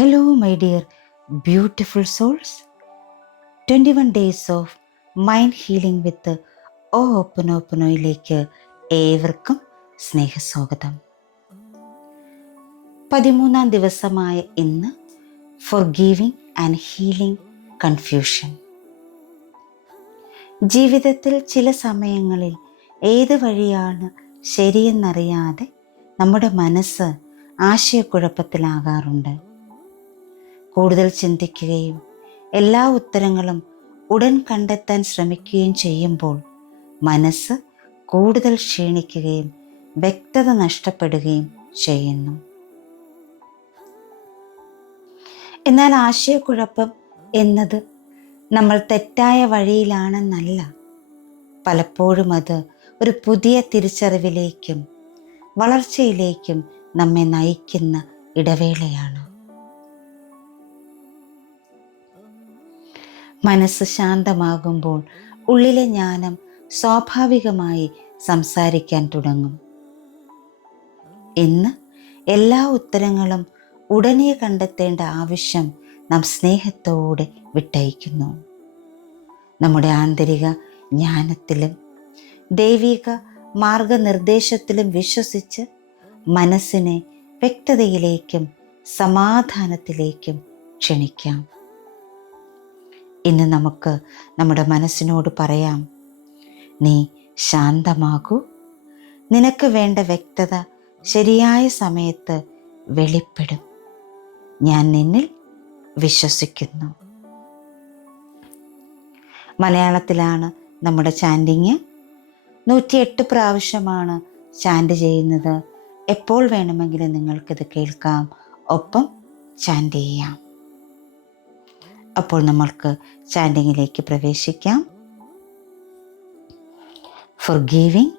Hello, my dear beautiful souls. 21 days of mind healing with ഓപ്പനോപ്പനോയിലേക്ക് ഏവർക്കും സ്നേഹസ്വാഗതം. 13-ാം ദിവസമായ ഇന്ന് ഫോർഗീവിംഗ് ആൻഡ് ഹീലിംഗ് കൺഫ്യൂഷൻ. ജീവിതത്തിൽ ചില സമയങ്ങളിൽ ഏത് വഴിയാണ് ശരിയെന്നറിയാതെ നമ്മുടെ മനസ്സ് ആശയക്കുഴപ്പത്തിലാകാറുണ്ട്. കൂടുതൽ ചിന്തിക്കുകയും എല്ലാ ഉത്തരങ്ങളും ഉടൻ കണ്ടെത്താൻ ശ്രമിക്കുകയും ചെയ്യുമ്പോൾ മനസ്സ് കൂടുതൽ ക്ഷീണിക്കുകയും വ്യക്തത നഷ്ടപ്പെടുകയും ചെയ്യുന്നു. എന്നാൽ ആശയക്കുഴപ്പം എന്നത് നമ്മൾ തെറ്റായ വഴിയിലാണെന്നല്ല, പലപ്പോഴും അത് ഒരു പുതിയ തിരിച്ചറിവിലേക്കും വളർച്ചയിലേക്കും നമ്മെ നയിക്കുന്ന ഇടവേളയാണ്. മനസ്സ് ശാന്തമാകുമ്പോൾ ഉള്ളിലെ ജ്ഞാനം സ്വാഭാവികമായി സംസാരിക്കാൻ തുടങ്ങും. ഇന്ന് എല്ലാ ഉത്തരങ്ങളും ഉടനെ കണ്ടെത്തേണ്ട ആവശ്യം നാം സ്നേഹത്തോടെ വിട്ടയക്കുന്നു. നമ്മുടെ ആന്തരിക ജ്ഞാനത്തിലും ദൈവിക മാർഗനിർദ്ദേശത്തിലും വിശ്വസിച്ച് മനസ്സിനെ വ്യക്തതയിലേക്കും സമാധാനത്തിലേക്കും ക്ഷണിക്കാം. ഇന്ന് നമുക്ക് നമ്മുടെ മനസ്സിനോട് പറയാം, നീ ശാന്തമാകൂ, നിനക്ക് വേണ്ട വ്യക്തത ശരിയായ സമയത്ത് വെളിപ്പെടും, ഞാൻ നിന്നിൽ വിശ്വസിക്കുന്നു. മലയാളത്തിലാണ് നമ്മുടെ ചാൻഡിങ്. 108 പ്രാവശ്യമാണ് ചാൻഡ് ചെയ്യുന്നത്. എപ്പോൾ വേണമെങ്കിലും നിങ്ങൾക്കിത് കേൾക്കാം, ഒപ്പം ചാൻഡ് ചെയ്യാം. അപ്പോൾ നമ്മൾക്ക് ചാൻഡിങ്ങിലേക്ക് പ്രവേശിക്കാം. Forgiving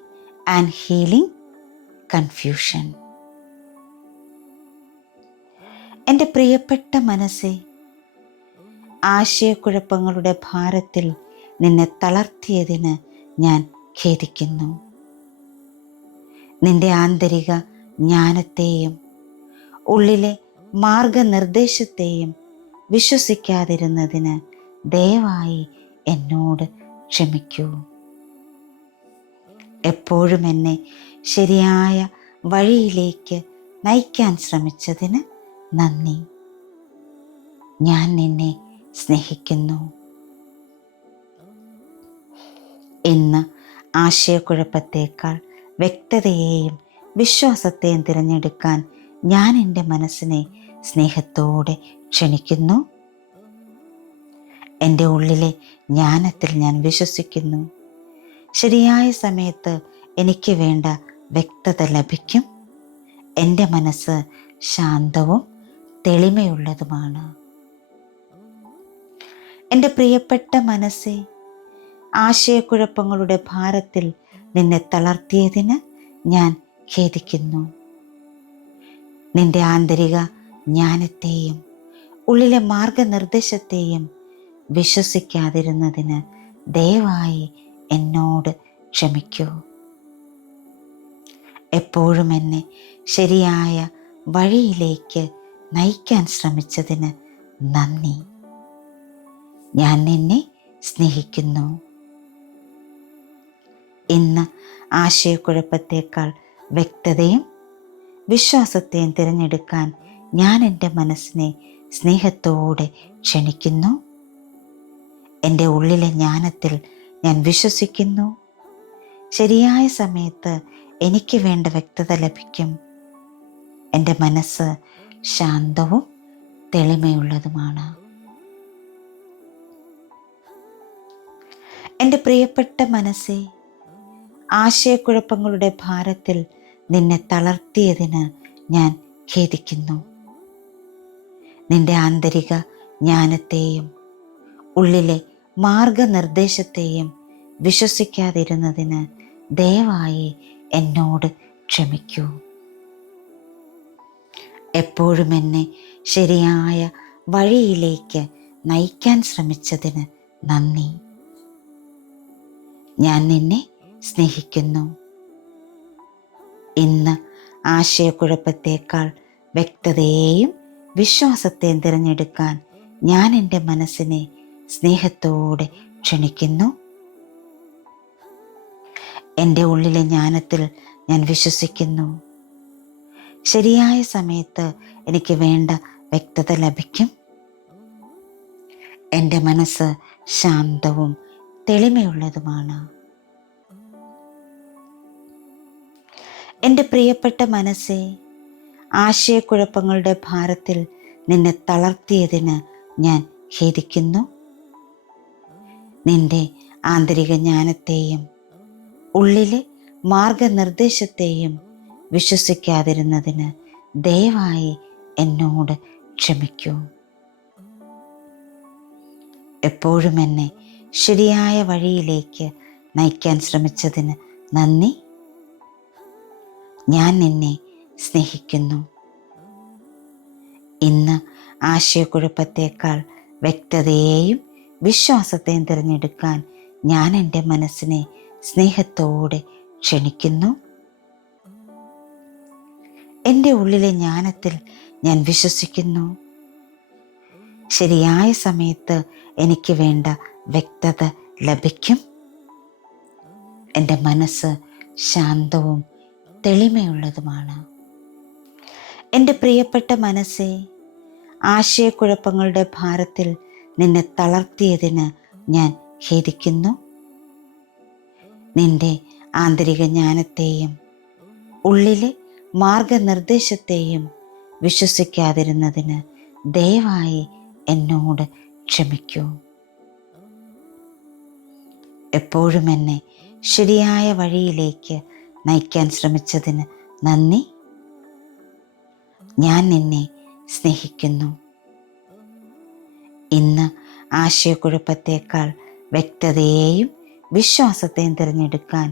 and healing confusion. എൻ്റെ പ്രിയപ്പെട്ട മനസ്സേ, ആശയക്കുഴപ്പങ്ങളുടെ ഭാരത്തിൽ നിന്നെ തളർത്തിയതിന് ഞാൻ ഖേദിക്കുന്നു. നിന്റെ ആന്തരിക ജ്ഞാനത്തെയും ഉള്ളിലെ മാർഗനിർദ്ദേശത്തെയും വിശ്വസിക്കാതിരുന്നതിന് ദയവായി എന്നോട് ക്ഷമിക്കൂ. എപ്പോഴും എന്നെ ശരിയായ വഴിയിലേക്ക് നയിക്കാൻ ശ്രമിച്ചതിന് നന്ദി. ഞാൻ നിന്നെ സ്നേഹിക്കുന്നു. ഇന്ന് ആശയക്കുഴപ്പത്തേക്കാൾ വ്യക്തതയെയും വിശ്വാസത്തെയും തിരഞ്ഞെടുക്കാൻ ഞാൻ എൻ്റെ മനസ്സിനെ സ്നേഹത്തോടെ ക്ഷണിക്കുന്നു. എൻ്റെ ഉള്ളിലെ ജ്ഞാനത്തിൽ ഞാൻ വിശ്വസിക്കുന്നു. ശരിയായ സമയത്ത് എനിക്ക് വേണ്ട വ്യക്തത ലഭിക്കും. എൻ്റെ മനസ്സ് ശാന്തവും തെളിമയുള്ളതുമാണ്. എൻ്റെ പ്രിയപ്പെട്ട മനസ്സേ, ആശയക്കുഴപ്പങ്ങളുടെ ഭാരത്തിൽ നിന്നെ തളർത്തിയതിന് ഞാൻ ഖേദിക്കുന്നു. നിന്റെ ആന്തരിക ജ്ഞാനത്തെയും ഉള്ളിലെ മാർഗനിർദ്ദേശത്തെയും വിശ്വസിക്കാതിരുന്നതിന് ദയവായി എന്നോട് ക്ഷമിക്കൂ. എപ്പോഴും എന്നെ ശരിയായ വഴിയിലേക്ക് നയിക്കാൻ ശ്രമിച്ചതിന് നന്ദി. ഞാൻ നിന്നെ സ്നേഹിക്കുന്നു. ഇന്ന് ആശയക്കുഴപ്പത്തേക്കാൾ വ്യക്തതയും വിശ്വാസത്തെയും തിരഞ്ഞെടുക്കാൻ ഞാൻ എൻ്റെ മനസ്സിനെ സ്നേഹത്തോടെ ക്ഷണിക്കുന്നു. എൻ്റെ ഉള്ളിലെ ജ്ഞാനത്തിൽ ഞാൻ വിശ്വസിക്കുന്നു. ശരിയായ സമയത്ത് എനിക്ക് വേണ്ട വ്യക്തത ലഭിക്കും. എൻ്റെ മനസ്സ് ശാന്തവും തെളിമയുള്ളതുമാണ്. എൻ്റെ പ്രിയപ്പെട്ട മനസ്സേ, ആശയക്കുഴപ്പങ്ങളുടെ ഭാരത്തിൽ നിന്നെ തളർത്തിയതിന് ഞാൻ ഖേദിക്കുന്നു. നിന്റെ ആന്തരിക ജ്ഞാനത്തെയും ഉള്ളിലെ മാർഗനിർദ്ദേശത്തെയും വിശ്വസിക്കാതിരുന്നതിന് ദയവായി എന്നോട് ക്ഷമിക്കൂ. എപ്പോഴും എന്നെ ശരിയായ വഴിയിലേക്ക് നയിക്കാൻ ശ്രമിച്ചതിന് നന്ദി. ഞാൻ നിന്നെ സ്നേഹിക്കുന്നു. ഇന്ന് ആശയക്കുഴപ്പത്തേക്കാൾ വ്യക്തതയെയും വിശ്വാസത്തെയും തിരഞ്ഞെടുക്കാൻ ഞാൻ എൻ്റെ മനസ്സിനെ സ്നേഹത്തോടെ ക്ഷണിക്കുന്നു. എൻ്റെ ഉള്ളിലെ ജ്ഞാനത്തിൽ ഞാൻ വിശ്വസിക്കുന്നു. ശരിയായ സമയത്ത് എനിക്ക് വേണ്ട വ്യക്തത ലഭിക്കും. എൻ്റെ മനസ്സ് ശാന്തവും തെളിമയുള്ളതുമാണ്. എൻ്റെ പ്രിയപ്പെട്ട മനസ്സേ, ആശയക്കുഴപ്പങ്ങളുടെ ഭാരത്തിൽ നിന്നെ തളർത്തിയതിന് ഞാൻ ഖേദിക്കുന്നു. നിന്റെ ആന്തരിക ജ്ഞാനത്തെയും ഉള്ളിലെ മാർഗനിർദ്ദേശത്തെയും വിശ്വസിക്കാതിരുന്നതിന് ദയവായി എന്നോട് ക്ഷമിക്കൂ. എപ്പോഴും എന്നെ ശരിയായ വഴിയിലേക്ക് നയിക്കാൻ ശ്രമിച്ചതിന് നന്ദി. ഞാൻ നിന്നെ സ്നേഹിക്കുന്നു. ഇന്ന് ആശയക്കുഴപ്പത്തേക്കാൾ വ്യക്തതയെയും വിശ്വാസത്തെയും തിരഞ്ഞെടുക്കാൻ ഞാൻ എൻ്റെ മനസ്സിനെ സ്നേഹത്തോടെ ക്ഷണിക്കുന്നു. എൻ്റെ ഉള്ളിലെ ജ്ഞാനത്തിൽ ഞാൻ വിശ്വസിക്കുന്നു. ശരിയായ സമയത്ത് എനിക്ക് വേണ്ട വ്യക്തത ലഭിക്കും. എൻ്റെ മനസ്സ് ശാന്തവും തെളിമയുള്ളതുമാണ്. എൻ്റെ പ്രിയപ്പെട്ട മനസ്സേ, ആശയക്കുഴപ്പങ്ങളുടെ ഭാരത്തിൽ നിന്നെ തളർത്തിയതിന് ഞാൻ ഖേദിക്കുന്നു. നിന്റെ ആന്തരിക ജ്ഞാനത്തെയും ഉള്ളിലെ മാർഗനിർദ്ദേശത്തെയും വിശ്വസിക്കാതിരുന്നതിന് ദയവായി എന്നോട് ക്ഷമിക്കൂ. എപ്പോഴും എന്നെ ശരിയായ വഴിയിലേക്ക് നയിക്കാൻ ശ്രമിച്ചതിന് നന്ദി. ഞാൻ നിന്നെ സ്നേഹിക്കുന്നു. ഇന്ന് ആശയക്കുഴപ്പത്തേക്കാൾ വ്യക്തതയെയും വിശ്വാസത്തെയും തിരഞ്ഞെടുക്കാൻ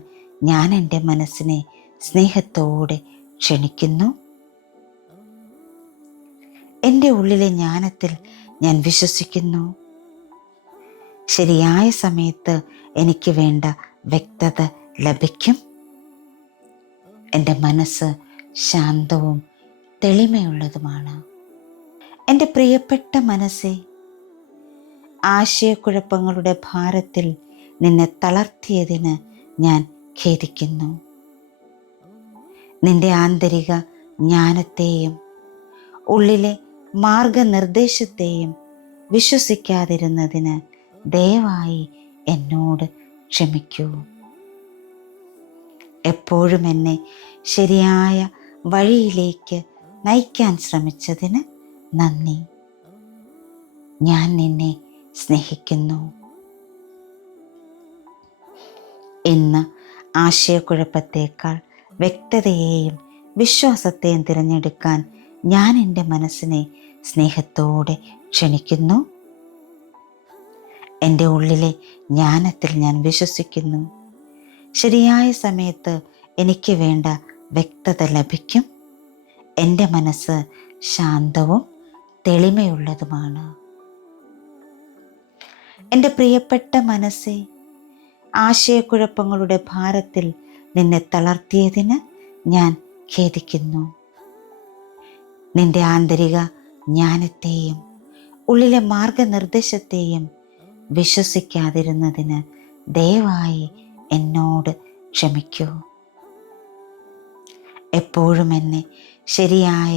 ഞാൻ എൻ്റെ മനസ്സിനെ സ്നേഹത്തോടെ ക്ഷണിക്കുന്നു. എൻ്റെ ഉള്ളിലെ ജ്ഞാനത്തിൽ ഞാൻ വിശ്വസിക്കുന്നു. ശരിയായ സമയത്ത് എനിക്ക് വേണ്ട വ്യക്തത ലഭിക്കും. എൻ്റെ മനസ്സ് ശാന്തവും തെളിമയുള്ളതുമാണ്. എൻ്റെ പ്രിയപ്പെട്ട മനസ്സേ, ആശയക്കുഴപ്പങ്ങളുടെ ഭാരത്തിൽ നിന്നെ തളർത്തിയതിന് ഞാൻ ഖേദിക്കുന്നു. നിന്റെ ആന്തരിക ജ്ഞാനത്തെയും ഉള്ളിലെ മാർഗനിർദ്ദേശത്തെയും വിശ്വസിക്കാതിരുന്നതിന് ദയവായി എന്നോട് ക്ഷമിക്കൂ. എപ്പോഴും എന്നെ ശരിയായ വഴിയിലേക്ക് നയിക്കാൻ ശ്രമിച്ചതിന് നന്ദി. ഞാൻ നിന്നെ സ്നേഹിക്കുന്നു. ഇന്ന് ആശയക്കുഴപ്പത്തേക്കാൾ വ്യക്തതയെയും വിശ്വാസത്തെയും തിരഞ്ഞെടുക്കാൻ ഞാൻ എൻ്റെ മനസ്സിനെ സ്നേഹത്തോടെ ക്ഷണിക്കുന്നു. എൻ്റെ ഉള്ളിലെ ജ്ഞാനത്തിൽ ഞാൻ വിശ്വസിക്കുന്നു. ശരിയായ സമയത്ത് എനിക്ക് വേണ്ട വ്യക്തത ലഭിക്കും. എൻ്റെ മനസ്സ് ശാന്തവും തെളിമയുള്ളതുമാണ്. എൻ്റെ പ്രിയപ്പെട്ട മനസ്സേ, ആശയക്കുഴപ്പങ്ങളുടെ ഭാരത്തിൽ നിന്നെ തളർത്തിയതിന് ഞാൻ ഖേദിക്കുന്നു. നിന്റെ ആന്തരിക ജ്ഞാനത്തെയും ഉള്ളിലെ മാർഗനിർദ്ദേശത്തെയും വിശ്വസിക്കാതിരുന്നതിന് ദയവായി എന്നോട് ക്ഷമിക്കൂ. എപ്പോഴും എന്നെ ശരിയായ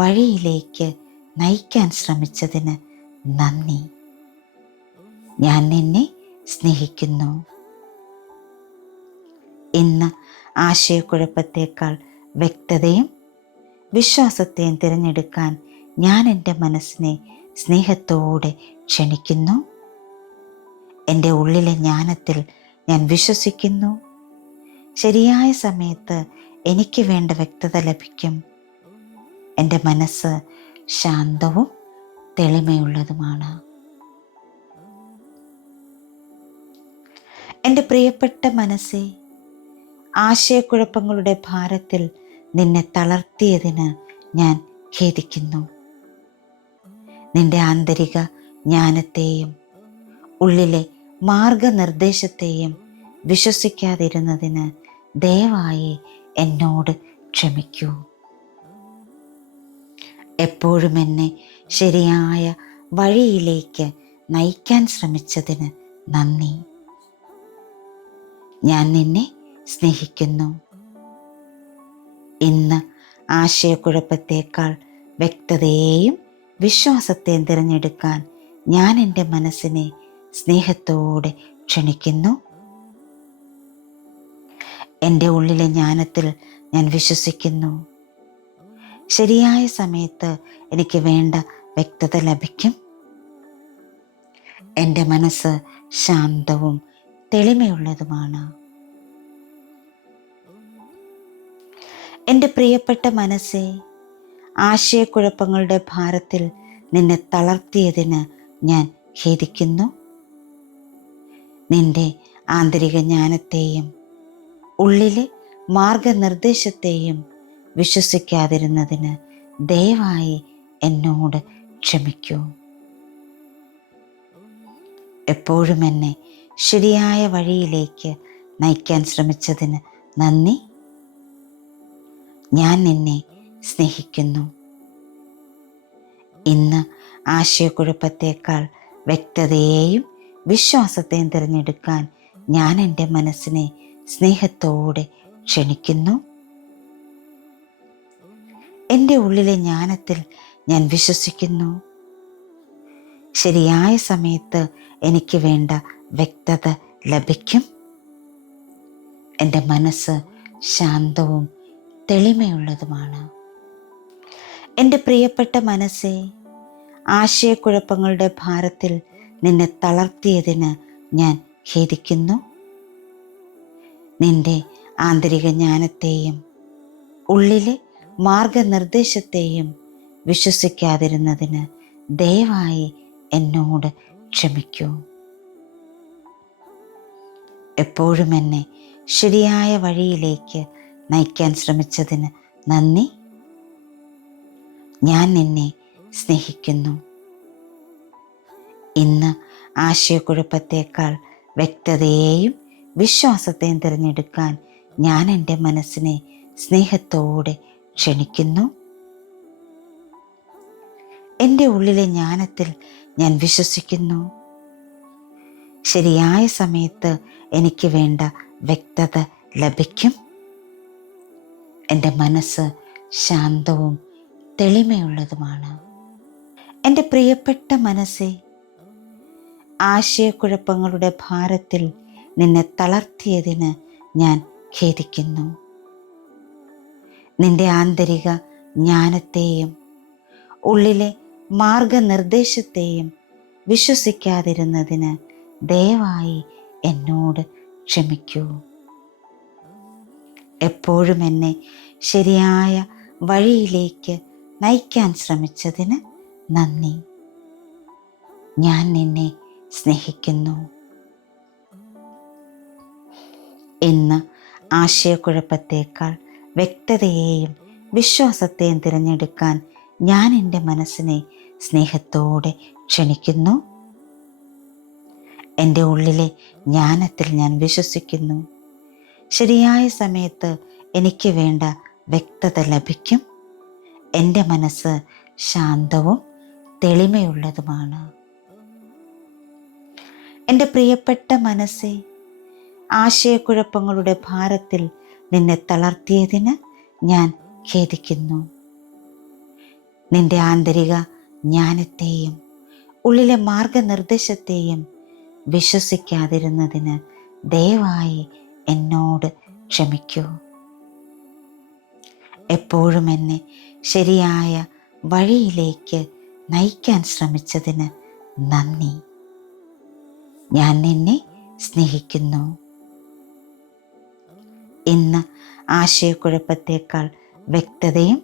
വഴിയിലേക്ക് നയിക്കാൻ ശ്രമിച്ചതിന് നന്ദി. ഞാൻ നിന്നെ സ്നേഹിക്കുന്നു. ഇന്ന് ആശയക്കുഴപ്പത്തേക്കാൾ വ്യക്തതയും വിശ്വാസത്തെയും തിരഞ്ഞെടുക്കാൻ ഞാൻ എൻ്റെ മനസ്സിനെ സ്നേഹത്തോടെ ക്ഷണിക്കുന്നു. എൻ്റെ ഉള്ളിലെ ജ്ഞാനത്തിൽ ഞാൻ വിശ്വസിക്കുന്നു. ശരിയായ സമയത്ത് എനിക്ക് വേണ്ട വ്യക്തത ലഭിക്കും. എൻ്റെ മനസ്സ് ശാന്തവും തെളിമയുള്ളതുമാണ്. എൻ്റെ പ്രിയപ്പെട്ട മനസ്സേ, ആശയക്കുഴപ്പങ്ങളുടെ ഭാരത്തിൽ നിന്നെ തളർത്തിയതിന് ഞാൻ ഖേദിക്കുന്നു. നിന്റെ ആന്തരിക ജ്ഞാനത്തെയും ഉള്ളിലെ മാർഗനിർദ്ദേശത്തെയും വിശ്വസിക്കാതിരുന്നതിന് ദയവായി എന്നോട് ക്ഷമിക്കൂ. എപ്പോഴും എന്നെ ശരിയായ വഴിയിലേക്ക് നയിക്കാൻ ശ്രമിച്ചതിന് നന്ദി. ഞാൻ നിന്നെ സ്നേഹിക്കുന്നു. ഇന്ന് ആശയക്കുഴപ്പത്തേക്കാൾ വ്യക്തതയെയും വിശ്വാസത്തെയും തിരഞ്ഞെടുക്കാൻ ഞാൻ എൻ്റെ മനസ്സിനെ സ്നേഹത്തോടെ ക്ഷണിക്കുന്നു. എൻ്റെ ഉള്ളിലെ ജ്ഞാനത്തിൽ ഞാൻ വിശ്വസിക്കുന്നു. ശരിയായ സമയത്ത് എനിക്ക് വേണ്ട വ്യക്തത ലഭിക്കും. എൻ്റെ മനസ്സ് ശാന്തവും തെളിമയുള്ളതുമാണ്. എൻ്റെ പ്രിയപ്പെട്ട മനസ്സേ, ആശയക്കുഴപ്പങ്ങളുടെ ഭാരത്തിൽ നിന്നെ തളർത്തിയതിന് ഞാൻ ഖേദിക്കുന്നു. നിന്റെ ആന്തരിക ജ്ഞാനത്തെയും ഉള്ളിലെ മാർഗനിർദ്ദേശത്തെയും വിശ്വസിക്കാതിരുന്നതിന് ദയവായി എന്നോട് ക്ഷമിക്കൂ. എപ്പോഴും എന്നെ ശരിയായ വഴിയിലേക്ക് നയിക്കാൻ ശ്രമിച്ചതിന് നന്ദി. ഞാൻ നിന്നെ സ്നേഹിക്കുന്നു. ഇന്ന് ആശയക്കുഴപ്പത്തേക്കാൾ വ്യക്തതയെയും വിശ്വാസത്തെയും തിരഞ്ഞെടുക്കാൻ ഞാൻ എൻ്റെ മനസ്സിനെ സ്നേഹത്തോടെ ക്ഷണിക്കുന്നു. എൻ്റെ ഉള്ളിലെ ജ്ഞാനത്തിൽ ഞാൻ വിശ്വസിക്കുന്നു. ശരിയായ സമയത്ത് എനിക്ക് വേണ്ട വ്യക്തത ലഭിക്കും. എൻ്റെ മനസ്സ് ശാന്തവും തെളിമയുള്ളതുമാണ്. എൻ്റെ പ്രിയപ്പെട്ട മനസ്സേ, ആശയക്കുഴപ്പങ്ങളുടെ ഭാരത്തിൽ നിന്നെ തളർത്തിയതിന് ഞാൻ ഖേദിക്കുന്നു. നിന്റെ ആന്തരിക ജ്ഞാനത്തെയും ഉള്ളിലെ മാർഗനിർദ്ദേശത്തെയും വിശ്വസിക്കാതിരുന്നതിന് ദയവായി എന്നോട് ക്ഷമിക്കൂ. എപ്പോഴും എന്നെ ശരിയായ വഴിയിലേക്ക് നയിക്കാൻ ശ്രമിച്ചതിന് നന്ദി. ഞാൻ നിന്നെ സ്നേഹിക്കുന്നു. ഇന്ന് ആശയക്കുഴപ്പത്തേക്കാൾ വ്യക്തതയെയും വിശ്വാസത്തെയും തിരഞ്ഞെടുക്കാൻ ഞാൻ എൻ്റെ മനസ്സിനെ സ്നേഹത്തോടെ ക്ഷണിക്കുന്നു. എൻ്റെ ഉള്ളിലെ ജ്ഞാനത്തിൽ ഞാൻ വിശ്വസിക്കുന്നു. ശരിയായ സമയത്ത് എനിക്ക് വേണ്ട വ്യക്തത ലഭിക്കും. എൻ്റെ മനസ്സ് ശാന്തവും തെളിമയുള്ളതുമാണ്. എൻ്റെ പ്രിയപ്പെട്ട മനസ്സേ, ആശയക്കുഴപ്പങ്ങളുടെ ഭാരത്തിൽ നിന്നെ തളർത്തിയതിന് ഞാൻ ഖേദിക്കുന്നു. നിന്റെ ആന്തരിക ജ്ഞാനത്തെയും ഉള്ളിലെ മാർഗനിർദ്ദേശത്തെയും വിശ്വസിക്കാതിരുന്നതിന് ദയവായി എന്നോട് ക്ഷമിക്കൂ. എപ്പോഴും എന്നെ ശരിയായ വഴിയിലേക്ക് നയിക്കാൻ ശ്രമിച്ചതിന് നന്ദി. ഞാൻ നിന്നെ സ്നേഹിക്കുന്നു. ഇന്ന് ആശയക്കുഴപ്പത്തേക്കാൾ വ്യക്തതയെയും വിശ്വാസത്തെയും തിരഞ്ഞെടുക്കാൻ ഞാൻ എൻ്റെ മനസ്സിനെ സ്നേഹത്തോടെ ക്ഷണിക്കുന്നു. എൻ്റെ ഉള്ളിലെ ജ്ഞാനത്തിൽ ഞാൻ വിശ്വസിക്കുന്നു. ശരിയായ സമയത്ത് എനിക്ക് വേണ്ട വ്യക്തത ലഭിക്കും. എൻ്റെ മനസ്സ് ശാന്തവും തെളിമയുള്ളതുമാണ്. എൻ്റെ പ്രിയപ്പെട്ട മനസ്സേ, ആശയക്കുഴപ്പങ്ങളുടെ ഭാരത്തിൽ നിന്നെ തളർത്തിയതിന് ഞാൻ ഖേദിക്കുന്നു. നിന്റെ ആന്തരിക ജ്ഞാനത്തെയും ഉള്ളിലെ മാർഗനിർദ്ദേശത്തെയും വിശ്വസിക്കാതിരുന്നതിന് ദയവായി എന്നോട് ക്ഷമിക്കൂ. എപ്പോഴും എന്നെ ശരിയായ വഴിയിലേക്ക് നയിക്കാൻ ശ്രമിച്ചതിന് നന്ദി. ഞാൻ നിന്നെ സ്നേഹിക്കുന്നു. ഇന്ന് ആശയക്കുഴപ്പത്തേക്കാൾ വ്യക്തതയും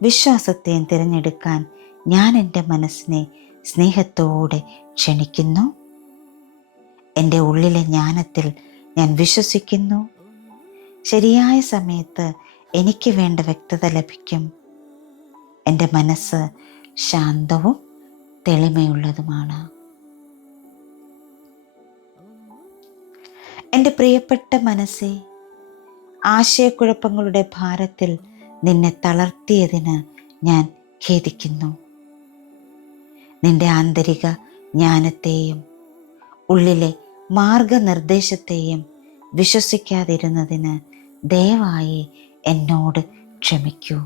വിശ്വാസത്തെയും തിരഞ്ഞെടുക്കാൻ ഞാൻ എൻ്റെ മനസ്സിനെ സ്നേഹത്തോടെ ക്ഷണിക്കുന്നു. എൻ്റെ ഉള്ളിലെ ജ്ഞാനത്തിൽ ഞാൻ വിശ്വസിക്കുന്നു. ശരിയായ സമയത്ത് എനിക്ക് വേണ്ട വ്യക്തത ലഭിക്കും. എൻ്റെ മനസ്സ് ശാന്തവും തെളിമയുള്ളതുമാണ്. എൻ്റെ പ്രിയപ്പെട്ട മനസ്സേ, ആശയക്കുഴപ്പങ്ങളുടെ ഭാരത്തിൽ നിന്നെ തളർത്തിയതിന് ഞാൻ ഖേദിക്കുന്നു. നിന്റെ ആന്തരിക ജ്ഞാനത്തെയും ഉള്ളിലെ മാർഗനിർദ്ദേശത്തെയും വിശ്വസിക്കാതിരുന്നതിന് ദയവായി എന്നോട് ക്ഷമിക്കൂ.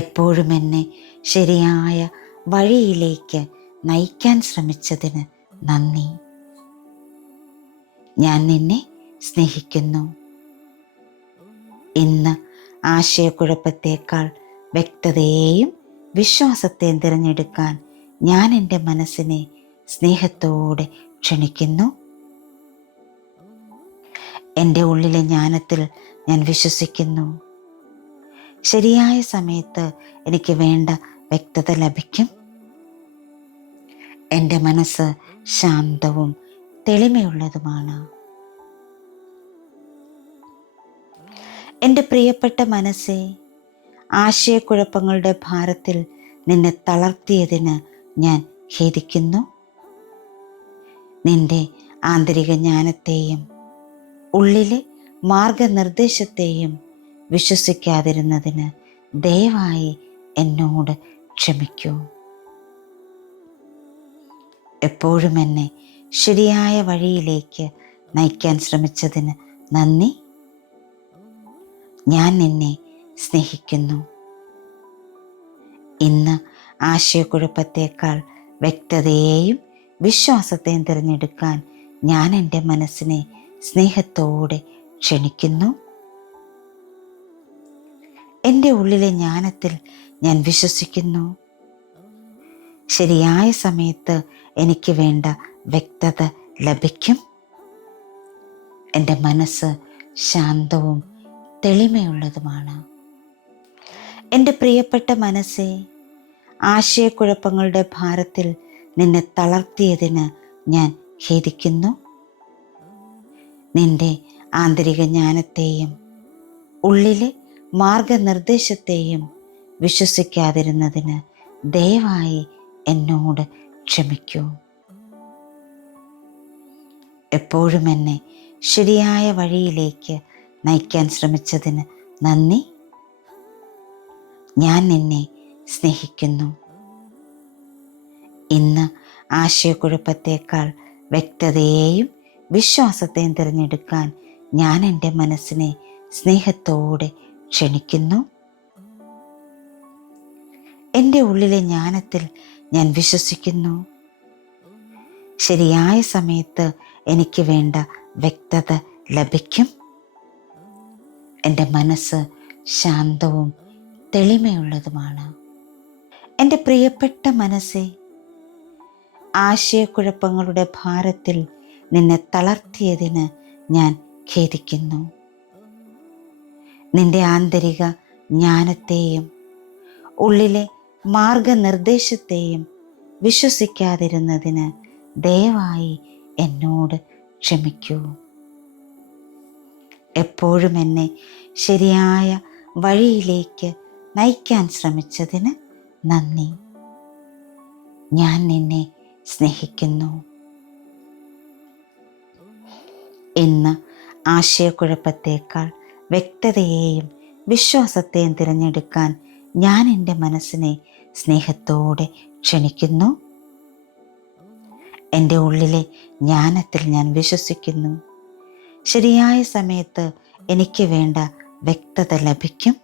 എപ്പോഴും എന്നെ ശരിയായ വഴിയിലേക്ക് നയിക്കാൻ ശ്രമിച്ചതിന് നന്ദി. ഞാൻ നിന്നെ സ്നേഹിക്കുന്നു. ഇന്ന് ആശയക്കുഴപ്പത്തേക്കാൾ വ്യക്തതയെയും വിശ്വാസത്തെയും തിരഞ്ഞെടുക്കാൻ ഞാൻ എൻ്റെ മനസ്സിനെ സ്നേഹത്തോടെ ക്ഷണിക്കുന്നു. എൻ്റെ ഉള്ളിലെ ജ്ഞാനത്തിൽ ഞാൻ വിശ്വസിക്കുന്നു. ശരിയായ സമയത്ത് എനിക്ക് വേണ്ട വ്യക്തത ലഭിക്കും. എൻ്റെ മനസ്സ് ശാന്തവും തെളിമയുള്ളതുമാണ്. എൻ്റെ പ്രിയപ്പെട്ട മനസ്സേ, ആശയക്കുഴപ്പങ്ങളുടെ ഭാരത്തിൽ നിന്നെ തളർത്തിയതിന് ഞാൻ ഖേദിക്കുന്നു. നിന്റെ ആന്തരിക ജ്ഞാനത്തെയും ഉള്ളിലെ മാർഗനിർദ്ദേശത്തെയും വിശ്വസിക്കാതിരുന്നതിന് ദയവായി എന്നോട് ക്ഷമിക്കൂ. എപ്പോഴും എന്നെ ശരിയായ വഴിയിലേക്ക് നയിക്കാൻ ശ്രമിച്ചതിന് നന്ദി. ഞാൻ നിന്നെ സ്നേഹിക്കുന്നു. ഇന്ന് ആശയക്കുഴപ്പത്തേക്കാൾ വ്യക്തതയെയും വിശ്വാസത്തെയും തിരഞ്ഞെടുക്കാൻ ഞാൻ എൻ്റെ മനസ്സിനെ സ്നേഹത്തോടെ ക്ഷണിക്കുന്നു. എൻ്റെ ഉള്ളിലെ ജ്ഞാനത്തിൽ ഞാൻ വിശ്വസിക്കുന്നു. ശരിയായ സമയത്ത് എനിക്ക് വേണ്ട വ്യക്തത ലഭിക്കും. എൻ്റെ മനസ്സ് ശാന്തവും തെളിമയുള്ളതുമാണ്. എൻ്റെ പ്രിയപ്പെട്ട മനസ്സേ, ആശയക്കുഴപ്പങ്ങളുടെ ഭാരത്തിൽ നിന്നെ തളർത്തിയതിന് ഞാൻ ഖേദിക്കുന്നു. നിന്റെ ആന്തരിക ജ്ഞാനത്തെയും ഉള്ളിലെ മാർഗനിർദ്ദേശത്തെയും വിശ്വസിക്കാതിരുന്നതിന് ദയവായി എന്നോട് ക്ഷമിക്കൂ. എപ്പോഴും എന്നെ ശരിയായ വഴിയിലേക്ക് നയിക്കാൻ ശ്രമിച്ചതിന് നന്ദി. ഞാൻ നിന്നെ സ്നേഹിക്കുന്നു. ഇന്ന് ആശയക്കുഴപ്പത്തേക്കാൾ വ്യക്തതയെയും വിശ്വാസത്തെയും തിരഞ്ഞെടുക്കാൻ ഞാൻ എൻ്റെ മനസ്സിനെ സ്നേഹത്തോടെ ക്ഷണിക്കുന്നു. എൻ്റെ ഉള്ളിലെ ജ്ഞാനത്തിൽ ഞാൻ വിശ്വസിക്കുന്നു. ശരിയായ സമയത്ത് എനിക്ക് വേണ്ട വ്യക്തത ലഭിക്കും. എൻ്റെ മനസ്സ് ശാന്തവും തെളിമയുള്ളതുമാണ്. എൻ്റെ പ്രിയപ്പെട്ട മനസ്സേ, ആശയക്കുഴപ്പങ്ങളുടെ ഭാരത്തിൽ നിന്നെ തളർത്തിയതിന് ഞാൻ ഖേദിക്കുന്നു. നിന്റെ ആന്തരിക ജ്ഞാനത്തെയും ഉള്ളിലെ മാർഗനിർദ്ദേശത്തെയും വിശ്വസിക്കാതിരുന്നതിന് ദയവായി എന്നോട് ക്ഷമിക്കൂ. എപ്പോഴും എന്നെ ശരിയായ വഴിയിലേക്ക് നയിക്കാൻ ശ്രമിച്ചതിന് നന്ദി. ഞാൻ നിന്നെ സ്നേഹിക്കുന്നു. ഇന്ന് ആശയക്കുഴപ്പത്തേക്കാൾ വ്യക്തതയെയും വിശ്വാസത്തെയും തിരഞ്ഞെടുക്കാൻ ഞാൻ എൻ്റെ മനസ്സിനെ സ്നേഹത്തോടെ ക്ഷണിക്കുന്നു. എൻ്റെ ഉള്ളിലെ ജ്ഞാനത്തിൽ ഞാൻ വിശ്വസിക്കുന്നു. ശരിയായ സമയത്ത് എനിക്ക് വേണ്ട വ്യക്തത ലഭിക്കും.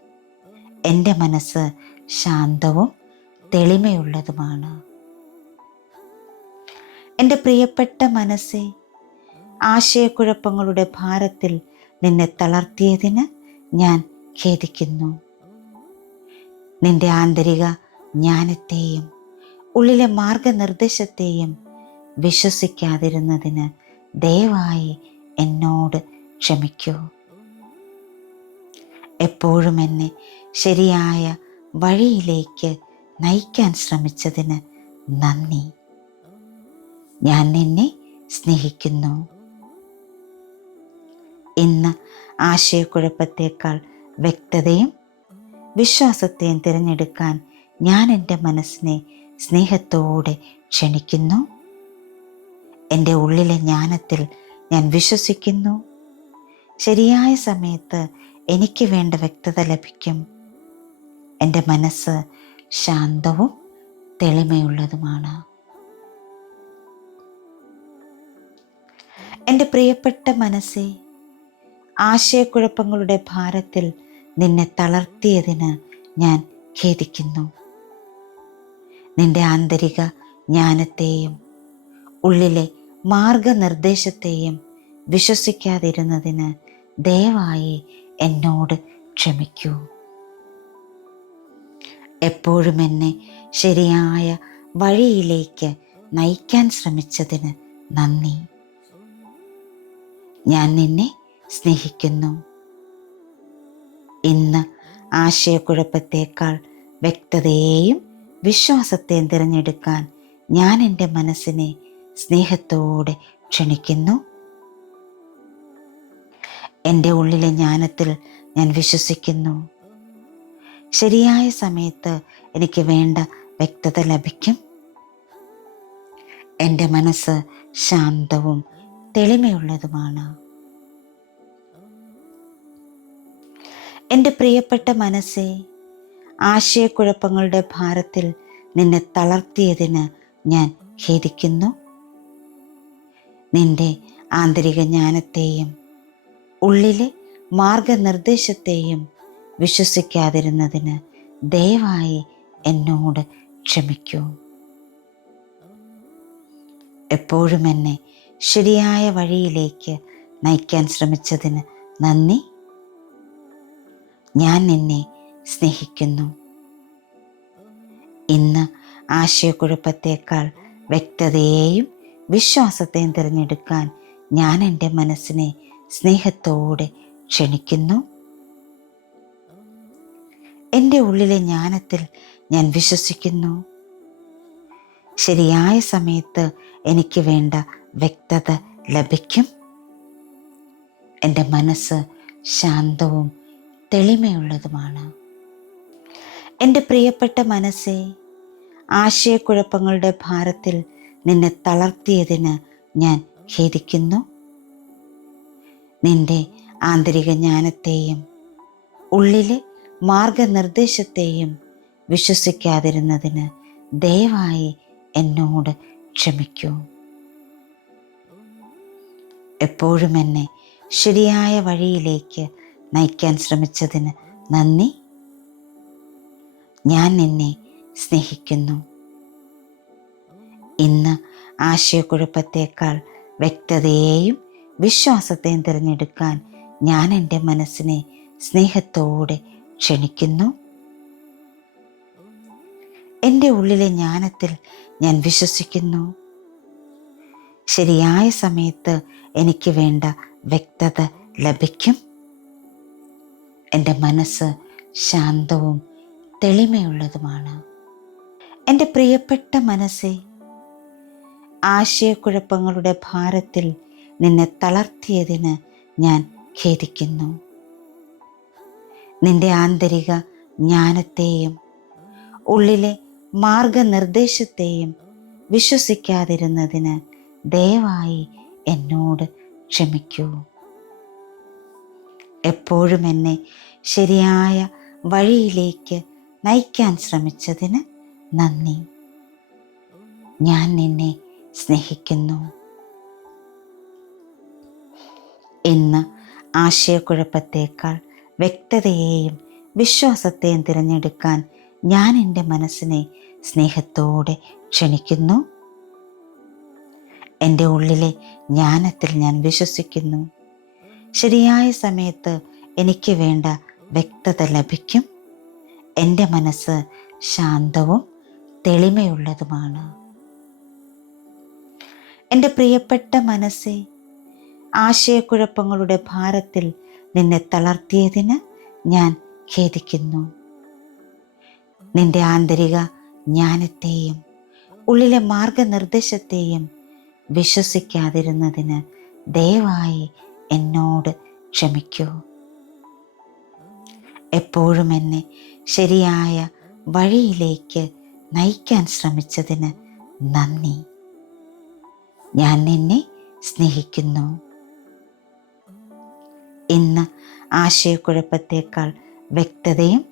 എൻ്റെ മനസ്സ് ശാന്തവും തെളിമയുള്ളതുമാണ്. എൻ്റെ പ്രിയപ്പെട്ട മനസ്സേ, ആശയക്കുഴപ്പങ്ങളുടെ ഭാരത്തിൽ നിന്നെ തളർത്തിയതിന് ഞാൻ ഖേദിക്കുന്നു. നിന്റെ ആന്തരിക ജ്ഞാനത്തെയും ഉള്ളിലെ മാർഗനിർദ്ദേശത്തെയും വിശ്വസിക്കാതിരുന്നതിന് ദയവായി എന്നോട് ക്ഷമിക്കൂ. എപ്പോഴും എന്നെ ശരിയായ വഴിയിലേക്ക് നയിക്കാൻ ശ്രമിച്ചതിന് നന്ദി. ഞാൻ നിന്നെ സ്നേഹിക്കുന്നു. ഇന്ന് ആശയക്കുഴപ്പത്തേക്കാൾ വ്യക്തതയും വിശ്വാസത്തെയും തിരഞ്ഞെടുക്കാൻ ഞാൻ എൻ്റെ മനസ്സിനെ സ്നേഹത്തോടെ ക്ഷണിക്കുന്നു. എൻ്റെ ഉള്ളിലെ ജ്ഞാനത്തിൽ ഞാൻ വിശ്വസിക്കുന്നു. ശരിയായ സമയത്ത് എനിക്ക് വേണ്ട വ്യക്തത ലഭിക്കും. എൻ്റെ മനസ്സ് ശാന്തവും തെളിമയുള്ളതുമാണ്. എൻ്റെ പ്രിയപ്പെട്ട മനസ്സേ, ആശയക്കുഴപ്പങ്ങളുടെ ഭാരത്തിൽ നിന്നെ തളർത്തിയതിന് ഞാൻ ഖേദിക്കുന്നു. നിന്റെ ആന്തരിക ജ്ഞാനത്തെയും ഉള്ളിലെ മാർഗനിർദ്ദേശത്തെയും വിശ്വസിക്കാതിരുന്നതിന് ദയവായി എന്നോട് ക്ഷമിക്കൂ. എപ്പോഴും എന്നെ ശരിയായ വഴിയിലേക്ക് നയിക്കാൻ ശ്രമിച്ചതിന് നന്ദി. ഞാൻ നിന്നെ സ്നേഹിക്കുന്നു. ഇന്ന് ആശയക്കുഴപ്പത്തേക്കാൾ വ്യക്തതയെയും വിശ്വാസത്തെയും തിരഞ്ഞെടുക്കാൻ ഞാൻ എൻ്റെ മനസ്സിനെ സ്നേഹത്തോടെ ക്ഷണിക്കുന്നു. എൻ്റെ ഉള്ളിലെ ജ്ഞാനത്തിൽ ഞാൻ വിശ്വസിക്കുന്നു. ശരിയായ സമയത്ത് എനിക്ക് വേണ്ട വ്യക്തത ലഭിക്കും. എൻ്റെ മനസ്സ് ശാന്തവും തെളിമയുള്ളതുമാണ്. എൻ്റെ പ്രിയപ്പെട്ട മനസ്സേ, ആശയക്കുഴപ്പങ്ങളുടെ ഭാരത്തിൽ നിന്നെ തളർത്തിയതിന് ഞാൻ ഖേദിക്കുന്നു. നിന്റെ ആന്തരിക ജ്ഞാനത്തെയും ഉള്ളിലെ മാർഗനിർദ്ദേശത്തെയും വിശ്വസിക്കാതിരുന്നതിന് ദയവായി എന്നോട് ക്ഷമിക്കൂ. എപ്പോഴും എന്നെ ശരിയായ വഴിയിലേക്ക് നയിക്കാൻ ശ്രമിച്ചതിന് നന്ദി. ഞാൻ നിന്നെ സ്നേഹിക്കുന്നു. ഇന്ന് ആശയക്കുഴപ്പത്തേക്കാൾ വ്യക്തതയെയും വിശ്വാസത്തെയും തിരഞ്ഞെടുക്കാൻ ഞാൻ എൻ്റെ മനസ്സിനെ സ്നേഹത്തോടെ ക്ഷണിക്കുന്നു. എൻ്റെ ഉള്ളിലെ ജ്ഞാനത്തിൽ ഞാൻ വിശ്വസിക്കുന്നു. ശരിയായ സമയത്ത് എനിക്ക് വേണ്ട വ്യക്തത ലഭിക്കും. എൻ്റെ മനസ്സ് ശാന്തവും തെളിമയുള്ളതുമാണ്. എൻ്റെ പ്രിയപ്പെട്ട മനസ്സേ, ആശയക്കുഴപ്പങ്ങളുടെ ഭാരത്തിൽ നിന്നെ തളർത്തിയതിന് ഞാൻ ഖേദിക്കുന്നു. നിന്റെ ആന്തരിക ജ്ഞാനത്തെയും ഉള്ളിലെ മാർഗനിർദ്ദേശത്തെയും വിശ്വസിക്കാതിരുന്നതിന് ദയവായി എന്നോട് ക്ഷമിക്കൂ. എപ്പോഴും എന്നെ ശരിയായ വഴിയിലേക്ക് നയിക്കാൻ ശ്രമിച്ചതിന് നന്ദി. ഞാൻ നിന്നെ സ്നേഹിക്കുന്നു. ഇന്ന് ആശയക്കുഴപ്പത്തേക്കാൾ വ്യക്തതയെയും വിശ്വാസത്തെയും തിരഞ്ഞെടുക്കാൻ ഞാൻ എൻ്റെ മനസ്സിനെ സ്നേഹത്തോടെ ക്ഷണിക്കുന്നു. എൻ്റെ ഉള്ളിലെ ജ്ഞാനത്തിൽ ഞാൻ വിശ്വസിക്കുന്നു. ശരിയായ സമയത്ത് എനിക്ക് വേണ്ട വ്യക്തത ലഭിക്കും. എൻ്റെ മനസ്സ് ശാന്തവും തെളിമയുള്ളതുമാണ്. എൻ്റെ പ്രിയപ്പെട്ട മനസ്സേ, ആശയക്കുഴപ്പങ്ങളുടെ ഭാരത്തിൽ നിന്നെ തളർത്തിയതിന് ഞാൻ ഖേദിക്കുന്നു. നിന്റെ ആന്തരിക ജ്ഞാനത്തെയും ഉള്ളിലെ മാർഗനിർദ്ദേശത്തെയും വിശ്വസിക്കാതിരുന്നതിന് ദയവായി എന്നോട് ക്ഷമിക്കൂ. എപ്പോഴും എന്നെ ശരിയായ വഴിയിലേക്ക് നയിക്കാൻ ശ്രമിച്ചതിന് നന്ദി. ഞാൻ നിന്നെ സ്നേഹിക്കുന്നു. ഇന്ന് ആശയക്കുഴപ്പത്തേക്കാൾ വ്യക്തതയെയും വിശ്വാസത്തെയും തിരഞ്ഞെടുക്കാൻ ഞാൻ എൻ്റെ മനസ്സിനെ സ്നേഹത്തോടെ ക്ഷണിക്കുന്നു. എൻ്റെ ഉള്ളിലെ ജ്ഞാനത്തിൽ ഞാൻ വിശ്വസിക്കുന്നു. ശരിയായ സമയത്ത് എനിക്ക് വേണ്ട വ്യക്തത ലഭിക്കും. എൻ്റെ മനസ്സ് ശാന്തവും തെളിമയുള്ളതുമാണ്. എൻ്റെ പ്രിയപ്പെട്ട മനസ്സേ, ആശയക്കുഴപ്പങ്ങളുടെ ഭാരത്തിൽ നിന്നെ തളർത്തിയതിന് ഞാൻ ഖേദിക്കുന്നു. നിന്റെ ആന്തരിക ജ്ഞാനത്തെയും ഉള്ളിലെ മാർഗനിർദ്ദേശത്തെയും വിശ്വസിക്കാതിരുന്നതിന് ദയവായി എന്നോട് ക്ഷമിക്കൂ. എപ്പോഴും എന്നെ ശരിയായ വഴിയിലേക്ക് നയിക്കാൻ ശ്രമിച്ചതിന് നന്ദി. ഞാൻ നിന്നെ സ്നേഹിക്കുന്നു. ഇന്ന് ആശയക്കുഴപ്പത്തേക്കാൾ വ്യക്തതയും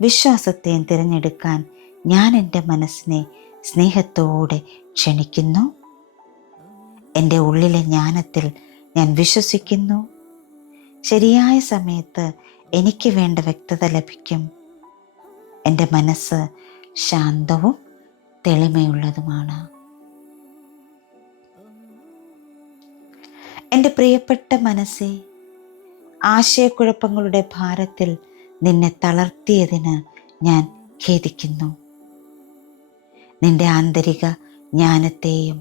വിശ്വാസത്തെയും തിരഞ്ഞെടുക്കാൻ ഞാൻ എൻ്റെ മനസ്സിനെ സ്നേഹത്തോടെ ക്ഷണിക്കുന്നു. എൻ്റെ ഉള്ളിലെ ജ്ഞാനത്തിൽ ഞാൻ വിശ്വസിക്കുന്നു. ശരിയായ സമയത്ത് എനിക്ക് വേണ്ട വ്യക്തത ലഭിക്കും. എൻ്റെ മനസ്സ് ശാന്തവും തെളിമയുള്ളതുമാണ്. എൻ്റെ പ്രിയപ്പെട്ട മനസ്സേ, ആശയക്കുഴപ്പങ്ങളുടെ ഭാരത്തിൽ നിന്നെ തളർത്തിയതിന് ഞാൻ ഖേദിക്കുന്നു. നിന്റെ ആന്തരിക ജ്ഞാനത്തെയും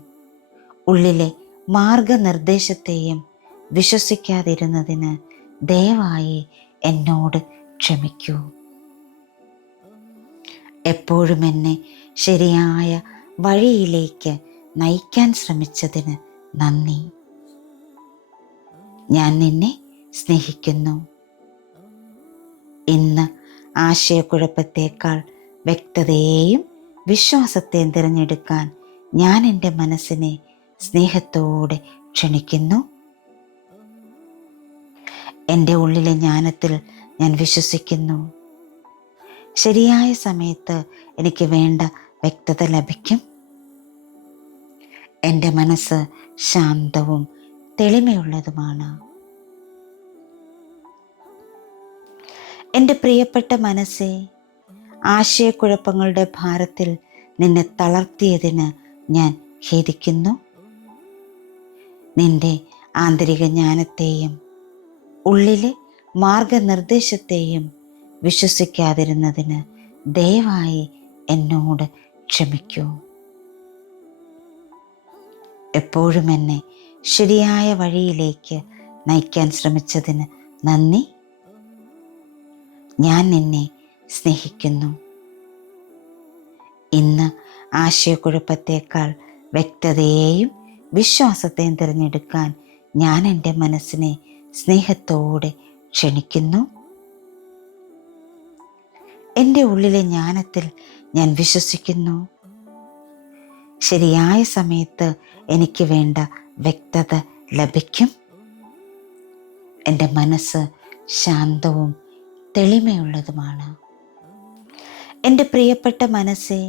ഉള്ളിലെ മാർഗനിർദ്ദേശത്തെയും വിശ്വസിക്കാതിരുന്നതിന് ദയവായി എന്നോട് ക്ഷമിക്കൂ. എപ്പോഴും എന്നെ ശരിയായ വഴിയിലേക്ക് നയിക്കാൻ ശ്രമിച്ചതിന് നന്ദി. ഞാൻ നിന്നെ സ്നേഹിക്കുന്നു. ഇന്ന് ആശയക്കുഴപ്പത്തേക്കാൾ വ്യക്തതയെയും വിശ്വാസത്തെയും തിരഞ്ഞെടുക്കാൻ ഞാൻ എൻ്റെ മനസ്സിനെ സ്നേഹത്തോടെ ക്ഷണിക്കുന്നു. എൻ്റെ ഉള്ളിലെ ജ്ഞാനത്തിൽ ഞാൻ വിശ്വസിക്കുന്നു. ശരിയായ സമയത്ത് എനിക്ക് വേണ്ട വ്യക്തത ലഭിക്കും. എൻ്റെ മനസ്സ് ശാന്തവും തെളിമയുള്ളതുമാണ്. എൻ്റെ പ്രിയപ്പെട്ട മനസ്സേ, ആശയക്കുഴപ്പങ്ങളുടെ ഭാരത്തിൽ നിന്നെ തളർത്തിയതിന് ഞാൻ ഖേദിക്കുന്നു. നിന്റെ ആന്തരിക ജ്ഞാനത്തെയും ഉള്ളിലെ മാർഗനിർദ്ദേശത്തെയും വിശ്വസിക്കാതിരുന്നതിന് ദയവായി എന്നോട് ക്ഷമിക്കൂ. എപ്പോഴും എന്നെ ശരിയായ വഴിയിലേക്ക് നയിക്കാൻ ശ്രമിച്ചതിന് നന്ദി. ഞാൻ നിന്നെ സ്നേഹിക്കുന്നു. ഇന്ന് ആശയക്കുഴപ്പത്തേക്കാൾ വ്യക്തതയെയും വിശ്വാസത്തെയും തിരഞ്ഞെടുക്കാൻ ഞാൻ എൻ്റെ മനസ്സിനെ സ്നേഹത്തോടെ ക്ഷണിക്കുന്നു. എൻ്റെ ഉള്ളിലെ ജ്ഞാനത്തിൽ ഞാൻ വിശ്വസിക്കുന്നു. ശരിയായ സമയത്ത് എനിക്ക് വേണ്ട വ്യക്തത ലഭിക്കും. എൻ്റെ മനസ്സ് ശാന്തവും തെളിമയുള്ളതുമാണ്. എൻ്റെ പ്രിയപ്പെട്ട മനസ്സേ,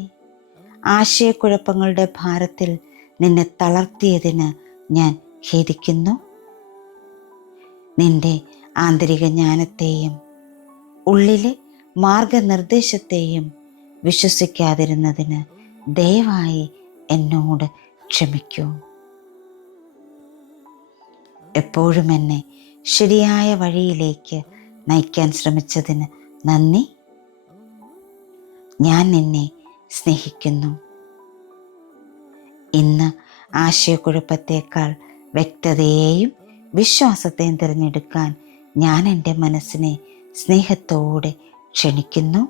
ആശയക്കുഴപ്പങ്ങളുടെ ഭാരത്തിൽ നിന്നെ തളർത്തിയതിന് ഞാൻ ഖേദിക്കുന്നു. നിന്റെ ആന്തരിക ജ്ഞാനത്തെയും ഉള്ളിലെ മാർഗനിർദ്ദേശത്തെയും വിശ്വസിക്കാതിരുന്നതിന് ദയവായി എന്നോട് ക്ഷമിക്കൂ. എപ്പോഴും എന്നെ ശരിയായ വഴിയിലേക്ക് നയിക്കാൻ ശ്രമിച്ചതിന് നന്ദി. ഞാൻ നിന്നെ സ്നേഹിക്കുന്നു. ഇന്ന് ആശയക്കുഴപ്പത്തേക്കാൾ വ്യക്തതയെയും വിശ്വാസത്തെയും തിരഞ്ഞെടുക്കാൻ ഞാൻ എൻ്റെ മനസ്സിനെ സ്നേഹത്തോടെ ക്ഷണിക്കുന്നു.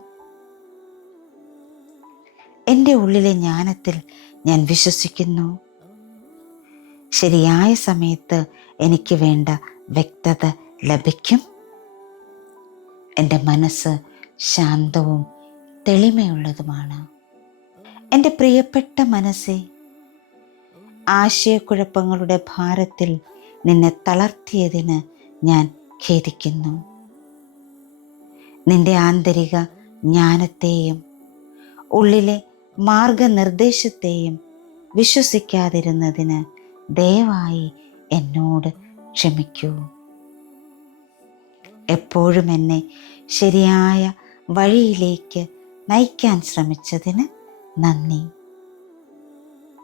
എൻ്റെ ഉള്ളിലെ ജ്ഞാനത്തിൽ ഞാൻ വിശ്വസിക്കുന്നു. ശരിയായ സമയത്ത് എനിക്ക് വേണ്ട വ്യക്തത ലഭിക്കും. എൻ്റെ മനസ്സ് ശാന്തവും തെളിമയുള്ളതുമാണ്. എൻ്റെ പ്രിയപ്പെട്ട മനസ്സേ, ആശയക്കുഴപ്പങ്ങളുടെ ഭാരത്തിൽ നിന്നെ തളർത്തിയതിന് ഞാൻ ഖേദിക്കുന്നു. നിന്റെ ആന്തരിക ജ്ഞാനത്തെയും ഉള്ളിലെ മാർഗനിർദ്ദേശത്തെയും വിശ്വസിക്കാതിരുന്നതിന് ദയവായി എന്നോട് ക്ഷമിക്കൂ. എപ്പോഴും എന്നെ ശരിയായ വഴിയിലേക്ക് നയിക്കാൻ ശ്രമിച്ചതിന് നന്ദി.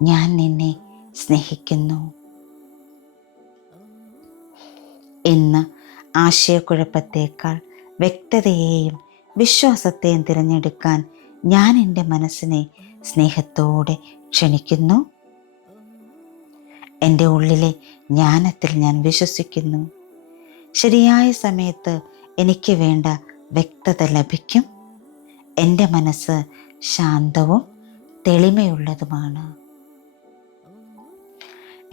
ഞാൻ നിന്നെ സ്നേഹിക്കുന്നു. ഇന്ന് ആശയക്കുഴപ്പത്തേക്കാൾ വ്യക്തതയെയും വിശ്വാസത്തെയും തിരഞ്ഞെടുക്കാൻ ഞാൻ എൻ്റെ മനസ്സിനെ സ്നേഹത്തോടെ ക്ഷണിക്കുന്നു. എൻ്റെ ഉള്ളിലെ ജ്ഞാനത്തിൽ ഞാൻ വിശ്വസിക്കുന്നു. ശരിയായ സമയത്ത് എനിക്ക് വേണ്ട വ്യക്തത ലഭിക്കും. എൻ്റെ മനസ്സ് ശാന്തവും തെളിമയുള്ളതുമാണ്.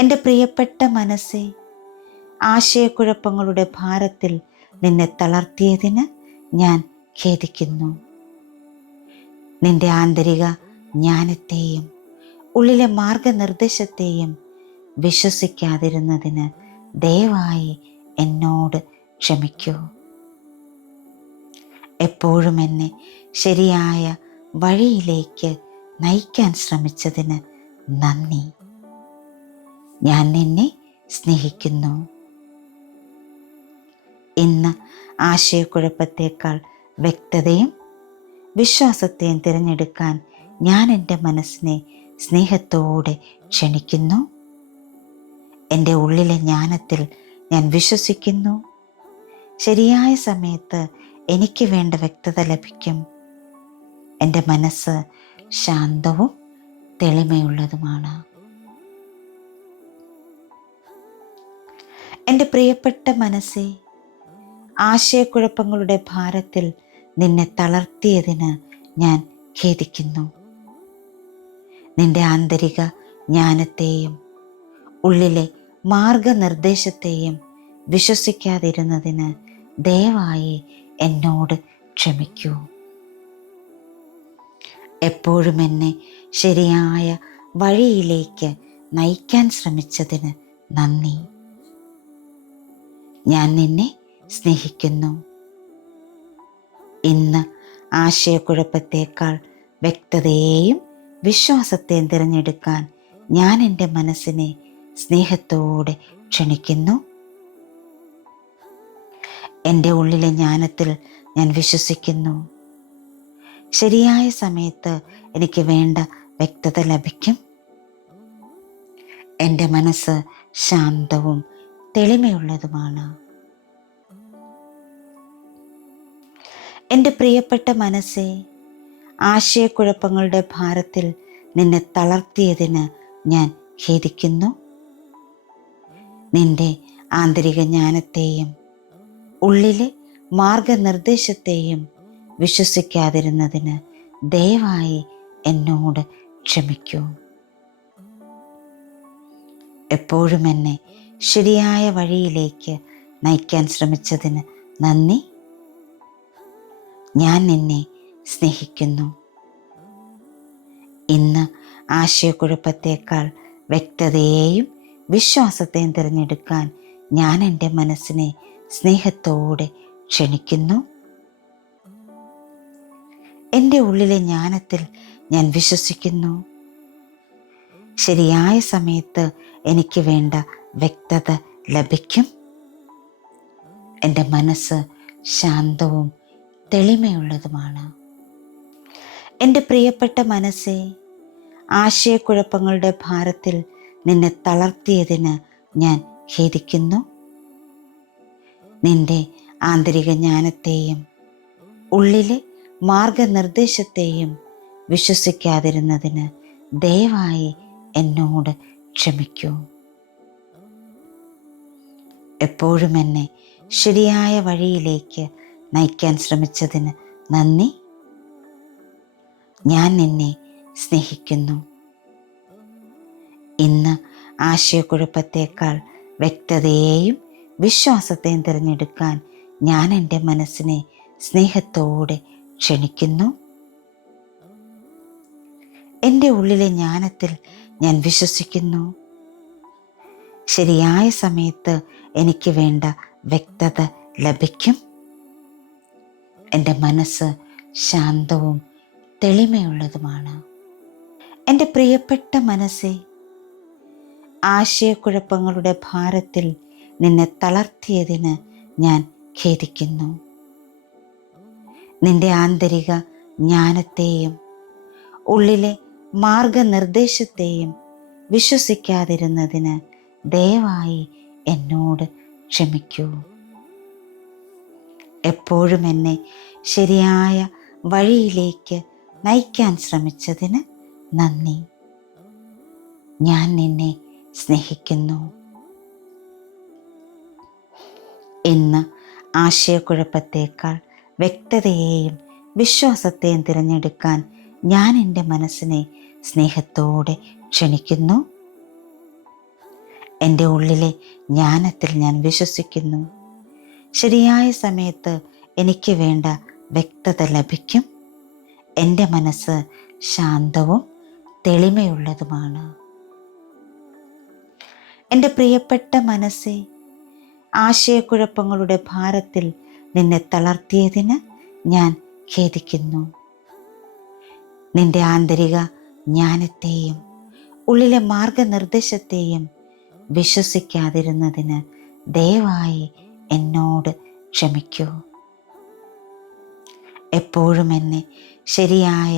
എൻ്റെ പ്രിയപ്പെട്ട മനസ്സേ, ആശയക്കുഴപ്പങ്ങളുടെ ഭാരത്തിൽ നിന്നെ തളർത്തിയതിന് ഞാൻ ഖേദിക്കുന്നു. നിന്റെ ആന്തരിക ജ്ഞാനത്തെയും ഉള്ളിലെ മാർഗനിർദ്ദേശത്തെയും വിശ്വസിക്കാതിരുന്നതിന് ദയവായി എന്നോട് ക്ഷമിക്കൂ. എപ്പോഴും എന്നെ ശരിയായ വഴിയിലേക്ക് നയിക്കാൻ ശ്രമിച്ചതിന് നന്ദി. ഞാൻ നിന്നെ സ്നേഹിക്കുന്നു. ഇന്ന് ആശയക്കുഴപ്പത്തേക്കാൾ വ്യക്തതയും വിശ്വാസത്തെയും തിരഞ്ഞെടുക്കാൻ ഞാൻ എൻ്റെ മനസ്സിനെ സ്നേഹത്തോടെ ക്ഷണിക്കുന്നു. എൻ്റെ ഉള്ളിലെ ജ്ഞാനത്തിൽ ഞാൻ വിശ്വസിക്കുന്നു. ശരിയായ സമയത്ത് എനിക്ക് വേണ്ട വ്യക്തത ലഭിക്കും. എൻ്റെ മനസ്സ് ശാന്തവും തെളിമയുള്ളതുമാണ്. എൻ്റെ പ്രിയപ്പെട്ട മനസ്സേ, ആശയക്കുഴപ്പങ്ങളുടെ ഭാരത്തിൽ നിന്നെ തളർത്തിയതിന് ഞാൻ ഖേദിക്കുന്നു. നിന്റെ ആന്തരിക ജ്ഞാനത്തെയും ഉള്ളിലെ മാർഗനിർദ്ദേശത്തെയും വിശ്വസിക്കാതിരുന്നതിന് ദയവായി എന്നോട് ക്ഷമിക്കൂ. എപ്പോഴും എന്നെ ശരിയായ വഴിയിലേക്ക് നയിക്കാൻ ശ്രമിച്ചതിന് നന്ദി. ഞാൻ നിന്നെ സ്നേഹിക്കുന്നു. ഇന്ന് ആശയക്കുഴപ്പത്തേക്കാൾ വ്യക്തതയെയും വിശ്വാസത്തെയും തിരഞ്ഞെടുക്കാൻ ഞാൻ എൻ്റെ മനസ്സിനെ സ്നേഹത്തോടെ ക്ഷണിക്കുന്നു. എൻ്റെ ഉള്ളിലെ ജ്ഞാനത്തിൽ ഞാൻ വിശ്വസിക്കുന്നു. ശരിയായ സമയത്ത് എനിക്ക് വേണ്ട വ്യക്തത ലഭിക്കും. എൻ്റെ മനസ്സ് ശാന്തവും തെളിമയുള്ളതുമാണ്. എൻ്റെ പ്രിയപ്പെട്ട മനസ്സേ, ആശയക്കുഴപ്പങ്ങളുടെ ഭാരത്തിൽ നിന്നെ തളർത്തിയതിന് ഞാൻ ഖേദിക്കുന്നു. നിന്റെ ആന്തരിക ജ്ഞാനത്തെയും ഉള്ളിലെ മാർഗനിർദ്ദേശത്തെയും വിശ്വസിക്കാതിരുന്നതിന് ദയവായി എന്നോട് ക്ഷമിക്കൂ. എപ്പോഴും എന്നെ ശരിയായ വഴിയിലേക്ക് നയിക്കാൻ ശ്രമിച്ചതിന് നന്ദി. ഞാൻ നിന്നെ സ്നേഹിക്കുന്നു. ഇന്ന് ആശയക്കുഴപ്പത്തേക്കാൾ വ്യക്തതയെയും വിശ്വാസത്തെയും തിരഞ്ഞെടുക്കാൻ ഞാൻ എൻ്റെ മനസ്സിനെ സ്നേഹത്തോടെ ക്ഷണിക്കുന്നു. എൻ്റെ ഉള്ളിലെ ജ്ഞാനത്തിൽ ഞാൻ വിശ്വസിക്കുന്നു. ശരിയായ സമയത്ത് എനിക്ക് വേണ്ട വ്യക്തത ലഭിക്കും. എൻ്റെ മനസ്സ് ശാന്തവും തെളിമയുള്ളതുമാണ്. എൻ്റെ പ്രിയപ്പെട്ട മനസ്സേ, ആശയക്കുഴപ്പങ്ങളുടെ ഭാരത്തിൽ നിന്നെ തളർത്തിയതിന് ഞാൻ ഖേദിക്കുന്നു. നിന്റെ ആന്തരിക ജ്ഞാനത്തെയും ഉള്ളിലെ മാർഗനിർദ്ദേശത്തെയും വിശ്വസിക്കാതിരുന്നതിന് ദയവായി എന്നോട് ക്ഷമിക്കൂ. എപ്പോഴും എന്നെ ശരിയായ വഴിയിലേക്ക് നയിക്കാൻ ശ്രമിച്ചതിന് നന്ദി. ഞാൻ നിന്നെ സ്നേഹിക്കുന്നു. ഇന്ന് ആശയക്കുഴപ്പത്തേക്കാൾ വ്യക്തതയെയും വിശ്വാസത്തെയും തിരഞ്ഞെടുക്കാൻ ഞാൻ എൻ്റെ മനസ്സിനെ സ്നേഹത്തോടെ ക്ഷണിക്കുന്നു. എൻ്റെ ഉള്ളിലെ ജ്ഞാനത്തിൽ ഞാൻ വിശ്വസിക്കുന്നു. ശരിയായ സമയത്ത് എനിക്ക് വേണ്ട വ്യക്തത ലഭിക്കും. എൻ്റെ മനസ്സ് ശാന്തവും തെളിമയുള്ളതുമാണ്. എൻ്റെ പ്രിയപ്പെട്ട മനസ്സേ, ആശയക്കുഴപ്പങ്ങളുടെ ഭാരത്തിൽ നിന്നെ തളർത്തിയതിന് ഞാൻ ഖേദിക്കുന്നു. നിന്റെ ആന്തരിക ജ്ഞാനത്തെയും ഉള്ളിലെ മാർഗനിർദ്ദേശത്തെയും വിശ്വസിക്കാതിരുന്നതിന് ദയവായി എന്നോട് ക്ഷമിക്കൂ. എപ്പോഴും എന്നെ ശരിയായ വഴിയിലേക്ക് നയിക്കാൻ ശ്രമിച്ചതിന് നന്ദി. ഞാൻ നിന്നെ സ്നേഹിക്കുന്നു. ഇന്ന് ആശയക്കുഴപ്പത്തേക്കാൾ വ്യക്തതയെയും വിശ്വാസത്തെയും തിരഞ്ഞെടുക്കാൻ ഞാൻ എൻ്റെ മനസ്സിനെ സ്നേഹത്തോടെ ക്ഷണിക്കുന്നു. എൻ്റെ ഉള്ളിലെ ജ്ഞാനത്തിൽ ഞാൻ വിശ്വസിക്കുന്നു. ശരിയായ സമയത്ത് എനിക്ക് വേണ്ട വ്യക്തത ലഭിക്കും. എൻ്റെ മനസ്സ് ശാന്തവും തെളിമയുള്ളതുമാണ്. എൻ്റെ പ്രിയപ്പെട്ട മനസ്സേ, ആശയക്കുഴപ്പങ്ങളുടെ ഭാരത്തിൽ നിന്നെ തളർത്തിയതിന് ഞാൻ ഖേദിക്കുന്നു. നിന്റെ ആന്തരിക ജ്ഞാനത്തെയും ഉള്ളിലെ മാർഗനിർദ്ദേശത്തെയും വിശ്വസിക്കാതിരുന്നതിന് ദയവായി എന്നോട് ക്ഷമിക്കൂ. എപ്പോഴും എന്നെ ശരിയായ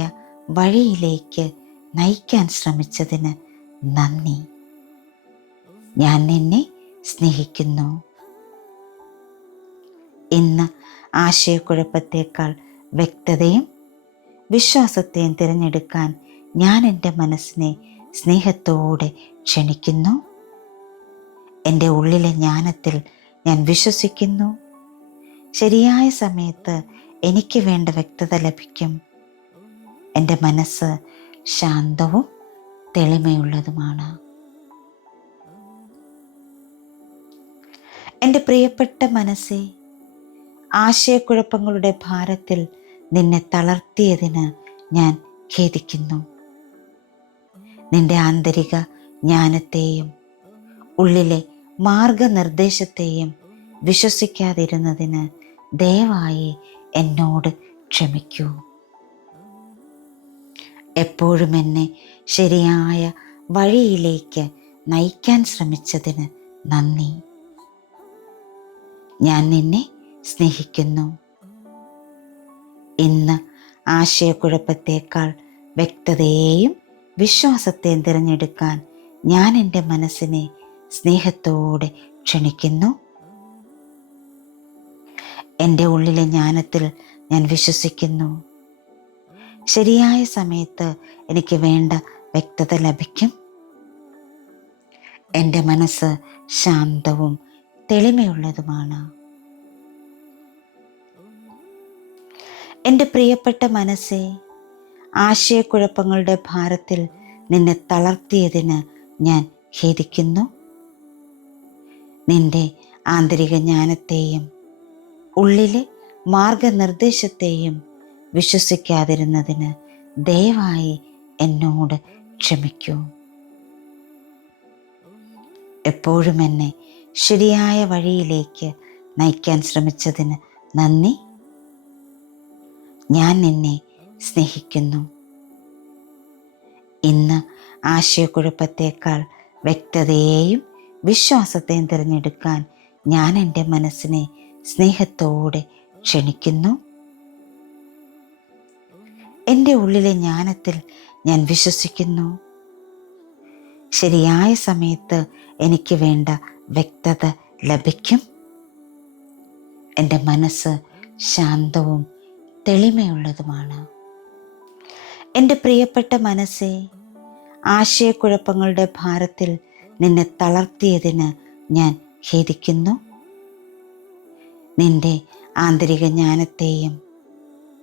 വഴിയിലേക്ക് നയിക്കാൻ ശ്രമിച്ചതിന് നന്ദി. ഞാൻ നിന്നെ സ്നേഹിക്കുന്നു. ഇന്ന് ആശയക്കുഴപ്പത്തേക്കാൾ വ്യക്തതയും വിശ്വാസത്തെയും തിരഞ്ഞെടുക്കാൻ ഞാൻ എൻ്റെ മനസ്സിനെ സ്നേഹത്തോടെ ക്ഷണിക്കുന്നു. എൻ്റെ ഉള്ളിലെ ജ്ഞാനത്തിൽ ഞാൻ വിശ്വസിക്കുന്നു. ശരിയായ സമയത്ത് എനിക്ക് വേണ്ട വ്യക്തത ലഭിക്കും. എൻ്റെ മനസ്സ് ശാന്തവും തെളിമയുള്ളതുമാണ്. എൻ്റെ പ്രിയപ്പെട്ട മനസ്സേ, ആശയക്കുഴപ്പങ്ങളുടെ ഭാരത്തിൽ നിന്നെ തളർത്തിയതിന് ഞാൻ ഖേദിക്കുന്നു. നിന്റെ ആന്തരിക ജ്ഞാനത്തെയും ഉള്ളിലെ മാർഗനിർദ്ദേശത്തെയും വിശ്വസിക്കാതിരുന്നതിന് ദയവായി എന്നോട് ക്ഷമിക്കൂ. എപ്പോഴും എന്നെ ശരിയായ വഴിയിലേക്ക് നയിക്കാൻ ശ്രമിച്ചതിന് നന്ദി. ഞാൻ നിന്നെ സ്നേഹിക്കുന്നു. ഇന്ന് ആശയക്കുഴപ്പത്തേക്കാൾ വ്യക്തതയെയും വിശ്വാസത്തെയും തിരഞ്ഞെടുക്കാൻ ഞാൻ എൻ്റെ മനസ്സിനെ സ്നേഹത്തോടെ ക്ഷണിക്കുന്നു. എൻ്റെ ഉള്ളിലെ ജ്ഞാനത്തിൽ ഞാൻ വിശ്വസിക്കുന്നു. ശരിയായ സമയത്ത് എനിക്ക് വേണ്ട വ്യക്തത ലഭിക്കും. എൻ്റെ മനസ്സ് ശാന്തവും തെളിമയുള്ളതുമാണ്. എൻ്റെ പ്രിയപ്പെട്ട മനസ്സേ, ആശയക്കുഴപ്പങ്ങളുടെ ഭാരത്തിൽ നിന്നെ തളർത്തിയതിന് ഞാൻ ഖേദിക്കുന്നു. നിന്റെ ആന്തരിക ജ്ഞാനത്തെയും ഉള്ളിലെ മാർഗനിർദ്ദേശത്തെയും വിശ്വസിക്കാതിരുന്നതിന് ദയവായി എന്നോട് ക്ഷമിക്കൂ. എപ്പോഴും എന്നെ ശരിയായ വഴിയിലേക്ക് നയിക്കാൻ ശ്രമിച്ചതിന് നന്ദി. ഞാൻ നിന്നെ സ്നേഹിക്കുന്നു. ഇന്ന് ആശയക്കുഴപ്പത്തേക്കാൾ വ്യക്തതയെയും വിശ്വാസത്തെയും തിരഞ്ഞെടുക്കാൻ ഞാൻ എൻ്റെ മനസ്സിനെ സ്നേഹത്തോടെ ക്ഷണിക്കുന്നു. എൻ്റെ ഉള്ളിലെ ജ്ഞാനത്തിൽ ഞാൻ വിശ്വസിക്കുന്നു. ശരിയായ സമയത്ത് എനിക്ക് വേണ്ട വ്യക്തത ലഭിക്കും. എൻ്റെ മനസ്സ് ശാന്തവും തെളിമയുള്ളതുമാണ്. എൻ്റെ പ്രിയപ്പെട്ട മനസ്സേ, ആശയക്കുഴപ്പങ്ങളുടെ ഭാരത്തിൽ നിന്നെ തളർത്തിയതിന് ഞാൻ ഖേദിക്കുന്നു. നിന്റെ ആന്തരിക ജ്ഞാനത്തെയും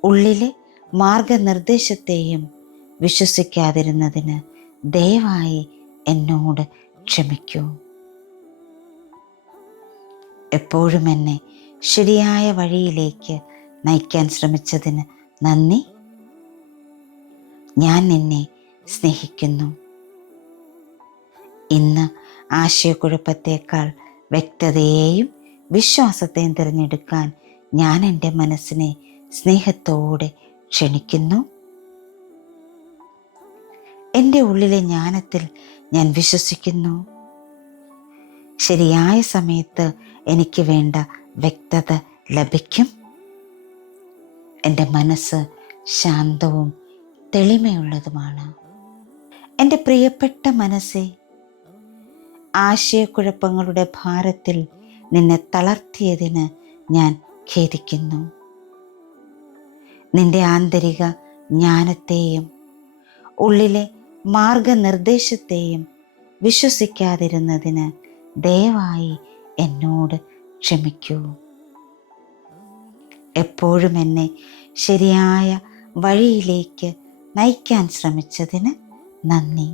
ഉള്ളിലെ മാർഗനിർദ്ദേശത്തെയും വിശ്വസിക്കാതിരുന്നതിന് ദയവായി എന്നോട് ക്ഷമിക്കൂ. എപ്പോഴും എന്നെ ശരിയായ വഴിയിലേക്ക് നയിക്കാൻ ശ്രമിച്ചതിന് നന്ദി. ഞാൻ നിന്നെ സ്നേഹിക്കുന്നു. ഇന്ന് ആശയക്കുഴപ്പത്തേക്കാൾ വ്യക്തതയെയും വിശ്വാസത്തെയും തിരഞ്ഞെടുക്കാൻ ഞാൻ എൻ്റെ മനസ്സിനെ സ്നേഹത്തോടെ ക്ഷണിക്കുന്നു. എൻ്റെ ഉള്ളിലെ ജ്ഞാനത്തിൽ ഞാൻ വിശ്വസിക്കുന്നു. ശരിയായ സമയത്ത് എനിക്ക് വേണ്ട വ്യക്തത ലഭിക്കും. എൻ്റെ മനസ്സ് ശാന്തവും തെളിമയുള്ളതുമാണ്. എൻ്റെ പ്രിയപ്പെട്ട മനസ്സേ, ആശയക്കുഴപ്പങ്ങളുടെ ഭാരത്തിൽ നിന്നെ തളർത്തിയതിന് ഞാൻ ഖേദിക്കുന്നു. നിന്റെ ആന്തരിക ജ്ഞാനത്തെയും ഉള്ളിലെ മാർഗനിർദ്ദേശത്തെയും വിശ്വസിക്കാതിരുന്നതിന് ദയവായി എന്നോട് ക്ഷമിക്കൂ. എപ്പോഴും എന്നെ ശരിയായ വഴിയിലേക്ക് നയിക്കാൻ ശ്രമിച്ചതിന് നന്ദി.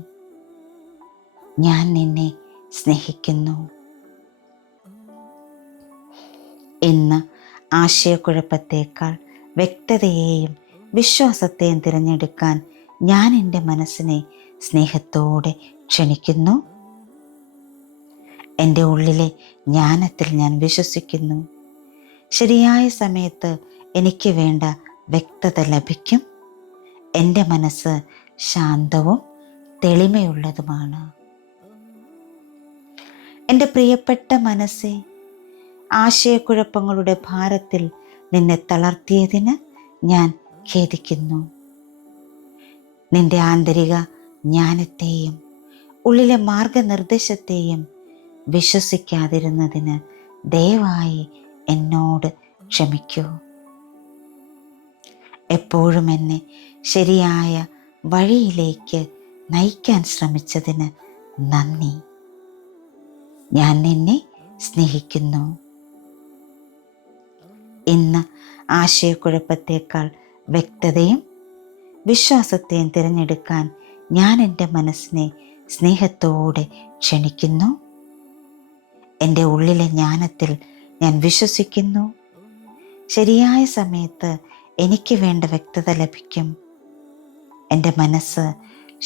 ഞാൻ നിന്നെ സ്നേഹിക്കുന്നു. ഇന്ന് ആശയക്കുഴപ്പത്തേക്കാൾ വ്യക്തതയെയും വിശ്വാസത്തെയും തിരഞ്ഞെടുക്കാൻ ഞാൻ എൻ്റെ മനസ്സിനെ സ്നേഹത്തോടെ ക്ഷണിക്കുന്നു. എൻ്റെ ഉള്ളിലെ ജ്ഞാനത്തിൽ ഞാൻ വിശ്വസിക്കുന്നു. ശരിയായ സമയത്ത് എനിക്ക് വേണ്ട വ്യക്തത ലഭിക്കും. എൻ്റെ മനസ്സ് ശാന്തവും തെളിമയുള്ളതുമാണ്. എൻ്റെ പ്രിയപ്പെട്ട മനസ്സേ, ആശയക്കുഴപ്പങ്ങളുടെ ഭാരത്തിൽ നിന്നെ തളർത്തിയതിന് ഞാൻ ഖേദിക്കുന്നു. നിന്റെ ആന്തരിക ജ്ഞാനത്തെയും ഉള്ളിലെ മാർഗനിർദ്ദേശത്തെയും വിശ്വസിക്കാതിരുന്നതിന് ദയവായി എന്നോട് ക്ഷമിക്കൂ. എപ്പോഴും എന്നെ ശരിയായ വഴിയിലേക്ക് നയിക്കാൻ ശ്രമിച്ചതിന് നന്ദി. ഞാൻ നിന്നെ സ്നേഹിക്കുന്നു. ഇന്ന് ആശയക്കുഴപ്പത്തേക്കാൾ വ്യക്തതയും വിശ്വാസത്തെയും തിരഞ്ഞെടുക്കാൻ ഞാൻ എൻ്റെ മനസ്സിനെ സ്നേഹത്തോടെ ക്ഷണിക്കുന്നു. എൻ്റെ ഉള്ളിലെ ജ്ഞാനത്തിൽ ഞാൻ വിശ്വസിക്കുന്നു. ശരിയായ സമയത്ത് എനിക്ക് വേണ്ട വ്യക്തത ലഭിക്കും. എൻ്റെ മനസ്സ്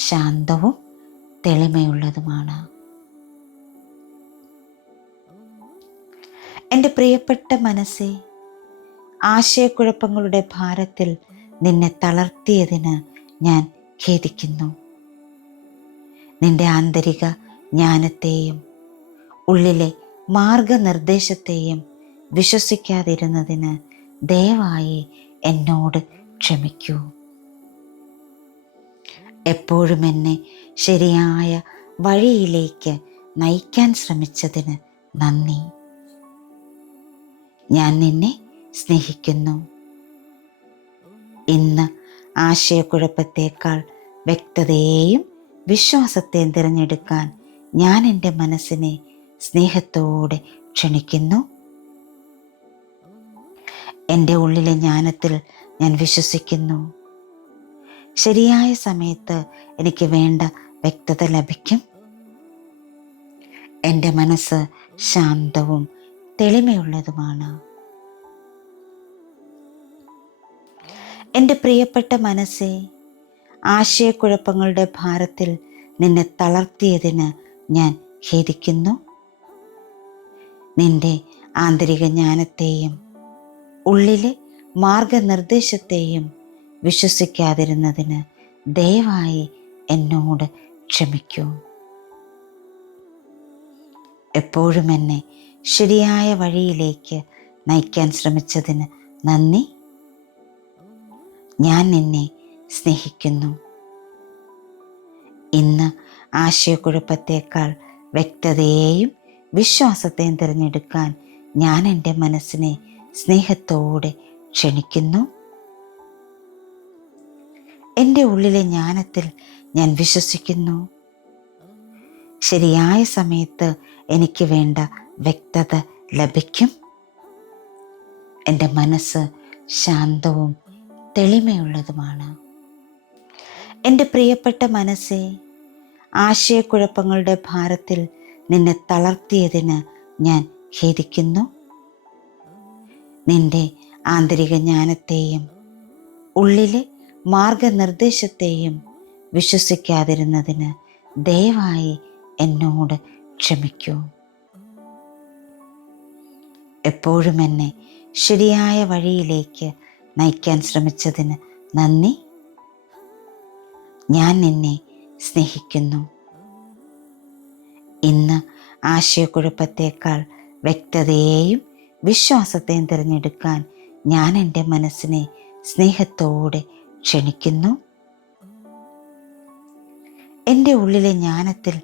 ശാന്തവും തെളിമയുള്ളതുമാണ്. എൻ്റെ പ്രിയപ്പെട്ട മനസ്സേ, ആശയക്കുഴപ്പങ്ങളുടെ ഭാരത്തിൽ നിന്നെ തളർത്തിയതിന് ഞാൻ ഖേദിക്കുന്നു. നിന്റെ ആന്തരിക ജ്ഞാനത്തെയും ഉള്ളിലെ മാർഗനിർദ്ദേശത്തെയും വിശ്വസിക്കാതിരുന്നതിന് ദയവായി എന്നോട് ക്ഷമിക്കൂ. എപ്പോഴും എന്നെ ശരിയായ വഴിയിലേക്ക് നയിക്കാൻ ശ്രമിച്ചതിന് നന്ദി. ഞാൻ നിന്നെ സ്നേഹിക്കുന്നു. ഇന്ന് ആശയക്കുഴപ്പത്തേക്കാൾ വ്യക്തതയെയും വിശ്വാസത്തെയും തിരഞ്ഞെടുക്കാൻ ഞാൻ എൻ്റെ മനസ്സിനെ സ്നേഹത്തോടെ ക്ഷണിക്കുന്നു. എൻ്റെ ഉള്ളിലെ ജ്ഞാനത്തിൽ ഞാൻ വിശ്വസിക്കുന്നു. ശരിയായ സമയത്ത് എനിക്ക് വേണ്ട വ്യക്തത ലഭിക്കും. എൻ്റെ മനസ്സ് ശാന്തവും തെളിമയുള്ളതുമാണ്. എൻ്റെ പ്രിയപ്പെട്ട മനസ്സേ, ആശയക്കുഴപ്പങ്ങളുടെ ഭാരത്തിൽ നിന്നെ തളർത്തിയതിന് ഞാൻ ഖേദിക്കുന്നു. നിന്റെ ആന്തരിക ജ്ഞാനത്തെയും ഉള്ളിലെ മാർഗനിർദ്ദേശത്തെയും വിശ്വസിക്കാതിരുന്നതിന് ദയവായി എന്നോട് ക്ഷമിക്കൂ. എപ്പോഴും എന്നെ ശരിയായ വഴിയിലേക്ക് നയിക്കാൻ ശ്രമിച്ചതിന് നന്ദി. ഞാൻ നിന്നെ സ്നേഹിക്കുന്നു. ഇന്ന് ആശയക്കുഴപ്പത്തേക്കാൾ വ്യക്തതയെയും വിശ്വാസത്തെയും തിരഞ്ഞെടുക്കാൻ ഞാൻ എൻ്റെ മനസ്സിനെ സ്നേഹത്തോടെ ക്ഷണിക്കുന്നു. എൻ്റെ ഉള്ളിലെ ജ്ഞാനത്തിൽ ഞാൻ വിശ്വസിക്കുന്നു. ശരിയായ സമയത്ത് എനിക്ക് വേണ്ട വ്യക്തത ലഭിക്കും. എൻ്റെ മനസ്സ് ശാന്തവും തെളിമയുള്ളതുമാണ്. എൻ്റെ പ്രിയപ്പെട്ട മനസ്സേ, ആശയക്കുഴപ്പങ്ങളുടെ ഭാരത്തിൽ നിന്നെ തളർത്തിയതിന് ഞാൻ ഖേദിക്കുന്നു. നിന്റെ ആന്തരിക ജ്ഞാനത്തെയും ഉള്ളിലെ മാർഗനിർദ്ദേശത്തെയും വിശ്വസിക്കാതിരുന്നതിന് ദയവായി എന്നോട് ക്ഷമിക്കൂ. എപ്പോഴും എന്നെ ശരിയായ വഴിയിലേക്ക് നയിക്കാൻ ശ്രമിച്ചതിന് നന്ദി. ഞാൻ നിന്നെ സ്നേഹിക്കുന്നു. ഇന്ന് ആശയക്കുഴപ്പത്തേക്കാൾ വ്യക്തതയെയും വിശ്വാസത്തെയും തിരഞ്ഞെടുക്കാൻ ഞാൻ എൻ്റെ മനസ്സിനെ സ്നേഹത്തോടെ ക്ഷണിക്കുന്നു. എൻ്റെ ഉള്ളിലെ ജ്ഞാനത്തിൽ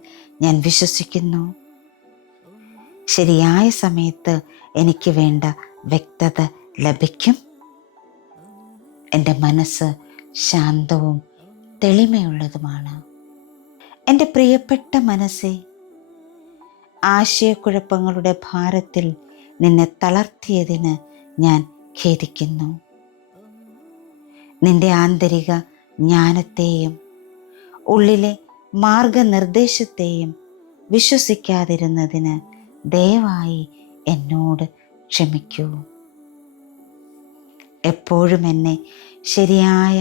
ഞാൻ വിശ്വസിക്കുന്നു. ശരിയായ സമയത്ത് എനിക്ക് വേണ്ട വ്യക്തത ലഭിക്കും. എൻ്റെ മനസ്സ് ശാന്തവും തെളിമയുള്ളതുമാണ്. എൻ്റെ പ്രിയപ്പെട്ട മനസ്സേ, ആശയക്കുഴപ്പങ്ങളുടെ ഭാരത്തിൽ നിന്നെ തളർത്തിയതിന് ഞാൻ ഖേദിക്കുന്നു. നിന്റെ ആന്തരിക ജ്ഞാനത്തെയും ഉള്ളിലെ മാർഗനിർദ്ദേശത്തെയും വിശ്വസിക്കാതിരുന്നതിന് ദയവായി എന്നോട് ക്ഷമിക്കൂ. എപ്പോഴും എന്നെ ശരിയായ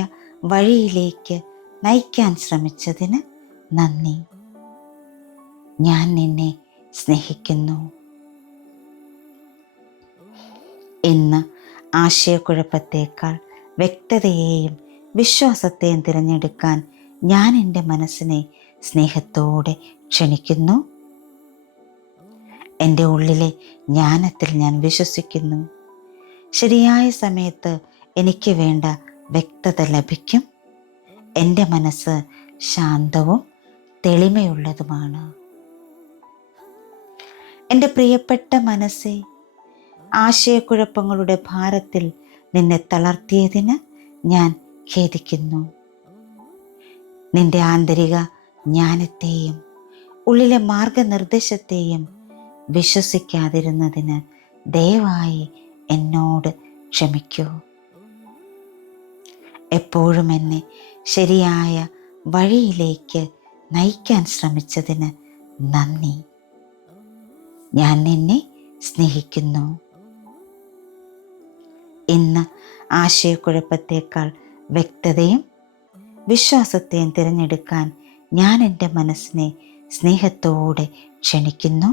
വഴിയിലേക്ക് നയിക്കാൻ ശ്രമിച്ചതിന് നന്ദി. ഞാൻ നിന്നെ സ്നേഹിക്കുന്നു. ഇന്ന് ആശയക്കുഴപ്പത്തേക്കാൾ വ്യക്തതയെയും വിശ്വാസത്തെയും തിരഞ്ഞെടുക്കാൻ ഞാൻ എൻ്റെ മനസ്സിനെ സ്നേഹത്തോടെ ക്ഷണിക്കുന്നു. എൻ്റെ ഉള്ളിലെ ജ്ഞാനത്തിൽ ഞാൻ വിശ്വസിക്കുന്നു. ശരിയായ സമയത്ത് എനിക്ക് വേണ്ട വ്യക്തത ലഭിക്കും. എൻ്റെ മനസ്സ് ശാന്തവും തെളിമയുള്ളതുമാണ്. എൻ്റെ പ്രിയപ്പെട്ട മനസ്സേ, ആശയക്കുഴപ്പങ്ങളുടെ ഭാരത്തിൽ നിന്നെ തളർത്തിയതിന് ഞാൻ ഖേദിക്കുന്നു. നിന്റെ ആന്തരിക ജ്ഞാനത്തെയും ഉള്ളിലെ മാർഗനിർദ്ദേശത്തെയും വിശ്വസിക്കാതിരുന്നതിന് ദയവായി എന്നോട് ക്ഷമിക്കൂ. എപ്പോഴും എന്നെ ശരിയായ വഴിയിലേക്ക് നയിക്കാൻ ശ്രമിച്ചതിന് നന്ദി. ഞാൻ നിന്നെ സ്നേഹിക്കുന്നു. ഇന്ന് ആശയക്കുഴപ്പത്തേക്കാൾ വ്യക്തതയും വിശ്വാസത്തെയും തിരഞ്ഞെടുക്കാൻ ഞാൻ എൻ്റെ മനസ്സിനെ സ്നേഹത്തോടെ ക്ഷണിക്കുന്നു.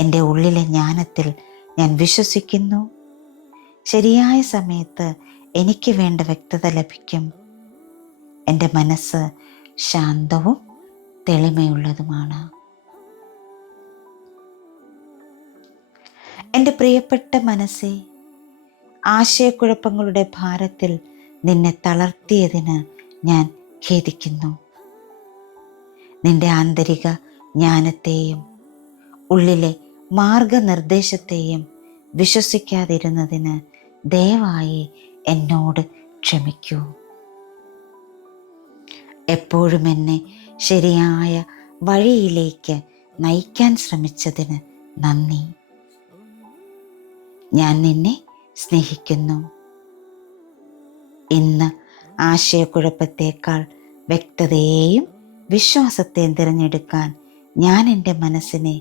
എൻ്റെ ഉള്ളിലെ ജ്ഞാനത്തിൽ ഞാൻ വിശ്വസിക്കുന്നു. ശരിയായ സമയത്ത് എനിക്ക് വേണ്ട വ്യക്തത ലഭിക്കും. എൻ്റെ മനസ്സ് ശാന്തവും തെളിമയുള്ളതുമാണ്. എൻ്റെ പ്രിയപ്പെട്ട മനസ്സേ, ആശയക്കുഴപ്പങ്ങളുടെ ഭാരത്തിൽ നിന്നെ തളർത്തിയതിന് ഞാൻ ഖേദിക്കുന്നു. നിന്റെ ആന്തരിക ജ്ഞാനത്തെയും ഉള്ളിലെ മാർഗനിർദ്ദേശത്തെയും വിശ്വസിക്കാതിരുന്നതിന് ദയവായി എന്നോട് ക്ഷമിക്കൂ. എപ്പോഴും എന്നെ ശരിയായ വഴിയിലേക്ക് നയിക്കാൻ ശ്രമിച്ചതിന് നന്ദി. ഞാൻ നിന്നെ സ്നേഹിക്കുന്നു. ഇന്ന് ആശയക്കുഴപ്പത്തേക്കാൾ വ്യക്തതയെയും വിശ്വാസത്തെയും തിരഞ്ഞെടുക്കാൻ ഞാൻ എൻ്റെ മനസ്സിനെ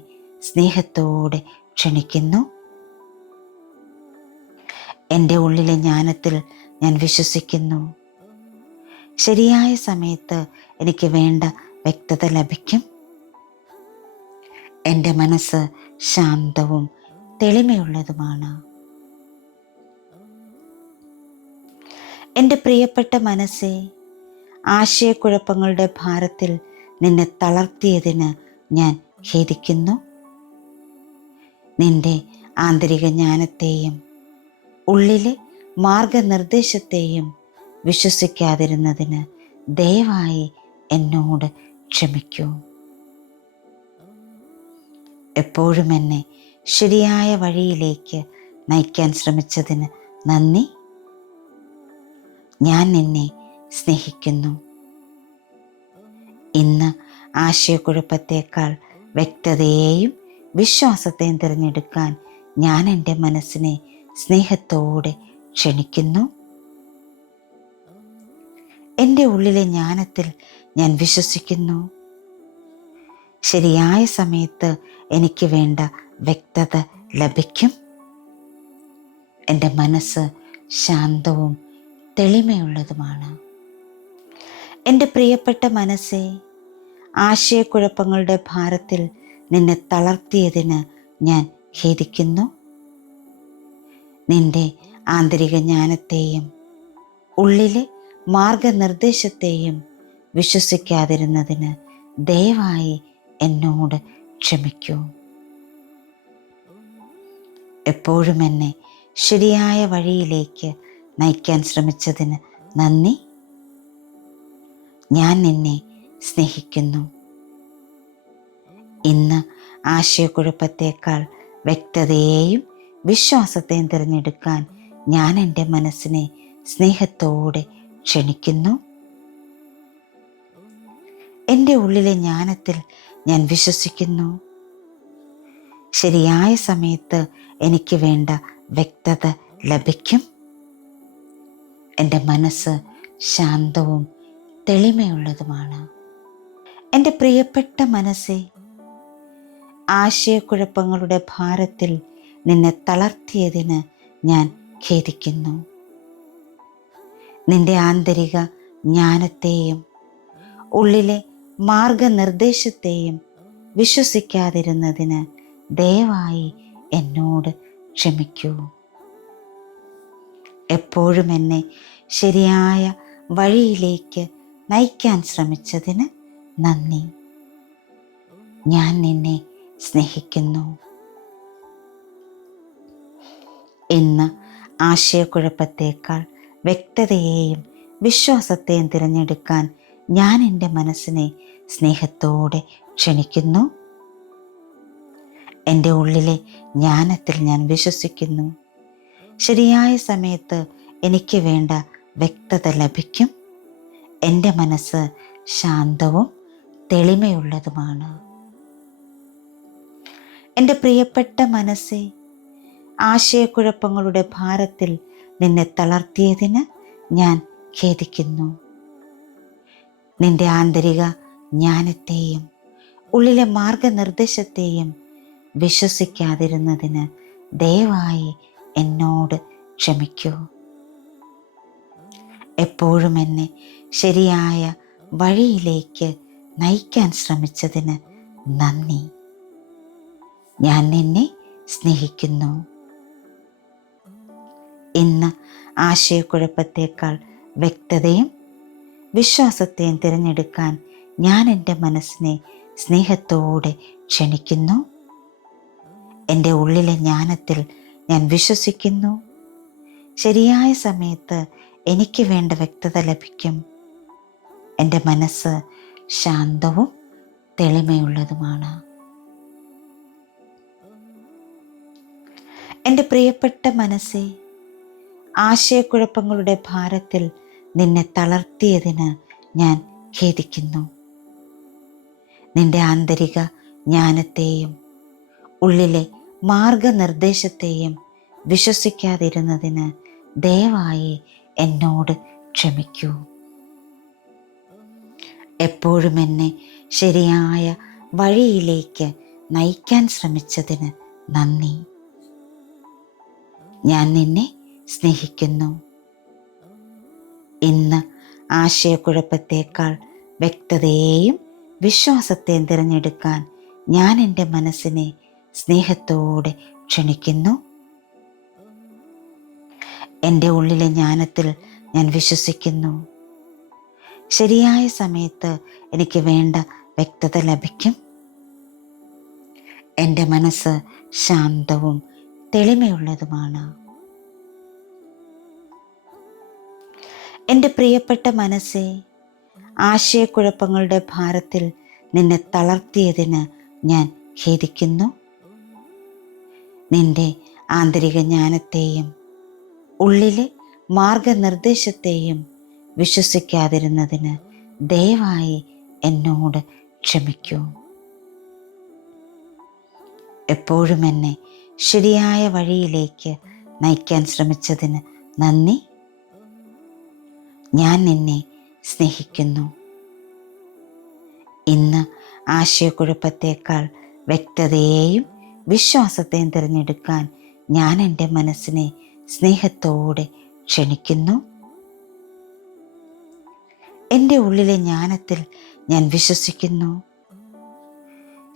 സ്നേഹത്തോടെ ക്ഷണിക്കുന്നു. എൻ്റെ ഉള്ളിലെ ജ്ഞാനത്തിൽ ഞാൻ വിശ്വസിക്കുന്നു. ശരിയായ സമയത്ത് എനിക്ക് വേണ്ട വ്യക്തത ലഭിക്കും. എൻ്റെ മനസ്സ് ശാന്തവും തെളിമയുള്ളതുമാണ്. എൻ്റെ പ്രിയപ്പെട്ട മനസ്സേ, ആശയക്കുഴപ്പങ്ങളുടെ ഭാരത്തിൽ നിന്നെ തളർത്തിയതിന് ഞാൻ ഖേദിക്കുന്നു. നിന്റെ ആന്തരിക ജ്ഞാനത്തെയും ഉള്ളിലെ മാർഗനിർദ്ദേശത്തെയും വിശ്വസിക്കാതിരുന്നതിന് ദയവായി എന്നോട് ക്ഷമിക്കൂ. എപ്പോഴും എന്നെ ശരിയായ വഴിയിലേക്ക് നയിക്കാൻ ശ്രമിച്ചതിന് നന്ദി. ഞാൻ നിന്നെ സ്നേഹിക്കുന്നു. ഇന്ന് ആശയക്കുഴപ്പത്തേക്കാൾ വ്യക്തതയെയും വിശ്വാസത്തെയും തിരഞ്ഞെടുക്കാൻ ഞാൻ എൻ്റെ മനസ്സിനെ സ്നേഹത്തോടെ ക്ഷണിക്കുന്നു. എൻ്റെ ഉള്ളിലെ ജ്ഞാനത്തിൽ ഞാൻ വിശ്വസിക്കുന്നു. ശരിയായ സമയത്ത് എനിക്ക് വേണ്ട വ്യക്തത ലഭിക്കും. എൻ്റെ മനസ്സ് ശാന്തവും തെളിമയുള്ളതുമാണ്. എൻ്റെ പ്രിയപ്പെട്ട മനസ്സേ, ആശയക്കുഴപ്പങ്ങളുടെ ഭാരത്തിൽ നിന്നെ തളർത്തിയതിന് ഞാൻ ഖേദിക്കുന്നു. നിന്റെ ആന്തരിക ജ്ഞാനത്തെയും ഉള്ളിലെ മാർഗനിർദ്ദേശത്തെയും വിശ്വസിക്കാതിരുന്നതിന് ദയവായി എന്നോട് ക്ഷമിക്കൂ. എപ്പോഴും എന്നെ ശരിയായ വഴിയിലേക്ക് നയിക്കാൻ ശ്രമിച്ചതിന് നന്ദി. ഞാൻ നിന്നെ സ്നേഹിക്കുന്നു. ഇന്ന് ആശയക്കുഴപ്പത്തേക്കാൾ വ്യക്തതയെയും വിശ്വാസത്തെയും തിരഞ്ഞെടുക്കാൻ ഞാൻ എൻ്റെ മനസ്സിനെ സ്നേഹത്തോടെ ക്ഷണിക്കുന്നു. എൻ്റെ ഉള്ളിലെ ജ്ഞാനത്തിൽ ഞാൻ വിശ്വസിക്കുന്നു. ശരിയായ സമയത്ത് എനിക്ക് വേണ്ട വ്യക്തത ലഭിക്കും. എൻ്റെ മനസ്സ് ശാന്തവും തെളിമയുള്ളതുമാണ്. എൻ്റെ പ്രിയപ്പെട്ട മനസ്സേ, ആശയക്കുഴപ്പങ്ങളുടെ ഭാരത്തിൽ നിന്നെ തളർത്തിയതിന് ഞാൻ ഖേദിക്കുന്നു. നിന്റെ ആന്തരിക ജ്ഞാനത്തെയും ഉള്ളിലെ മാർഗനിർദ്ദേശത്തെയും വിശ്വസിക്കാതിരുന്നതിന് ദയവായി എന്നോട് ക്ഷമിക്കൂ. എപ്പോഴും എന്നെ ശരിയായ വഴിയിലേക്ക് നയിക്കാൻ ശ്രമിച്ചതിന് നന്ദി. ഞാൻ നിന്നെ സ്നേഹിക്കുന്നു. ഇന്ന് ആശയക്കുഴപ്പത്തേക്കാൾ വ്യക്തതയെയും വിശ്വാസത്തെയും തിരഞ്ഞെടുക്കാൻ ഞാൻ എൻ്റെ മനസ്സിനെ സ്നേഹത്തോടെ ക്ഷണിക്കുന്നു. എൻ്റെ ഉള്ളിലെ ജ്ഞാനത്തിൽ ഞാൻ വിശ്വസിക്കുന്നു. ശരിയായ സമയത്ത് എനിക്ക് വേണ്ട വ്യക്തത ലഭിക്കും. എൻ്റെ മനസ്സ് ശാന്തവും തെളിമയുള്ളതുമാണ്. എൻ്റെ പ്രിയപ്പെട്ട മനസ്സേ, ആശയക്കുഴപ്പങ്ങളുടെ ഭാരത്തിൽ നിന്നെ തളർത്തിയതിന് ഞാൻ ഖേദിക്കുന്നു. നിന്റെ ആന്തരിക ജ്ഞാനത്തെയും ഉള്ളിലെ മാർഗനിർദ്ദേശത്തെയും വിശ്വസിക്കാതിരുന്നതിന് ദയവായി എന്നോട് ക്ഷമിക്കൂ. എപ്പോഴും എന്നെ ശരിയായ വഴിയിലേക്ക് നയിക്കാൻ ശ്രമിച്ചതിന് നന്ദി. ഞാൻ നിന്നെ സ്നേഹിക്കുന്നു. ഇന്ന് ആശയക്കുഴപ്പത്തേക്കാൾ വ്യക്തതയും വിശ്വാസത്തെയും തിരഞ്ഞെടുക്കാൻ ഞാൻ എൻ്റെ മനസ്സിനെ സ്നേഹത്തോടെ ക്ഷണിക്കുന്നു. എൻ്റെ ഉള്ളിലെ ജ്ഞാനത്തിൽ ഞാൻ വിശ്വസിക്കുന്നു. ശരിയായ സമയത്ത് എനിക്ക് വേണ്ട വ്യക്തത ലഭിക്കും. എൻ്റെ മനസ്സ് ശാന്തവും തെളിമയുള്ളതുമാണ്. എൻ്റെ പ്രിയപ്പെട്ട മനസ്സേ, ആശയക്കുഴപ്പങ്ങളുടെ ഭാരത്തിൽ നിന്നെ തളർത്തിയതിന് ഞാൻ ഖേദിക്കുന്നു. നിന്റെ ആന്തരിക ജ്ഞാനത്തെയും ഉള്ളിലെ മാർഗനിർദ്ദേശത്തെയും വിശ്വസിക്കാതിരുന്നതിന് ദയവായി എന്നോട് ക്ഷമിക്കൂ. എപ്പോഴും എന്നെ ശരിയായ വഴിയിലേക്ക് നയിക്കാൻ ശ്രമിച്ചതിന് നന്ദി. ഞാൻ നിന്നെ സ്നേഹിക്കുന്നു. ഇന്ന് ആശയക്കുഴപ്പത്തേക്കാൾ വ്യക്തതയെയും വിശ്വാസത്തെയും തിരഞ്ഞെടുക്കാൻ ഞാൻ എൻ്റെ മനസ്സിനെ സ്നേഹത്തോടെ ക്ഷണിക്കുന്നു. എൻ്റെ ഉള്ളിലെ ജ്ഞാനത്തിൽ ഞാൻ വിശ്വസിക്കുന്നു. ശരിയായ സമയത്ത് എനിക്ക് വേണ്ട വ്യക്തത ലഭിക്കും. എൻ്റെ മനസ്സ് ശാന്തവും തെളിമയുള്ളതുമാണ്. എൻ്റെ പ്രിയപ്പെട്ട മനസ്സേ, ആശയക്കുഴപ്പങ്ങളുടെ ഭാരത്തിൽ നിന്നെ തളർത്തിയതിന് ഞാൻ ഖേദിക്കുന്നു. നിന്റെ ആന്തരിക ജ്ഞാനത്തെയും ഉള്ളിലെ മാർഗനിർദ്ദേശത്തെയും വിശ്വസിക്കാതിരുന്നതിന് ദയവായി എന്നോട് ക്ഷമിക്കൂ. എപ്പോഴും എന്നെ ശരിയായ വഴിയിലേക്ക് നയിക്കാൻ ശ്രമിച്ചതിന് നന്ദി. ഞാൻ നിന്നെ സ്നേഹിക്കുന്നു. ഇന്ന് ആശയക്കുഴപ്പത്തേക്കാൾ വ്യക്തതയെയും വിശ്വാസത്തെയും തിരഞ്ഞെടുക്കാൻ ഞാൻ എൻ്റെ മനസ്സിനെ സ്നേഹത്തോടെ ക്ഷണിക്കുന്നു. എൻ്റെ ഉള്ളിലെ ജ്ഞാനത്തിൽ ഞാൻ വിശ്വസിക്കുന്നു.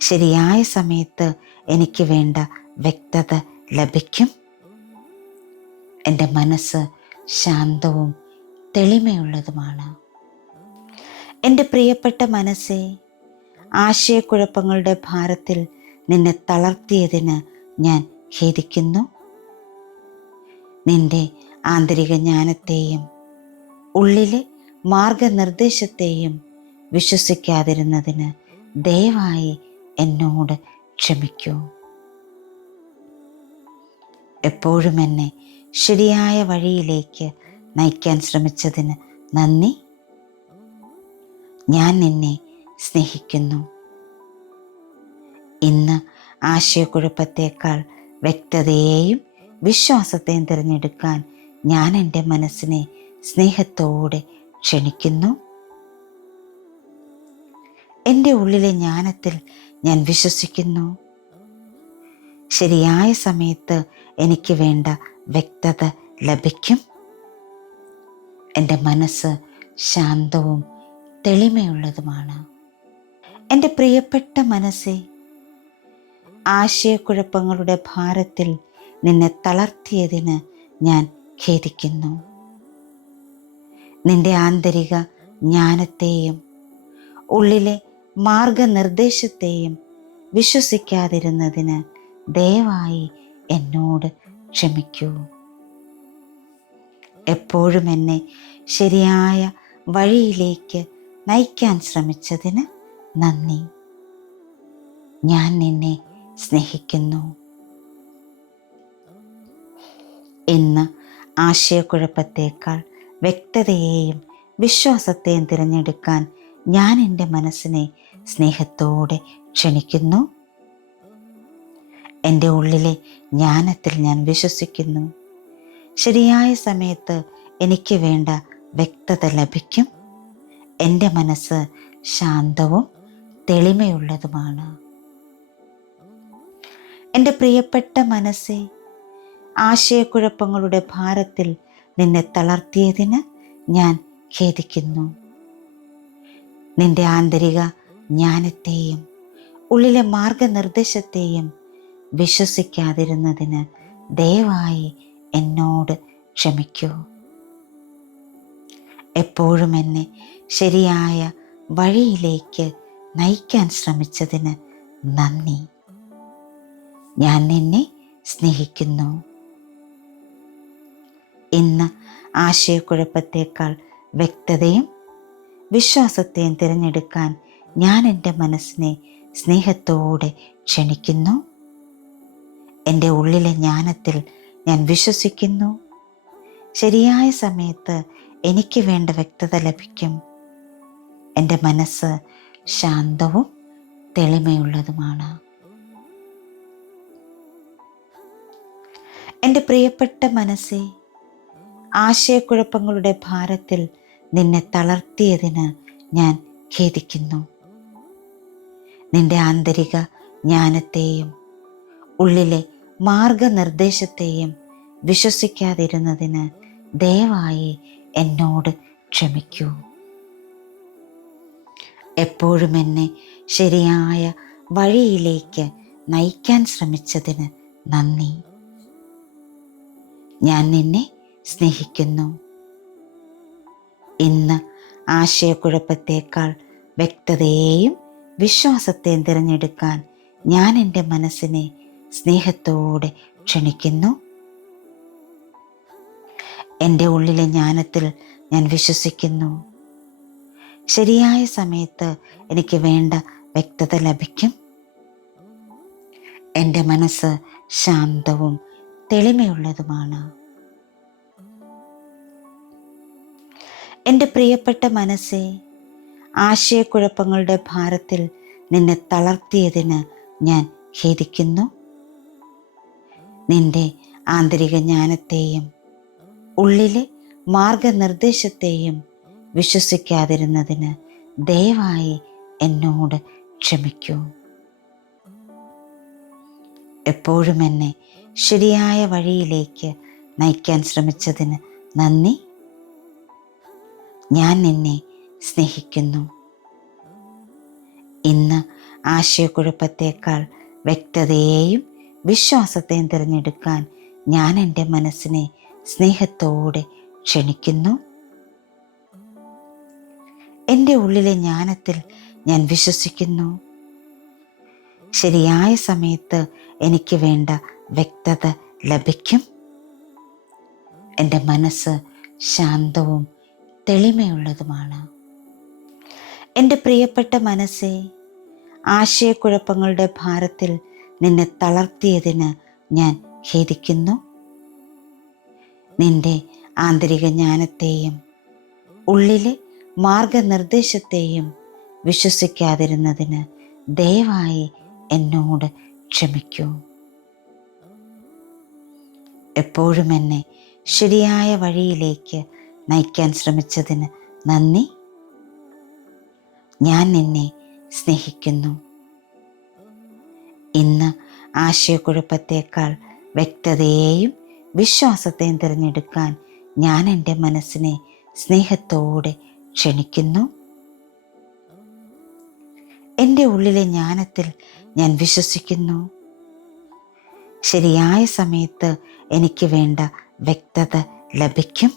ശരിയായ സമയത്ത് എനിക്ക് വേണ്ട വ്യക്തത ലഭിക്കും. എൻ്റെ മനസ്സ് ശാന്തവും തെളിമയുള്ളതുമാണ്. എൻ്റെ പ്രിയപ്പെട്ട മനസ്സേ, ആശയക്കുഴപ്പങ്ങളുടെ ഭാരത്തിൽ നിന്നെ തളർത്തിയതിന് ഞാൻ ഖേദിക്കുന്നു. നിന്റെ ആന്തരിക ജ്ഞാനത്തെയും ഉള്ളിലെ മാർഗനിർദ്ദേശത്തെയും വിശ്വസിക്കാതിരുന്നതിന് ദയവായി എന്നോട് ക്ഷമിക്കൂ. എപ്പോഴും എന്നെ ശരിയായ വഴിയിലേക്ക് നയിക്കാൻ ശ്രമിച്ചതിന് നന്ദി. ഞാൻ നിന്നെ സ്നേഹിക്കുന്നു. ഇന്ന് ആശയക്കുഴപ്പത്തേക്കാൾ വ്യക്തതയെയും വിശ്വാസത്തെയും തിരഞ്ഞെടുക്കാൻ ഞാൻ എൻ്റെ മനസ്സിനെ സ്നേഹത്തോടെ ക്ഷണിക്കുന്നു. എൻ്റെ ഉള്ളിലെ ജ്ഞാനത്തിൽ ഞാൻ വിശ്വസിക്കുന്നു. ശരിയായ സമയത്ത് എനിക്ക് വേണ്ട വ്യക്തത ലഭിക്കും. എൻ്റെ മനസ്സ് ശാന്തവും തെളിമയുള്ളതുമാണ്. എൻ്റെ പ്രിയപ്പെട്ട മനസ്സേ, ആശയക്കുഴപ്പങ്ങളുടെ ഭാരത്തിൽ നിന്നെ തളർത്തിയതിന് ഞാൻ ഖേദിക്കുന്നു. നിന്റെ ആന്തരിക ജ്ഞാനത്തെയും ഉള്ളിലെ മാർഗനിർദ്ദേശത്തെയും വിശ്വസിക്കാതിരുന്നതിന് ദയവായി എന്നോട് ക്ഷമിക്കൂ. എപ്പോഴും എന്നെ ശരിയായ വഴിയിലേക്ക് നയിക്കാൻ ശ്രമിച്ചതിന് നന്ദി. ഞാൻ നിന്നെ സ്നേഹിക്കുന്നു. ഇന്ന് ആശയക്കുഴപ്പത്തേക്കാൾ വ്യക്തതയെയും വിശ്വാസത്തെയും തിരഞ്ഞെടുക്കാൻ ഞാൻ എൻ്റെ മനസ്സിനെ സ്നേഹത്തോടെ ക്ഷണിക്കുന്നു. എൻ്റെ ഉള്ളിലെ ജ്ഞാനത്തിൽ ഞാൻ വിശ്വസിക്കുന്നു. ശരിയായ സമയത്ത് എനിക്ക് വേണ്ട വ്യക്തത ലഭിക്കും. എൻ്റെ മനസ്സ് ശാന്തവും തെളിമയുള്ളതുമാണ്. എൻ്റെ പ്രിയപ്പെട്ട മനസ്സേ, ആശയക്കുഴപ്പങ്ങളുടെ ഭാരത്തിൽ നിന്നെ തളർത്തിയതിന് ഞാൻ ഖേദിക്കുന്നു. നിന്റെ ആന്തരിക ജ്ഞാനത്തെയും ഉള്ളിലെ മാർഗനിർദ്ദേശത്തെയും വിശ്വസിക്കാതിരുന്നതിന് ദയവായി എന്നോട് ക്ഷമിക്കൂ. എപ്പോഴും എന്നെ ശരിയായ വഴിയിലേക്ക് നയിക്കാൻ ശ്രമിച്ചതിന് നന്ദി. ഞാൻ നിന്നെ സ്നേഹിക്കുന്നു. ഇന്ന് ആശയക്കുഴപ്പത്തേക്കാൾ വ്യക്തതയും വിശ്വാസത്തെയും തിരഞ്ഞെടുക്കാൻ ഞാൻ എൻ്റെ മനസ്സിനെ സ്നേഹത്തോടെ ക്ഷണിക്കുന്നു. എൻ്റെ ഉള്ളിലെ ജ്ഞാനത്തിൽ ഞാൻ വിശ്വസിക്കുന്നു. ശരിയായ സമയത്ത് എനിക്ക് വേണ്ട വ്യക്തത ലഭിക്കും. എൻ്റെ മനസ്സ് ശാന്തവും തെളിമയുള്ളതുമാണ്. എൻ്റെ പ്രിയപ്പെട്ട മനസ്സേ, ആശയക്കുഴപ്പങ്ങളുടെ ഭാരത്തിൽ നിന്നെ തളർത്തിയതിന് ഞാൻ ഖേദിക്കുന്നു. നിന്റെ ആന്തരിക ജ്ഞാനത്തെയും ഉള്ളിലെ മാർഗനിർദ്ദേശത്തെയും വിശ്വസിക്കാതിരുന്നതിന് ദയവായി എന്നോട് ക്ഷമിക്കൂ. എപ്പോഴും എന്നെ ശരിയായ വഴിയിലേക്ക് നയിക്കാൻ ശ്രമിച്ചതിന് നന്ദി. ഞാൻ നിന്നെ സ്നേഹിക്കുന്നു. ഇന്ന് ആശയക്കുഴപ്പത്തേക്കാൾ വ്യക്തതയെയും വിശ്വാസത്തെയും തിരഞ്ഞെടുക്കാൻ ഞാൻ എൻ്റെ മനസ്സിനെ സ്നേഹത്തോടെ ക്ഷണിക്കുന്നു. എൻ്റെ ഉള്ളിലെ ജ്ഞാനത്തിൽ ഞാൻ വിശ്വസിക്കുന്നു. ശരിയായ സമയത്ത് എനിക്ക് വേണ്ട വ്യക്തത ലഭിക്കും. എൻ്റെ മനസ്സ് ശാന്തവും തെളിമയുള്ളതുമാണ്. എൻ്റെ പ്രിയപ്പെട്ട മനസ്സേ, ആശയക്കുഴപ്പങ്ങളുടെ ഭാരത്തിൽ നിന്നെ തളർത്തിയതിന് ഞാൻ ഖേദിക്കുന്നു. നിന്റെ ആന്തരിക ജ്ഞാനത്തെയും ഉള്ളിലെ മാർഗനിർദ്ദേശത്തെയും വിശ്വസിക്കാതിരുന്നതിന് ദയവായി എന്നോട് ക്ഷമിക്കൂ. എപ്പോഴും എന്നെ ശരിയായ വഴിയിലേക്ക് നയിക്കാൻ ശ്രമിച്ചതിന് നന്ദി. ഞാൻ നിന്നെ സ്നേഹിക്കുന്നു. ഇന്ന് ആശയക്കുഴപ്പത്തേക്കാൾ വ്യക്തതയെയും വിശ്വാസത്തെയും തിരഞ്ഞെടുക്കാൻ ഞാൻ എൻ്റെ മനസ്സിനെ സ്നേഹത്തോടെ ക്ഷണിക്കുന്നു. എൻ്റെ ഉള്ളിലെ ജ്ഞാനത്തിൽ ഞാൻ വിശ്വസിക്കുന്നു. ശരിയായ സമയത്ത് എനിക്ക് വേണ്ട വ്യക്തത ലഭിക്കും. എൻ്റെ മനസ്സ് ശാന്തവും തെളിമയുള്ളതുമാണ്. എൻ്റെ പ്രിയപ്പെട്ട മനസ്സേ, ആശയക്കുഴപ്പങ്ങളുടെ ഭാരത്തിൽ നിന്നെ തളർത്തിയതിന് ഞാൻ ഖേദിക്കുന്നു. നിന്റെ ആന്തരിക ജ്ഞാനത്തെയും ഉള്ളിലെ മാർഗനിർദ്ദേശത്തെയും വിശ്വസിക്കാതിരുന്നതിന് ദയവായി എന്നോട് ക്ഷമിക്കൂ. എപ്പോഴും എന്നെ ശരിയായ വഴിയിലേക്ക് നയിക്കാൻ ശ്രമിച്ചതിന് നന്ദി. ഞാൻ നിന്നെ സ്നേഹിക്കുന്നു. ഇന്ന് ആശയക്കുഴപ്പത്തേക്കാൾ വ്യക്തതയെയും വിശ്വാസത്തെയും തിരഞ്ഞെടുക്കാൻ ഞാൻ എൻ്റെ മനസ്സിനെ സ്നേഹത്തോടെ ക്ഷണിക്കുന്നു. എൻ്റെ ഉള്ളിലെ ജ്ഞാനത്തിൽ ഞാൻ വിശ്വസിക്കുന്നു. ശരിയായ സമയത്ത് എനിക്ക് വേണ്ട വ്യക്തത ലഭിക്കും.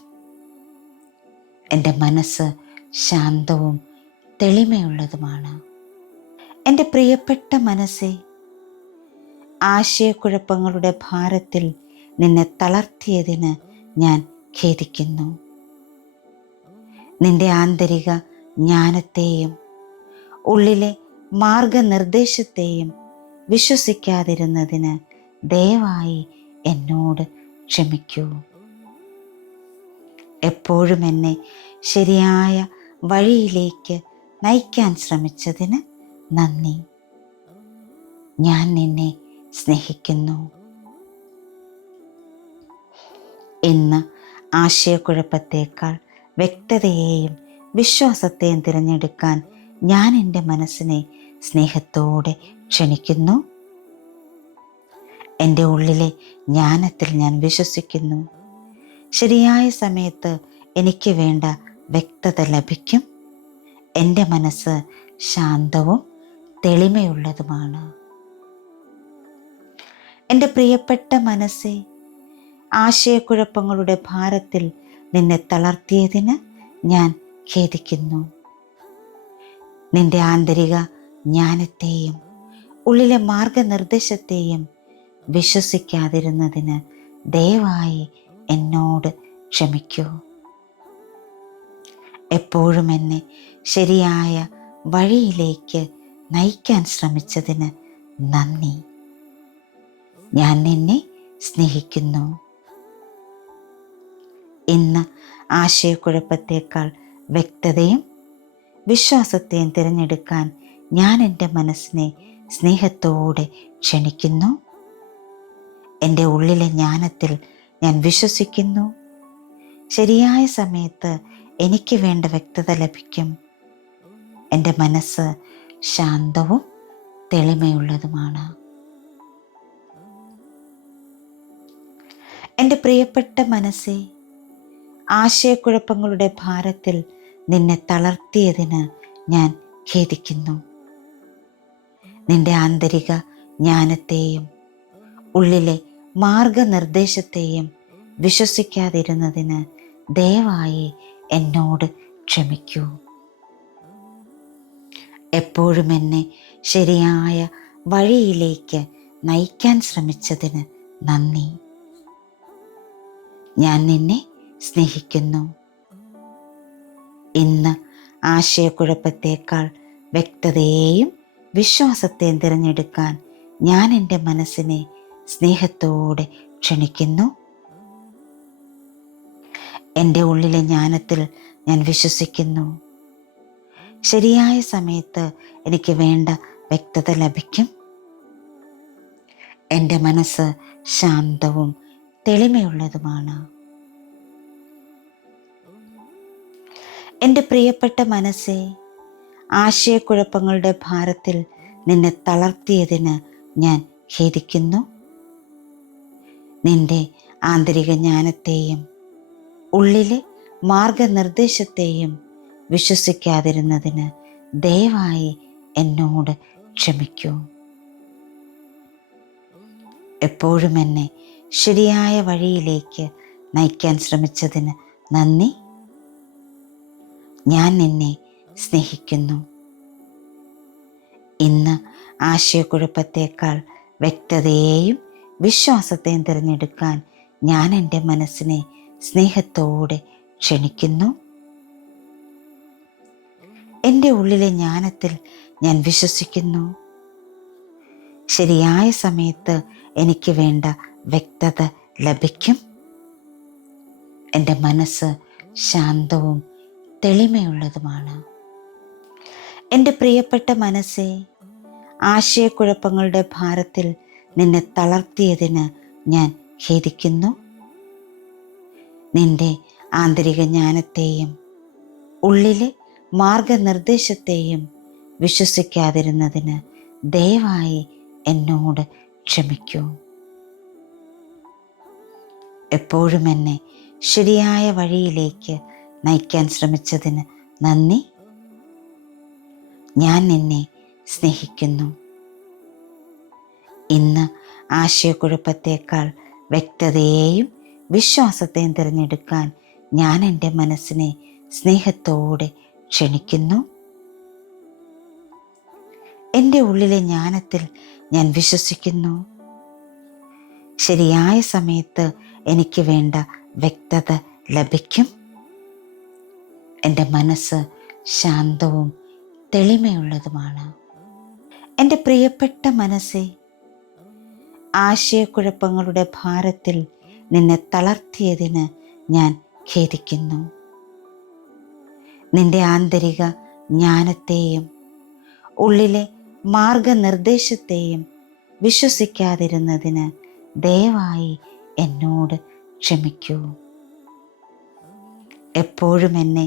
എൻ്റെ മനസ്സ് ശാന്തവും തെളിമയുള്ളതുമാണ്. എൻ്റെ പ്രിയപ്പെട്ട മനസ്സേ, ആശയക്കുഴപ്പങ്ങളുടെ ഭാരത്തിൽ നിന്നെ തളർത്തിയതിന് ഞാൻ ഖേദിക്കുന്നു. നിന്റെ ആന്തരിക ജ്ഞാനത്തെയും ഉള്ളിലെ മാർഗനിർദ്ദേശത്തെയും വിശ്വസിക്കാതിരുന്നതിന് ദയവായി എന്നോട് ക്ഷമിക്കൂ. എപ്പോഴും എന്നെ ശരിയായ വഴിയിലേക്ക് നയിക്കാൻ ശ്രമിച്ചതിന് നന്ദി. ഞാൻ നിന്നെ സ്നേഹിക്കുന്നു. ഇന്ന് ആശയക്കുഴപ്പത്തേക്കാൾ വ്യക്തതയെയും വിശ്വാസത്തെയും തിരഞ്ഞെടുക്കാൻ ഞാൻ എൻ്റെ മനസ്സിനെ സ്നേഹത്തോടെ ക്ഷണിക്കുന്നു. എൻ്റെ ഉള്ളിലെ ജ്ഞാനത്തിൽ ഞാൻ വിശ്വസിക്കുന്നു. ശരിയായ സമയത്ത് എനിക്ക് വേണ്ട വ്യക്തത ലഭിക്കും. എൻ്റെ മനസ്സ് ശാന്തവും തെളിമയുള്ളതുമാണ്. എൻ്റെ പ്രിയപ്പെട്ട മനസ്സേ, ആശയക്കുഴപ്പങ്ങളുടെ ഭാരത്തിൽ നിന്നെ തളർത്തിയതിന് ഞാൻ ഖേദിക്കുന്നു. നിന്റെ ആന്തരിക ജ്ഞാനത്തെയും ഉള്ളിലെ മാർഗനിർദ്ദേശത്തെയും വിശ്വസിക്കാതിരുന്നതിന് ദയവായി എന്നോട് ക്ഷമിക്കൂ. എപ്പോഴും എന്നെ ശരിയായ വഴിയിലേക്ക് നയിക്കാൻ ശ്രമിച്ചതിന് നന്ദി. ഞാൻ നിന്നെ സ്നേഹിക്കുന്നു. ഇന്ന് ആശയക്കുഴപ്പത്തേക്കാൾ വ്യക്തതയും വിശ്വാസത്തെയും തിരഞ്ഞെടുക്കാൻ ഞാൻ എൻ്റെ മനസ്സിനെ സ്നേഹത്തോടെ ക്ഷണിക്കുന്നു. എൻ്റെ ഉള്ളിലെ ജ്ഞാനത്തിൽ ഞാൻ വിശ്വസിക്കുന്നു. ശരിയായ സമയത്ത് എനിക്ക് വേണ്ട വ്യക്തത ലഭിക്കും. എൻ്റെ മനസ്സ് ശാന്തവും തെളിമയുള്ളതുമാണ്. എൻ്റെ പ്രിയപ്പെട്ട മനസ്സേ, ആശയക്കുഴപ്പങ്ങളുടെ ഭാരത്തിൽ നിന്നെ തളർത്തിയതിന് ഞാൻ ഖേദിക്കുന്നു. നിന്റെ ആന്തരിക ജ്ഞാനത്തെയും ഉള്ളിലെ മാർഗനിർദ്ദേശത്തെയും വിശ്വസിക്കാതിരുന്നതിന് ദയവായി എന്നോട് ക്ഷമിക്കൂ. എപ്പോഴും എന്നെ ശരിയായ വഴിയിലേക്ക് നയിക്കാൻ ശ്രമിച്ചതിന് നന്ദി. ഞാൻ നിന്നെ സ്നേഹിക്കുന്നു. ഇന്ന് ആശയക്കുഴപ്പത്തേക്കാൾ വ്യക്തതയെയും വിശ്വാസത്തെയും തിരഞ്ഞെടുക്കാൻ ഞാൻ എൻ്റെ മനസ്സിനെ സ്നേഹത്തോടെ ക്ഷണിക്കുന്നു. എൻ്റെ ഉള്ളിലെ ജ്ഞാനത്തിൽ ഞാൻ വിശ്വസിക്കുന്നു. ശരിയായ സമയത്ത് എനിക്ക് വേണ്ട വ്യക്തത ലഭിക്കും. എൻ്റെ മനസ്സ് ശാന്തവും തെളിമയുള്ളതുമാണ്. എൻ്റെ പ്രിയപ്പെട്ട മനസ്സേ, ആശയക്കുഴപ്പങ്ങളുടെ ഭാരത്തിൽ നിന്നെ തളർത്തിയതിന് ഞാൻ ഖേദിക്കുന്നു. നിന്റെ ആന്തരിക ജ്ഞാനത്തെയും ഉള്ളിലെ മാർഗനിർദ്ദേശത്തെയും വിശ്വസിക്കാതിരുന്നതിന് ദയവായി എന്നോട് ക്ഷമിക്കൂ. എപ്പോഴും എന്നെ ശരിയായ വഴിയിലേക്ക് നയിക്കാൻ ശ്രമിച്ചതിന് നന്ദി. ഞാൻ നിന്നെ സ്നേഹിക്കുന്നു. ഇന്ന് ആശയക്കുഴപ്പത്തേക്കാൾ വ്യക്തതയെയും വിശ്വാസത്തെയും തിരഞ്ഞെടുക്കാൻ ഞാൻ എൻ്റെ മനസ്സിനെ സ്നേഹത്തോടെ ക്ഷണിക്കുന്നു. എൻ്റെ ഉള്ളിലെ ജ്ഞാനത്തിൽ ഞാൻ വിശ്വസിക്കുന്നു. ശരിയായ സമയത്ത് എനിക്ക് വേണ്ട വ്യക്തത ലഭിക്കും. എൻ്റെ മനസ്സ് ശാന്തവും തെളിമയുള്ളതുമാണ്. എൻ്റെ പ്രിയപ്പെട്ട മനസ്സേ, ആശയക്കുഴപ്പങ്ങളുടെ ഭാരത്തിൽ നിന്നെ തളർത്തിയതിന് ഞാൻ ഖേദിക്കുന്നു. നിന്റെ ആന്തരിക ജ്ഞാനത്തെയും ഉള്ളിലെ മാർഗനിർദ്ദേശത്തെയും വിശ്വസിക്കാതിരുന്നതിന് ദയവായി എന്നോട് ക്ഷമിക്കൂ. എപ്പോഴും എന്നെ ശരിയായ വഴിയിലേക്ക് നയിക്കാൻ ശ്രമിച്ചതിന് നന്ദി. ഞാൻ നിന്നെ സ്നേഹിക്കുന്നു. ഇന്ന് ആശയക്കുഴപ്പത്തേക്കാൾ വ്യക്തതയെയും വിശ്വാസത്തെയും തിരഞ്ഞെടുക്കാൻ ഞാൻ എൻ്റെ മനസ്സിനെ സ്നേഹത്തോടെ ക്ഷണിക്കുന്നു. എൻ്റെ ഉള്ളിലെ ജ്ഞാനത്തിൽ ഞാൻ വിശ്വസിക്കുന്നു. ശരിയായ സമയത്ത് എനിക്ക് വേണ്ട വ്യക്തത ലഭിക്കും. എൻ്റെ മനസ്സ് ശാന്തവും തെളിമയുള്ളതുമാണ്. എൻ്റെ പ്രിയപ്പെട്ട മനസ്സേ, ആശയക്കുഴപ്പങ്ങളുടെ ഭാരത്തിൽ നിന്നെ തളർത്തിയതിന് ഞാൻ ഖേദിക്കുന്നു. നിന്റെ ആന്തരിക ജ്ഞാനത്തെയും ഉള്ളിലെ മാർഗനിർദ്ദേശത്തെയും വിശ്വസിക്കാതിരുന്നതിന് ദയവായി എന്നോട് ക്ഷമിക്കൂ. എപ്പോഴും എന്നെ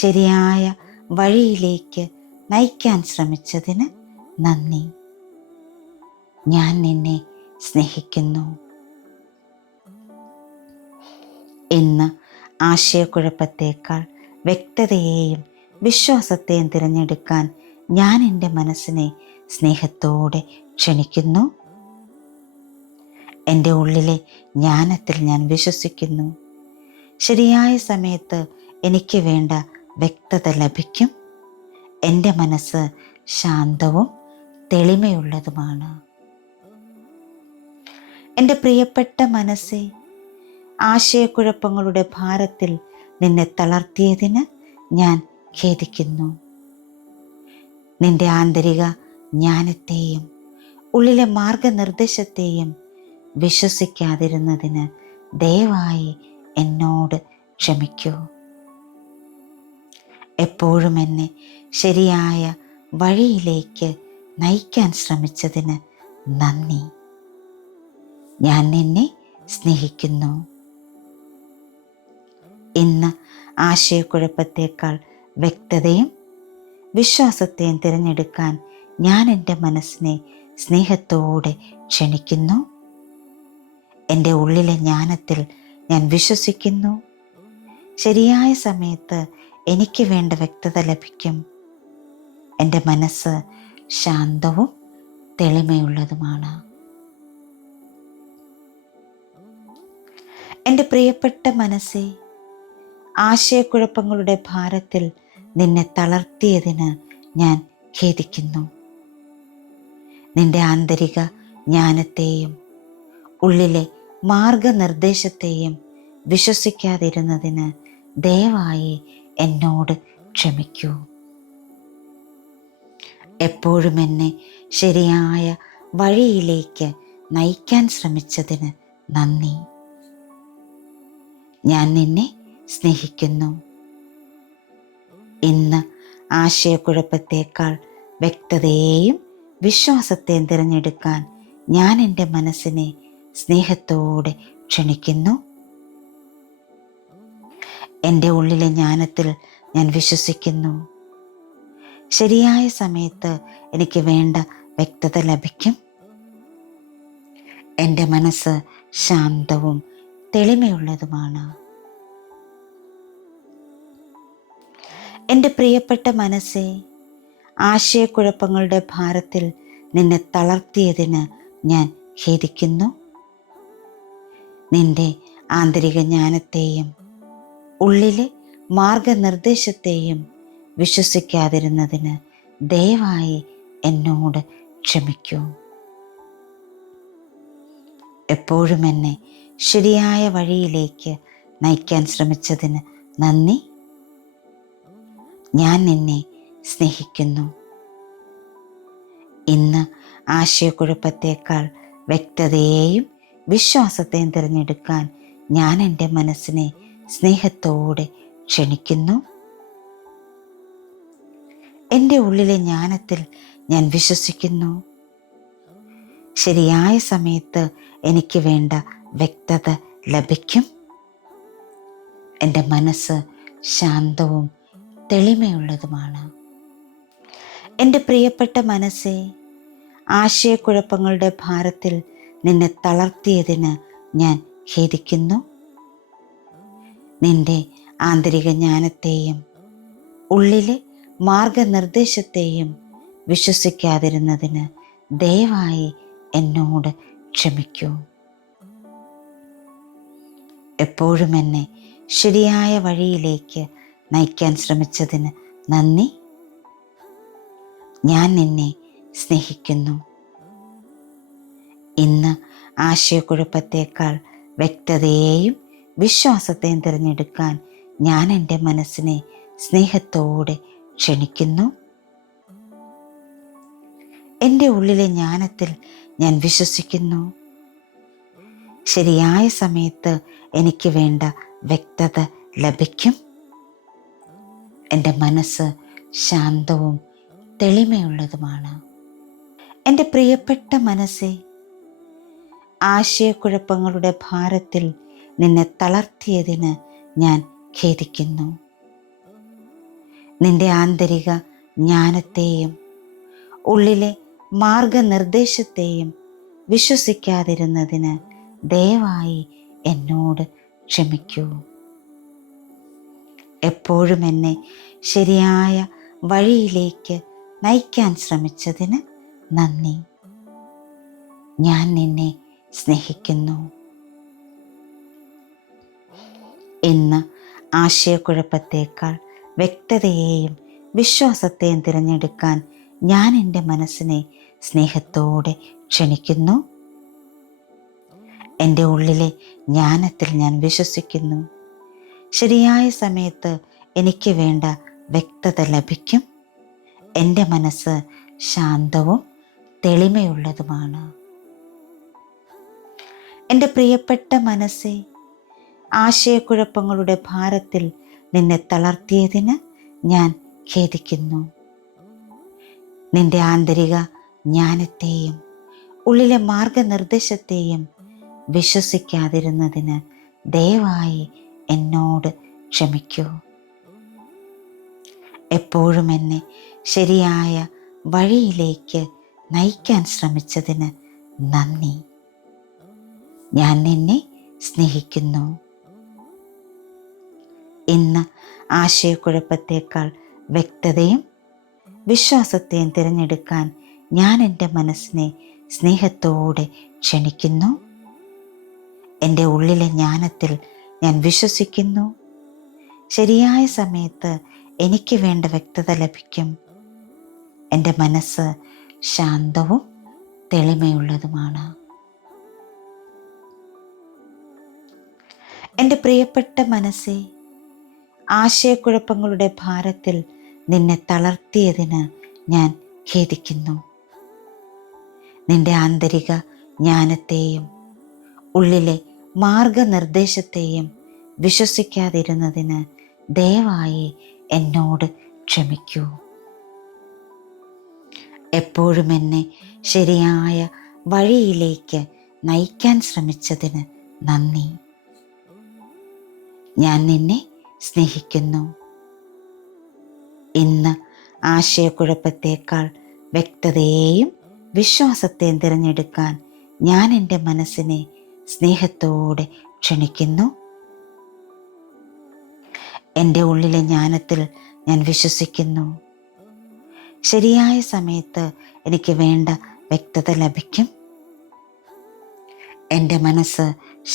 ശരിയായ വഴിയിലേക്ക് നയിക്കാൻ ശ്രമിച്ചതിന് നന്ദി. ഞാൻ നിന്നെ സ്നേഹിക്കുന്നു. ഇന്ന് ആശയക്കുഴപ്പത്തേക്കാൾ വ്യക്തതയെയും വിശ്വാസത്തെയും തിരഞ്ഞെടുക്കാൻ ഞാൻ എൻ്റെ മനസ്സിനെ സ്നേഹത്തോടെ ക്ഷണിക്കുന്നു. എൻ്റെ ഉള്ളിലെ ജ്ഞാനത്തിൽ ഞാൻ വിശ്വസിക്കുന്നു. ശരിയായ സമയത്ത് എനിക്ക് വേണ്ട വ്യക്തത ലഭിക്കും. എൻ്റെ മനസ്സ് ശാന്തവും തെളിമയുള്ളതുമാണ്. എൻ്റെ പ്രിയപ്പെട്ട മനസ്സേ, ആശയക്കുഴപ്പങ്ങളുടെ ഭാരത്തിൽ നിന്നെ തളർത്തിയതിന് ഞാൻ ഖേദിക്കുന്നു. നിന്റെ ആന്തരിക ജ്ഞാനത്തെയും ഉള്ളിലെ മാർഗനിർദ്ദേശത്തെയും വിശ്വസിക്കാതിരുന്നതിന് ദയവായി എന്നോട് ക്ഷമിക്കൂ. എപ്പോഴും എന്നെ ശരിയായ വഴിയിലേക്ക് നയിക്കാൻ ശ്രമിച്ചതിന് നന്ദി. ഞാൻ നിന്നെ സ്നേഹിക്കുന്നു. ഇന്ന് ആശയക്കുഴപ്പത്തേക്കാൾ വ്യക്തതയും വിശ്വാസത്തെയും തിരഞ്ഞെടുക്കാൻ ഞാൻ എൻ്റെ മനസ്സിനെ സ്നേഹത്തോടെ ക്ഷണിക്കുന്നു. എൻ്റെ ഉള്ളിലെ ജ്ഞാനത്തിൽ ഞാൻ വിശ്വസിക്കുന്നു. ശരിയായ സമയത്ത് എനിക്ക് വേണ്ട വ്യക്തത ലഭിക്കും. എൻ്റെ മനസ്സ് ശാന്തവും തെളിമയുള്ളതുമാണ്. എൻ്റെ പ്രിയപ്പെട്ട മനസ്സേ, ആശയക്കുഴപ്പങ്ങളുടെ ഭാരത്തിൽ നിന്നെ തളർത്തിയതിന് ഞാൻ ഖേദിക്കുന്നു. നിന്റെ ആന്തരിക ജ്ഞാനത്തെയും ഉള്ളിലെ മാർഗനിർദ്ദേശത്തെയും വിശ്വസിക്കാതിരുന്നതിന് ദയവായി എന്നോട് ക്ഷമിക്കൂ. എപ്പോഴും എന്നെ ശരിയായ വഴിയിലേക്ക് നയിക്കാൻ ശ്രമിച്ചതിന് നന്ദി. ഞാൻ നിന്നെ സ്നേഹിക്കുന്നു. ഇന്ന് ആശയക്കുഴപ്പത്തേക്കാൾ വ്യക്തതയെയും വിശ്വാസത്തെയും തിരഞ്ഞെടുക്കാൻ ഞാൻ എൻ്റെ മനസ്സിനെ സ്നേഹത്തോടെ ക്ഷണിക്കുന്നു. എൻ്റെ ഉള്ളിലെ ജ്ഞാനത്തിൽ ഞാൻ വിശ്വസിക്കുന്നു. ശരിയായ സമയത്ത് എനിക്ക് വേണ്ട വ്യക്തത ലഭിക്കും. എൻ്റെ മനസ്സ് ശാന്തവും തെളിമയുള്ളതുമാണ്. എൻ്റെ പ്രിയപ്പെട്ട മനസ്സേ, ആശയക്കുഴപ്പങ്ങളുടെ ഭാരത്തിൽ നിന്നെ തളർത്തിയതിന് ഞാൻ ഖേദിക്കുന്നു. നിന്റെ ആന്തരിക ജ്ഞാനത്തെയും ഉള്ളിലെ മാർഗനിർദ്ദേശത്തെയും വിശ്വസിക്കാതിരുന്നതിന് ദയവായി എന്നോട് ക്ഷമിക്കൂ. എപ്പോഴും എന്നെ ശരിയായ വഴിയിലേക്ക് നയിക്കാൻ ശ്രമിച്ചതിന് നന്ദി. ഞാൻ നിന്നെ സ്നേഹിക്കുന്നു. ഇന്ന് ആശയക്കുഴപ്പത്തേക്കാൾ വ്യക്തതയെയും വിശ്വാസത്തെയും തിരഞ്ഞെടുക്കാൻ ഞാൻ എൻ്റെ മനസ്സിനെ സ്നേഹത്തോടെ ക്ഷണിക്കുന്നു. എൻ്റെ ഉള്ളിലെ ജ്ഞാനത്തിൽ ഞാൻ വിശ്വസിക്കുന്നു. ശരിയായ സമയത്ത് എനിക്ക് വേണ്ട വ്യക്തത ലഭിക്കും. എൻ്റെ മനസ്സ് ശാന്തവും തെളിമയുള്ളതുമാണ്. എൻ്റെ പ്രിയപ്പെട്ട മനസ്സേ, ആശയക്കുഴപ്പങ്ങളുടെ ഭാരത്തിൽ നിന്നെ തളർത്തിയതിന് ഞാൻ ഖേദിക്കുന്നു. നിന്റെ ആന്തരിക ജ്ഞാനത്തെയും ഉള്ളിലെ മാർഗനിർദ്ദേശത്തെയും വിശ്വസിക്കാതിരുന്നതിന് ദയവായി എന്നോട് ക്ഷമിക്കൂ. എപ്പോഴും എന്നെ ശരിയായ വഴിയിലേക്ക് നയിക്കാൻ ശ്രമിച്ചതിന് നന്ദി. ഞാൻ നിന്നെ സ്നേഹിക്കുന്നു. ഇന്ന് ആശയക്കുഴപ്പത്തേക്കാൾ വ്യക്തതയെയും വിശ്വാസത്തെയും തിരഞ്ഞെടുക്കാൻ ഞാൻ എൻ്റെ മനസ്സിനെ സ്നേഹത്തോടെ ക്ഷണിക്കുന്നു. എൻ്റെ ഉള്ളിലെ ജ്ഞാനത്തിൽ ഞാൻ വിശ്വസിക്കുന്നു. ശരിയായ സമയത്ത് എനിക്ക് വേണ്ട വ്യക്തത ലഭിക്കും. എൻ്റെ മനസ്സ് ശാന്തവും തെളിമയുള്ളതുമാണ്. എൻ്റെ പ്രിയപ്പെട്ട മനസ്സേ, ആശയക്കുഴപ്പങ്ങളുടെ ഭാരത്തിൽ നിന്നെ തളർത്തിയതിന് ഞാൻ ഖേദിക്കുന്നു. നിന്റെ ആന്തരിക ജ്ഞാനത്തെയും ഉള്ളിലെ മാർഗനിർദ്ദേശത്തെയും വിശ്വസിക്കാതിരുന്നതിന് ദയവായി എന്നോട് ക്ഷമിക്കൂ. എപ്പോഴും എന്നെ ശരിയായ വഴിയിലേക്ക് നയിക്കാൻ ശ്രമിച്ചതിന് നന്ദി. ഞാൻ നിന്നെ സ്നേഹിക്കുന്നു. ഇന്ന് ആശയക്കുഴപ്പത്തേക്കാൾ വ്യക്തതയെയും വിശ്വാസത്തെയും തിരഞ്ഞെടുക്കാൻ ഞാൻ എൻ്റെ മനസ്സിനെ സ്നേഹത്തോടെ ക്ഷണിക്കുന്നു. എൻ്റെ ഉള്ളിലെ ജ്ഞാനത്തിൽ ഞാൻ വിശ്വസിക്കുന്നു. ശരിയായ സമയത്ത് എനിക്ക് വേണ്ട വ്യക്തത ലഭിക്കും. എൻ്റെ മനസ്സ് ശാന്തവും തെളിമയുള്ളതുമാണ്. എൻ്റെ പ്രിയപ്പെട്ട മനസ്സേ, ആശയക്കുഴപ്പങ്ങളുടെ ഭാരത്തിൽ നിന്നെ തളർത്തിയതിന് ഞാൻ ഖേദിക്കുന്നു. നിന്റെ ആന്തരിക ജ്ഞാനത്തെയും ഉള്ളിലെ മാർഗനിർദ്ദേശത്തെയും വിശ്വസിക്കാതിരുന്നതിന് ദയവായി എന്നോട് ക്ഷമിക്കൂ. എപ്പോഴും എന്നെ ശരിയായ വഴിയിലേക്ക് നയിക്കാൻ ശ്രമിച്ചതിന് നന്ദി. ഞാൻ നിന്നെ സ്നേഹിക്കുന്നു. ഇന്ന് ആശയക്കുഴപ്പത്തേക്കാൾ വ്യക്തതയും വിശ്വാസത്തെയും തിരഞ്ഞെടുക്കാൻ ഞാൻ എൻ്റെ മനസ്സിനെ സ്നേഹത്തോടെ ക്ഷണിക്കുന്നു. എൻ്റെ ഉള്ളിലെ ജ്ഞാനത്തിൽ ഞാൻ വിശ്വസിക്കുന്നു. ശരിയായ സമയത്ത് എനിക്ക് വേണ്ട വ്യക്തത ലഭിക്കും. എൻ്റെ മനസ്സ് ശാന്തവും തെളിമയുള്ളതുമാണ്. എൻ്റെ പ്രിയപ്പെട്ട മനസ്സേ, ആശയക്കുഴപ്പങ്ങളുടെ ഭാരത്തിൽ നിന്നെ തളർത്തിയതിന് ഞാൻ ഖേദിക്കുന്നു. നിന്റെ ആന്തരിക ജ്ഞാനത്തെയും ഉള്ളിലെ മാർഗനിർദ്ദേശത്തെയും വിശ്വസിക്കാതിരുന്നതിന് ദയവായി എന്നോട് ക്ഷമിക്കൂ. എപ്പോഴും എന്നെ ശരിയായ വഴിയിലേക്ക് നയിക്കാൻ ശ്രമിച്ചതിന് നന്ദി. ഞാൻ നിന്നെ സ്നേഹിക്കുന്നു. ഇന്ന് ആശയക്കുഴപ്പത്തേക്കാൾ വ്യക്തതയെയും വിശ്വാസത്തെയും തിരഞ്ഞെടുക്കാൻ ഞാൻ എൻ്റെ മനസ്സിനെ സ്നേഹത്തോടെ ക്ഷണിക്കുന്നു. എൻ്റെ ഉള്ളിലെ ജ്ഞാനത്തിൽ ഞാൻ വിശ്വസിക്കുന്നു. ശരിയായ സമയത്ത് എനിക്ക് വേണ്ട വ്യക്തത ലഭിക്കും. എൻ്റെ മനസ്സ്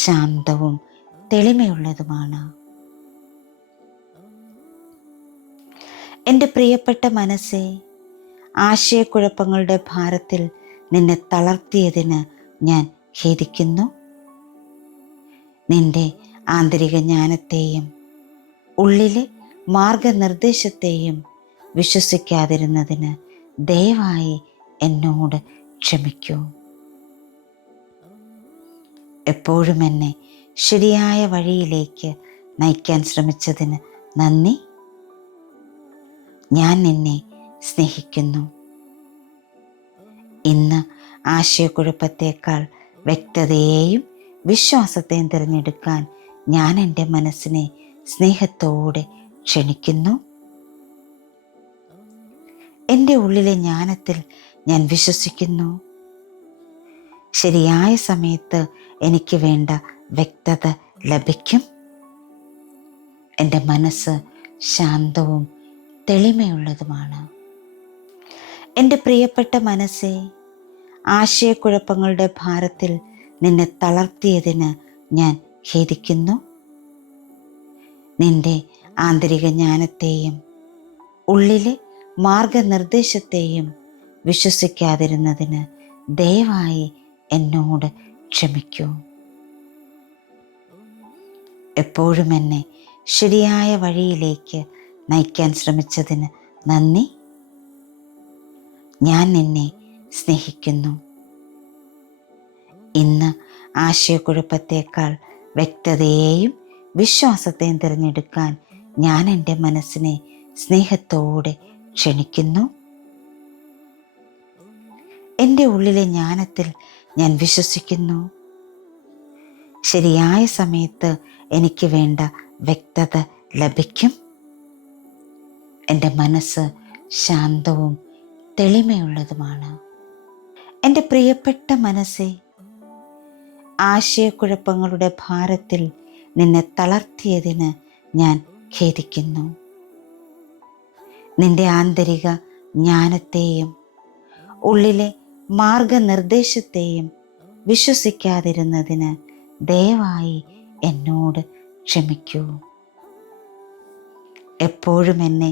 ശാന്തവും തെളിമയുള്ളതുമാണ്. എൻ്റെ പ്രിയപ്പെട്ട മനസ്സേ, ആശയക്കുഴപ്പങ്ങളുടെ ഭാരത്തിൽ നിന്നെ തളർത്തിയതിന് ഞാൻ ഖേദിക്കുന്നു. നിന്റെ ആന്തരിക ജ്ഞാനത്തെയും ഉള്ളിലെ മാർഗനിർദ്ദേശത്തെയും വിശ്വസിക്കാതിരുന്നതിന് ദയവായി എന്നോട് ക്ഷമിക്കൂ. എപ്പോഴും എന്നെ ശരിയായ വഴിയിലേക്ക് നയിക്കാൻ ശ്രമിച്ചതിന് നന്ദി. ഞാൻ നിന്നെ സ്നേഹിക്കുന്നു. ഇന്ന് ആശയക്കുഴപ്പത്തേക്കാൾ വ്യക്തതയെയും വിശ്വാസത്തെയും തിരഞ്ഞെടുക്കാൻ ഞാൻ എൻ്റെ മനസ്സിനെ സ്നേഹത്തോടെ ക്ഷണിക്കുന്നു. എൻ്റെ ഉള്ളിലെ ജ്ഞാനത്തിൽ ഞാൻ വിശ്വസിക്കുന്നു. ശരിയായ സമയത്ത് എനിക്ക് വേണ്ട വ്യക്തത ലഭിക്കും. എൻ്റെ മനസ്സ് ശാന്തവും തെളിമയുള്ളതുമാണ്. എൻ്റെ പ്രിയപ്പെട്ട മനസ്സേ, ആശയക്കുഴപ്പങ്ങളുടെ ഭാരത്തിൽ നിന്നെ തളർത്തിയതിന് ഞാൻ ഖേദിക്കുന്നു. നിന്റെ ആന്തരിക ജ്ഞാനത്തെയും ഉള്ളിലെ മാർഗനിർദ്ദേശത്തെയും വിശ്വസിക്കാതിരുന്നതിന് ദയവായി എന്നോട് ക്ഷമിക്കൂ. എപ്പോഴും എന്നെ ശരിയായ വഴിയിലേക്ക് നയിക്കാൻ ശ്രമിച്ചതിന് നന്ദി. ഞാൻ നിന്നെ സ്നേഹിക്കുന്നു. ഇന്ന് ആശയക്കുഴപ്പത്തേക്കാൾ വ്യക്തതയെയും വിശ്വാസത്തെയും തിരഞ്ഞെടുക്കാൻ ഞാൻ എൻ്റെ മനസ്സിനെ സ്നേഹത്തോടെ ക്ഷണിക്കുന്നു. എൻ്റെ ഉള്ളിലെ ജ്ഞാനത്തിൽ ഞാൻ വിശ്വസിക്കുന്നു. ശരിയായ സമയത്ത് എനിക്ക് വേണ്ട വ്യക്തത ലഭിക്കും. എൻ്റെ മനസ്സ് ശാന്തവും തെളിമയുള്ളതുമാണ്. എൻ്റെ പ്രിയപ്പെട്ട മനസ്സേ, ആശയക്കുഴപ്പങ്ങളുടെ ഭാരത്തിൽ നിന്നെ തളർത്തിയതിന് ഞാൻ ഖേദിക്കുന്നു. നിന്റെ ആന്തരിക ജ്ഞാനത്തെയും ഉള്ളിലെ മാർഗനിർദ്ദേശത്തെയും വിശ്വസിക്കാതിരുന്നതിന് ദയവായി എന്നോട് ക്ഷമിക്കൂ. എപ്പോഴും എന്നെ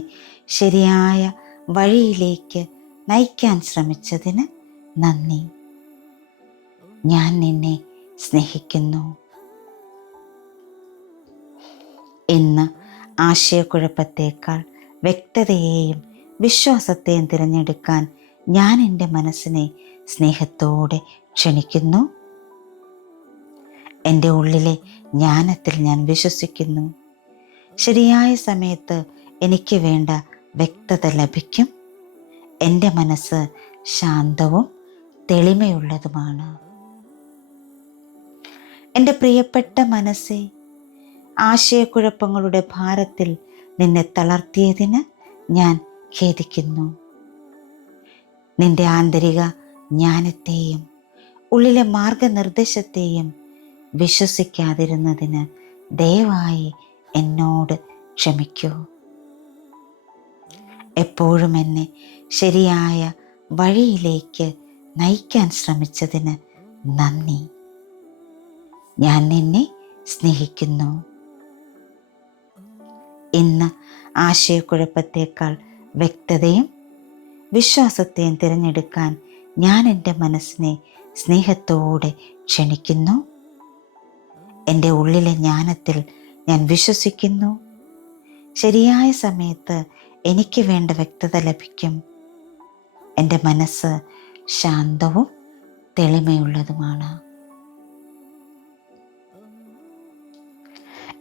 ശരിയായ വഴിയിലേക്ക് നയിക്കാൻ ശ്രമിച്ചതിന് നന്ദി. ഞാൻ നിന്നെ സ്നേഹിക്കുന്നു. ഇന്ന് ആശയക്കുഴപ്പത്തേക്കാൾ വ്യക്തതയെയും വിശ്വാസത്തെയും തിരഞ്ഞെടുക്കാൻ ഞാൻ എൻ്റെ മനസ്സിനെ സ്നേഹത്തോടെ ക്ഷണിക്കുന്നു. എൻ്റെ ഉള്ളിലെ ജ്ഞാനത്തിൽ ഞാൻ വിശ്വസിക്കുന്നു. ശരിയായ സമയത്ത് എനിക്ക് വേണ്ട വ്യക്തത ലഭിക്കും. എൻ്റെ മനസ്സ് ശാന്തവും തെളിമയുള്ളതുമാണ്. എൻ്റെ പ്രിയപ്പെട്ട മനസ്സേ, ആശയക്കുഴപ്പങ്ങളുടെ ഭാരത്തിൽ നിന്നെ തളർത്തിയതിന് ഞാൻ ഖേദിക്കുന്നു. നിന്റെ ആന്തരിക ജ്ഞാനത്തെയും ഉള്ളിലെ മാർഗനിർദ്ദേശത്തെയും വിശ്വസിക്കാതിരുന്നതിന് ദയവായി എന്നോട് ക്ഷമിക്കൂ. എപ്പോഴും എന്നെ ശരിയായ വഴിയിലേക്ക് നയിക്കാൻ ശ്രമിച്ചതിന് നന്ദി. ഞാൻ നിന്നെ സ്നേഹിക്കുന്നു. ഇന്ന് ആശയക്കുഴപ്പത്തേക്കാൾ വ്യക്തതയും വിശ്വാസത്തെയും തിരഞ്ഞെടുക്കാൻ ഞാൻ എൻ്റെ മനസ്സിനെ സ്നേഹത്തോടെ ക്ഷണിക്കുന്നു. എൻ്റെ ഉള്ളിലെ ജ്ഞാനത്തിൽ ഞാൻ വിശ്വസിക്കുന്നു. ശരിയായ സമയത്ത് എനിക്ക് വേണ്ട വ്യക്തത ലഭിക്കും. എൻ്റെ മനസ്സ് ശാന്തവും തെളിമയുള്ളതുമാണ്.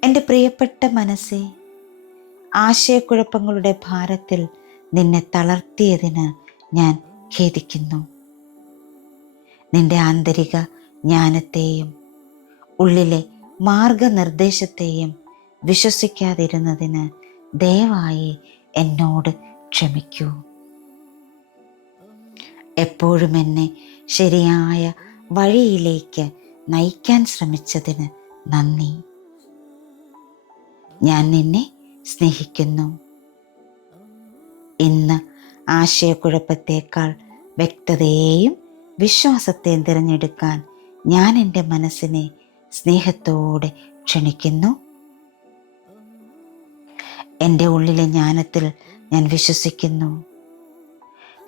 എൻ്റെ പ്രിയപ്പെട്ട മനസ്സേ, ആശയക്കുഴപ്പങ്ങളുടെ ഭാരത്തിൽ നിന്നെ തളർത്തിയതിന് ഞാൻ ഖേദിക്കുന്നു. നിന്റെ ആന്തരിക ജ്ഞാനത്തെയും ഉള്ളിലെ മാർഗനിർദ്ദേശത്തെയും വിശ്വസിക്കാതിരുന്നതിന് ദയവായി എന്നോട് ക്ഷമിക്കൂ. എപ്പോഴും എന്നെ ശരിയായ വഴിയിലേക്ക് നയിക്കാൻ ശ്രമിച്ചതിന് നന്ദി. ഞാൻ നിന്നെ സ്നേഹിക്കുന്നു. ഇന്ന് ആശയക്കുഴപ്പത്തേക്കാൾ വ്യക്തതയെയും വിശ്വാസത്തെയും തിരഞ്ഞെടുക്കാൻ ഞാൻ എൻ്റെ മനസ്സിനെ സ്നേഹത്തോടെ ക്ഷണിക്കുന്നു. എൻ്റെ ഉള്ളിലെ ജ്ഞാനത്തിൽ ഞാൻ വിശ്വസിക്കുന്നു.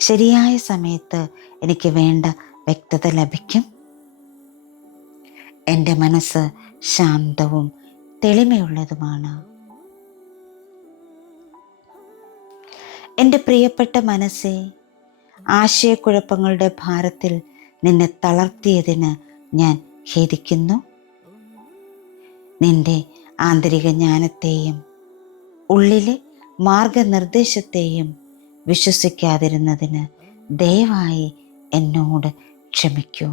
ശരിയായ സമയത്ത് എനിക്ക് വേണ്ട വ്യക്തത ലഭിക്കും. എൻ്റെ മനസ്സ് ശാന്തവും തെളിമയുള്ളതുമാണ്. എൻ്റെ പ്രിയപ്പെട്ട മനസ്സേ, ആശയക്കുഴപ്പങ്ങളുടെ ഭാരത്തിൽ നിന്നെ തളർത്തിയതിന് ഞാൻ ഖേദിക്കുന്നു. നിന്റെ ആന്തരിക ജ്ഞാനത്തെയും ഉള്ളിലെ മാർഗനിർദ്ദേശത്തെയും വിശ്വസിക്കാതിരുന്നതിന് ദയവായി എന്നോട് ക്ഷമിക്കൂ.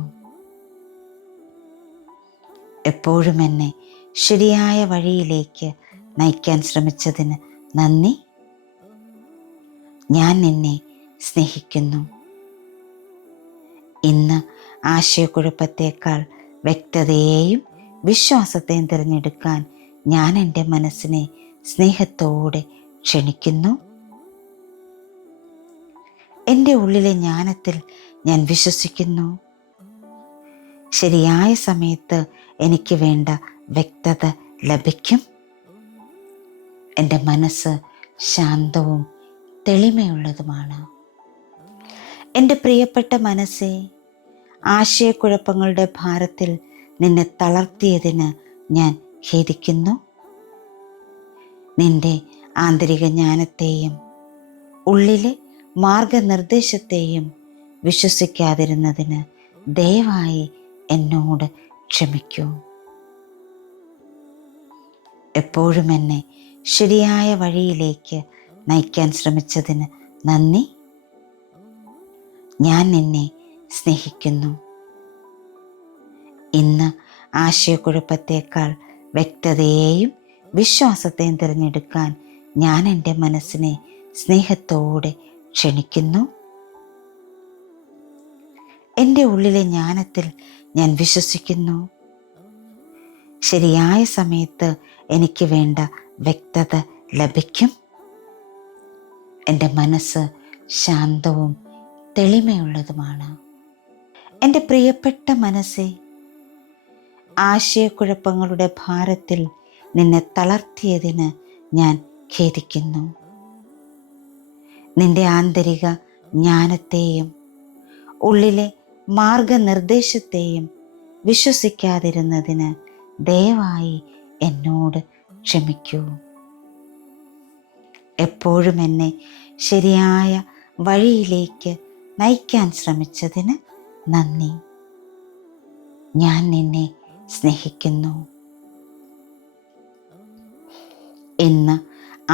എപ്പോഴും എന്നെ ശരിയായ വഴിയിലേക്ക് നയിക്കാൻ ശ്രമിച്ചതിന് നന്ദി. ഞാൻ നിന്നെ സ്നേഹിക്കുന്നു. ഇന്ന് ആശയക്കുഴപ്പത്തേക്കാൾ വ്യക്തതയെയും വിശ്വാസത്തെയും തിരഞ്ഞെടുക്കാൻ ഞാൻ എൻ്റെ മനസ്സിനെ സ്നേഹത്തോടെ ക്ഷണിക്കുന്നു. എൻ്റെ ഉള്ളിലെ ജ്ഞാനത്തിൽ ഞാൻ വിശ്വസിക്കുന്നു. ശരിയായ സമയത്ത് എനിക്ക് വേണ്ട വ്യക്തത ലഭിക്കും. എൻ്റെ മനസ്സ് ശാന്തവും തെളിമയുള്ളതുമാണ്. എൻ്റെ പ്രിയപ്പെട്ട മനസ്സേ, ആശയക്കുഴപ്പങ്ങളുടെ ഭാരത്തിൽ നിന്നെ തളർത്തിയതിന് ഞാൻ ഖേദിക്കുന്നു. നിന്റെ ആന്തരിക ജ്ഞാനത്തെയും ഉള്ളിലെ മാർഗനിർദ്ദേശത്തെയും വിശ്വസിക്കാതിരുന്നതിന് ദയവായി എന്നോട് ക്ഷമിക്കൂ. എപ്പോഴും എന്നെ ശരിയായ വഴിയിലേക്ക് നയിക്കാൻ ശ്രമിച്ചതിന് നന്ദി. ഞാൻ നിന്നെ സ്നേഹിക്കുന്നു. ഇന്ന് ആശയക്കുഴപ്പത്തേക്കാൾ വ്യക്തതയെയും വിശ്വാസത്തെയും തിരഞ്ഞെടുക്കാൻ ഞാൻ എൻ്റെ മനസ്സിനെ സ്നേഹത്തോടെ ക്ഷണിക്കുന്നു. എൻ്റെ ഉള്ളിലെ ജ്ഞാനത്തിൽ ഞാൻ വിശ്വസിക്കുന്നു. ശരിയായ സമയത്ത് എനിക്ക് വേണ്ട വ്യക്തത ലഭിക്കും. എൻ്റെ മനസ്സ് ശാന്തവും തെളിമയുള്ളതുമാണ്. എൻ്റെ പ്രിയപ്പെട്ട മനസ്സേ, ആശയക്കുഴപ്പങ്ങളുടെ ഭാരത്തിൽ നിന്നെ തളർത്തിയതിന് ഞാൻ ഖേദിക്കുന്നു. നിന്റെ ആന്തരിക ജ്ഞാനത്തെയും ഉള്ളിലെ മാർഗനിർദ്ദേശത്തെയും വിശ്വസിക്കാതിരുന്നതിന് ദയവായി എന്നോട് ക്ഷമിക്കൂ. എപ്പോഴും എന്നെ ശരിയായ വഴിയിലേക്ക് നയിക്കാൻ ശ്രമിച്ചതിന് നന്ദി. ഞാൻ നിന്നെ സ്നേഹിക്കുന്നു. ഇന്ന്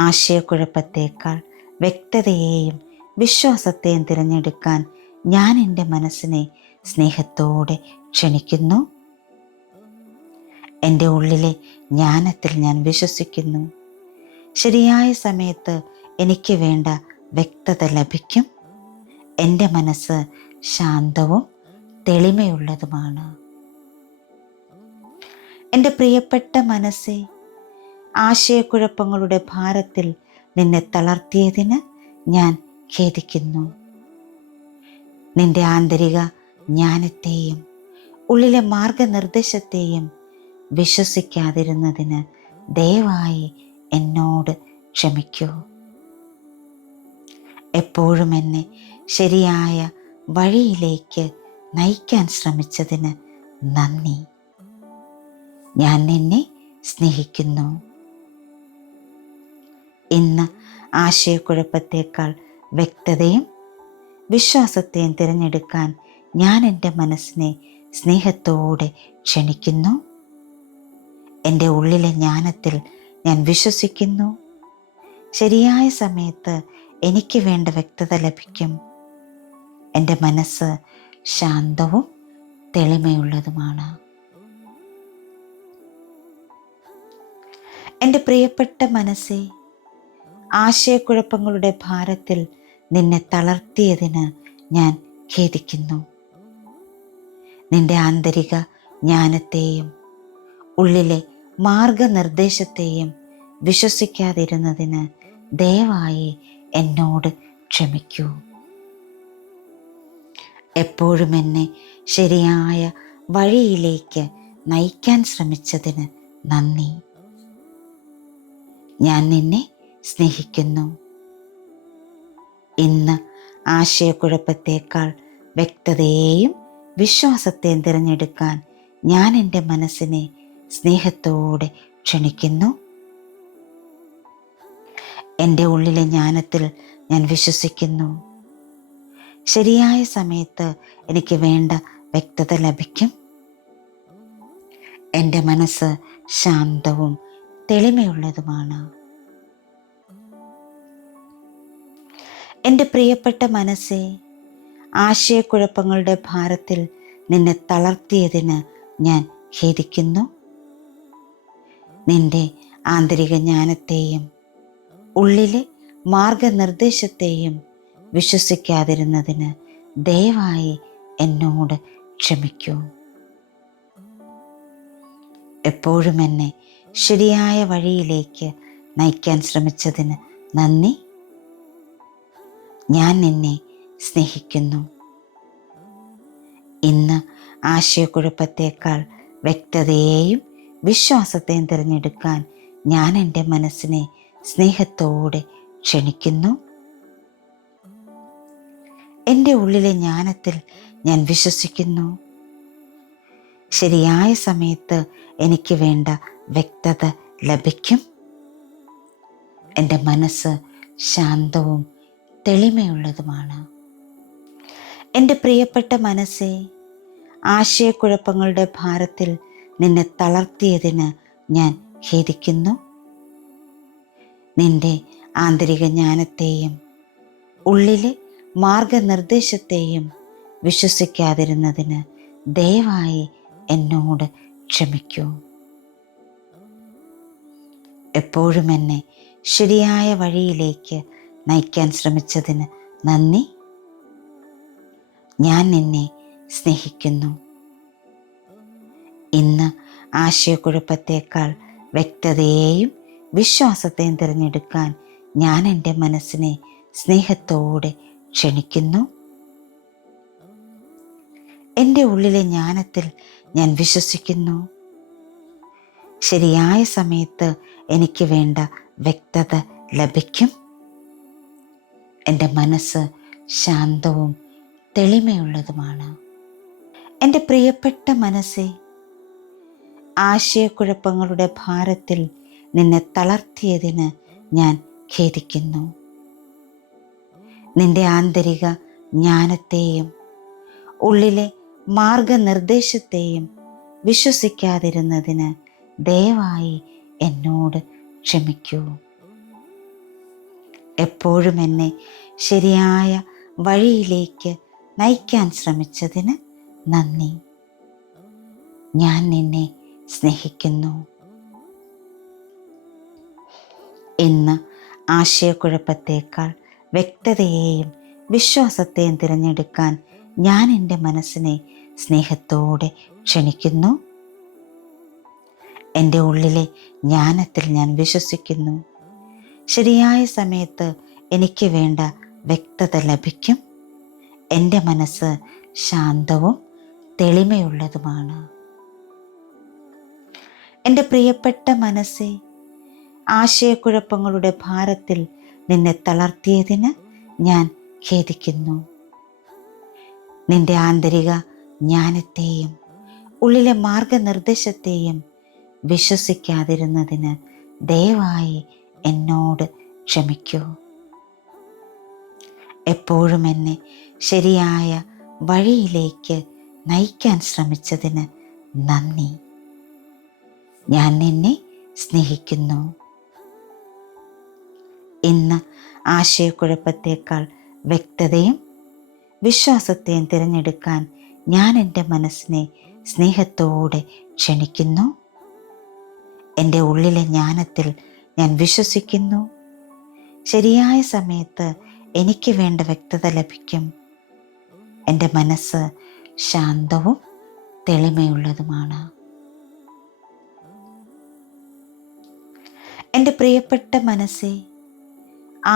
ആശയക്കുഴപ്പത്തേക്കാൾ വ്യക്തതയെയും വിശ്വാസത്തെയും തിരഞ്ഞെടുക്കാൻ ഞാൻ എൻ്റെ മനസ്സിനെ സ്നേഹത്തോടെ ക്ഷണിക്കുന്നു. എൻ്റെ ഉള്ളിലെ ജ്ഞാനത്തിൽ ഞാൻ വിശ്വസിക്കുന്നു. ശരിയായ സമയത്ത് എനിക്ക് വേണ്ട വ്യക്തത ലഭിക്കും. എൻ്റെ മനസ്സ് ശാന്തവും തെളിമയുള്ളതുമാണ്. എൻ്റെ പ്രിയപ്പെട്ട മനസ്സേ, ആശയക്കുഴപ്പങ്ങളുടെ ഭാരത്തിൽ നിന്നെ തളർത്തിയതിന് ഞാൻ ഖേദിക്കുന്നു. നിന്റെ ആന്തരിക ജ്ഞാനത്തെയും ഉള്ളിലെ മാർഗനിർദ്ദേശത്തെയും വിശ്വസിക്കാതിരുന്നതിന് ദയവായി എന്നോട് ക്ഷമിക്കൂ. എപ്പോഴും എന്നെ ശരിയായ വഴിയിലേക്ക് നയിക്കാൻ ശ്രമിച്ചതിന് നന്ദി. ഞാൻ നിന്നെ സ്നേഹിക്കുന്നു. ഇന്ന് ആശയക്കുഴപ്പത്തേക്കാൾ വ്യക്തതയും വിശ്വാസത്തെയും തിരഞ്ഞെടുക്കാൻ ഞാൻ എൻ്റെ മനസ്സിനെ സ്നേഹത്തോടെ ക്ഷണിക്കുന്നു. എൻ്റെ ഉള്ളിലെ ജ്ഞാനത്തിൽ ഞാൻ വിശ്വസിക്കുന്നു. ശരിയായ സമയത്ത് എനിക്ക് വേണ്ട വ്യക്തത ലഭിക്കും. എൻ്റെ മനസ്സ് ശാന്തവും തെളിമയുള്ളതുമാണ്. എൻ്റെ പ്രിയപ്പെട്ട മനസ്സേ, ആശയക്കുഴപ്പങ്ങളുടെ ഭാരത്തിൽ നിന്നെ തളർത്തിയതിന് ഞാൻ ഖേദിക്കുന്നു. നിന്റെ ആന്തരിക ജ്ഞാനത്തെയും ഉള്ളിലെ മാർഗനിർദ്ദേശത്തെയും വിശ്വസിക്കാതിരുന്നതിന് ദയവായി എന്നോട് ക്ഷമിക്കൂ. എപ്പോഴും എന്നെ ശരിയായ വഴിയിലേക്ക് നയിക്കാൻ ശ്രമിച്ചതിന് നന്ദി. ഞാൻ നിന്നെ സ്നേഹിക്കുന്നു. ഇന്ന് ആശയക്കുഴപ്പത്തേക്കാൾ വ്യക്തതയെയും വിശ്വാസത്തെയും തിരഞ്ഞെടുക്കാൻ ഞാൻ എൻ്റെ മനസ്സിനെ സ്നേഹത്തോടെ ക്ഷണിക്കുന്നു. എൻ്റെ ഉള്ളിലെ ജ്ഞാനത്തിൽ ഞാൻ വിശ്വസിക്കുന്നു. ശരിയായ സമയത്ത് എനിക്ക് വേണ്ട വ്യക്തത ലഭിക്കും. എൻ്റെ മനസ്സ് ശാന്തവും തെളിമയുള്ളതുമാണ്. എൻ്റെ പ്രിയപ്പെട്ട മനസ്സേ, ആശയക്കുഴപ്പങ്ങളുടെ ഭാരത്തിൽ നിന്നെ തളർത്തിയതിന് ഞാൻ ഖേദിക്കുന്നു. നിന്റെ ആന്തരിക ജ്ഞാനത്തെയും ഉള്ളിലെ മാർഗനിർദ്ദേശത്തെയും വിശ്വസിക്കാതിരുന്നതിന് ദയവായി എന്നോട് ക്ഷമിക്കൂ. എപ്പോഴും എന്നെ ശരിയായ വഴിയിലേക്ക് നയിക്കാൻ ശ്രമിച്ചതിന് നന്ദി. ഞാൻ നിന്നെ സ്നേഹിക്കുന്നു. ഇന്ന് ആശയക്കുഴപ്പത്തേക്കാൾ വ്യക്തതയെയും വിശ്വാസത്തെയും തിരഞ്ഞെടുക്കാൻ ഞാൻ എൻ്റെ മനസ്സിനെ സ്നേഹത്തോടെ ക്ഷണിക്കുന്നു. എൻ്റെ ഉള്ളിലെ ജ്ഞാനത്തിൽ ഞാൻ വിശ്വസിക്കുന്നു. ശരിയായ സമയത്ത് എനിക്ക് വേണ്ട വ്യക്തത ലഭിക്കും. എൻ്റെ മനസ്സ് ശാന്തവും തെളിമയുള്ളതുമാണ്. എൻ്റെ പ്രിയപ്പെട്ട മനസ്സേ, ആശയക്കുഴപ്പങ്ങളുടെ ഭാരത്തിൽ നിന്നെ തളർത്തിയതിന് ഞാൻ ഖേദിക്കുന്നു. നിന്റെ ആന്തരിക ജ്ഞാനത്തെയും ഉള്ളിലെ മാർഗനിർദ്ദേശത്തെയും വിശ്വസിക്കാതിരുന്നതിന് ദയവായി എന്നോട് ക്ഷമിക്കൂ. എപ്പോഴും എന്നെ ശരിയായ വഴിയിലേക്ക് നയിക്കാൻ ശ്രമിച്ചതിന് നന്ദി. ഞാൻ നിന്നെ സ്നേഹിക്കുന്നു. ഇന്ന് ആശയക്കുഴപ്പത്തേക്കാൾ വ്യക്തതയെയും വിശ്വാസത്തെയും തിരഞ്ഞെടുക്കാൻ ഞാൻ എൻ്റെ മനസ്സിനെ സ്നേഹത്തോടെ ക്ഷണിക്കുന്നു. എൻ്റെ ഉള്ളിലെ ജ്ഞാനത്തിൽ ഞാൻ വിശ്വസിക്കുന്നു. ശരിയായ സമയത്ത് എനിക്ക് വേണ്ട വ്യക്തത ലഭിക്കും. എൻ്റെ മനസ്സ് ശാന്തവും തെളിമയുള്ളതുമാണ്. എൻ്റെ പ്രിയപ്പെട്ട മനസ്സേ, ആശയക്കുഴപ്പങ്ങളുടെ ഭാരത്തിൽ നിന്നെ തളർത്തിയതിന് ഞാൻ ഖേദിക്കുന്നു. നിന്റെ ആന്തരിക ജ്ഞാനത്തെയും ഉള്ളിലെ മാർഗനിർദ്ദേശത്തെയും വിശ്വസിക്കാതിരുന്നതിന് ദയവായി എന്നോട് ക്ഷമിക്കൂ. എപ്പോഴും എന്നെ ശരിയായ വഴിയിലേക്ക് നയിക്കാൻ ശ്രമിച്ചതിന് നന്ദി. ഞാൻ നിന്നെ സ്നേഹിക്കുന്നു. ഇന്ന് ആശയക്കുഴപ്പത്തേക്കാൾ വ്യക്തതയെയും വിശ്വാസത്തെയും തിരഞ്ഞെടുക്കാൻ ഞാൻ എൻ്റെ മനസ്സിനെ സ്നേഹത്തോടെ ക്ഷണിക്കുന്നു. എൻ്റെ ഉള്ളിലെ ജ്ഞാനത്തിൽ ഞാൻ വിശ്വസിക്കുന്നു. ശരിയായ സമയത്ത് എനിക്ക് വേണ്ട വ്യക്തത ലഭിക്കും. എൻ്റെ മനസ്സ് ശാന്തവും തെളിമയുള്ളതുമാണ്. എൻ്റെ പ്രിയപ്പെട്ട മനസ്സേ, ആശയക്കുഴപ്പങ്ങളുടെ ഭാരത്തിൽ നിന്നെ തളർത്തിയതിന് ഞാൻ ഖേദിക്കുന്നു. നിന്റെ ആന്തരിക ജ്ഞാനത്തെയും ഉള്ളിലെ മാർഗനിർദ്ദേശത്തെയും വിശ്വസിക്കാതിരുന്നതിന് ദയവായി എന്നോട് ക്ഷമിക്കൂ. എപ്പോഴും എന്നെ ശരിയായ വഴിയിലേക്ക് നയിക്കാൻ ശ്രമിച്ചതിന് നന്ദി. ഞാൻ നിന്നെ സ്നേഹിക്കുന്നു. ഇന്ന് ആശയക്കുഴപ്പത്തേക്കാൾ വ്യക്തതയും വിശ്വാസത്തെയും തിരഞ്ഞെടുക്കാൻ ഞാൻ എൻ്റെ മനസ്സിനെ സ്നേഹത്തോടെ ക്ഷണിക്കുന്നു. എൻ്റെ ഉള്ളിലെ ജ്ഞാനത്തിൽ ഞാൻ വിശ്വസിക്കുന്നു. ശരിയായ സമയത്ത് എനിക്ക് വേണ്ട വ്യക്തത ലഭിക്കും. എൻ്റെ മനസ്സ് ശാന്തവും തെളിമയുള്ളതുമാണ്. എൻ്റെ പ്രിയപ്പെട്ട മനസ്സേ,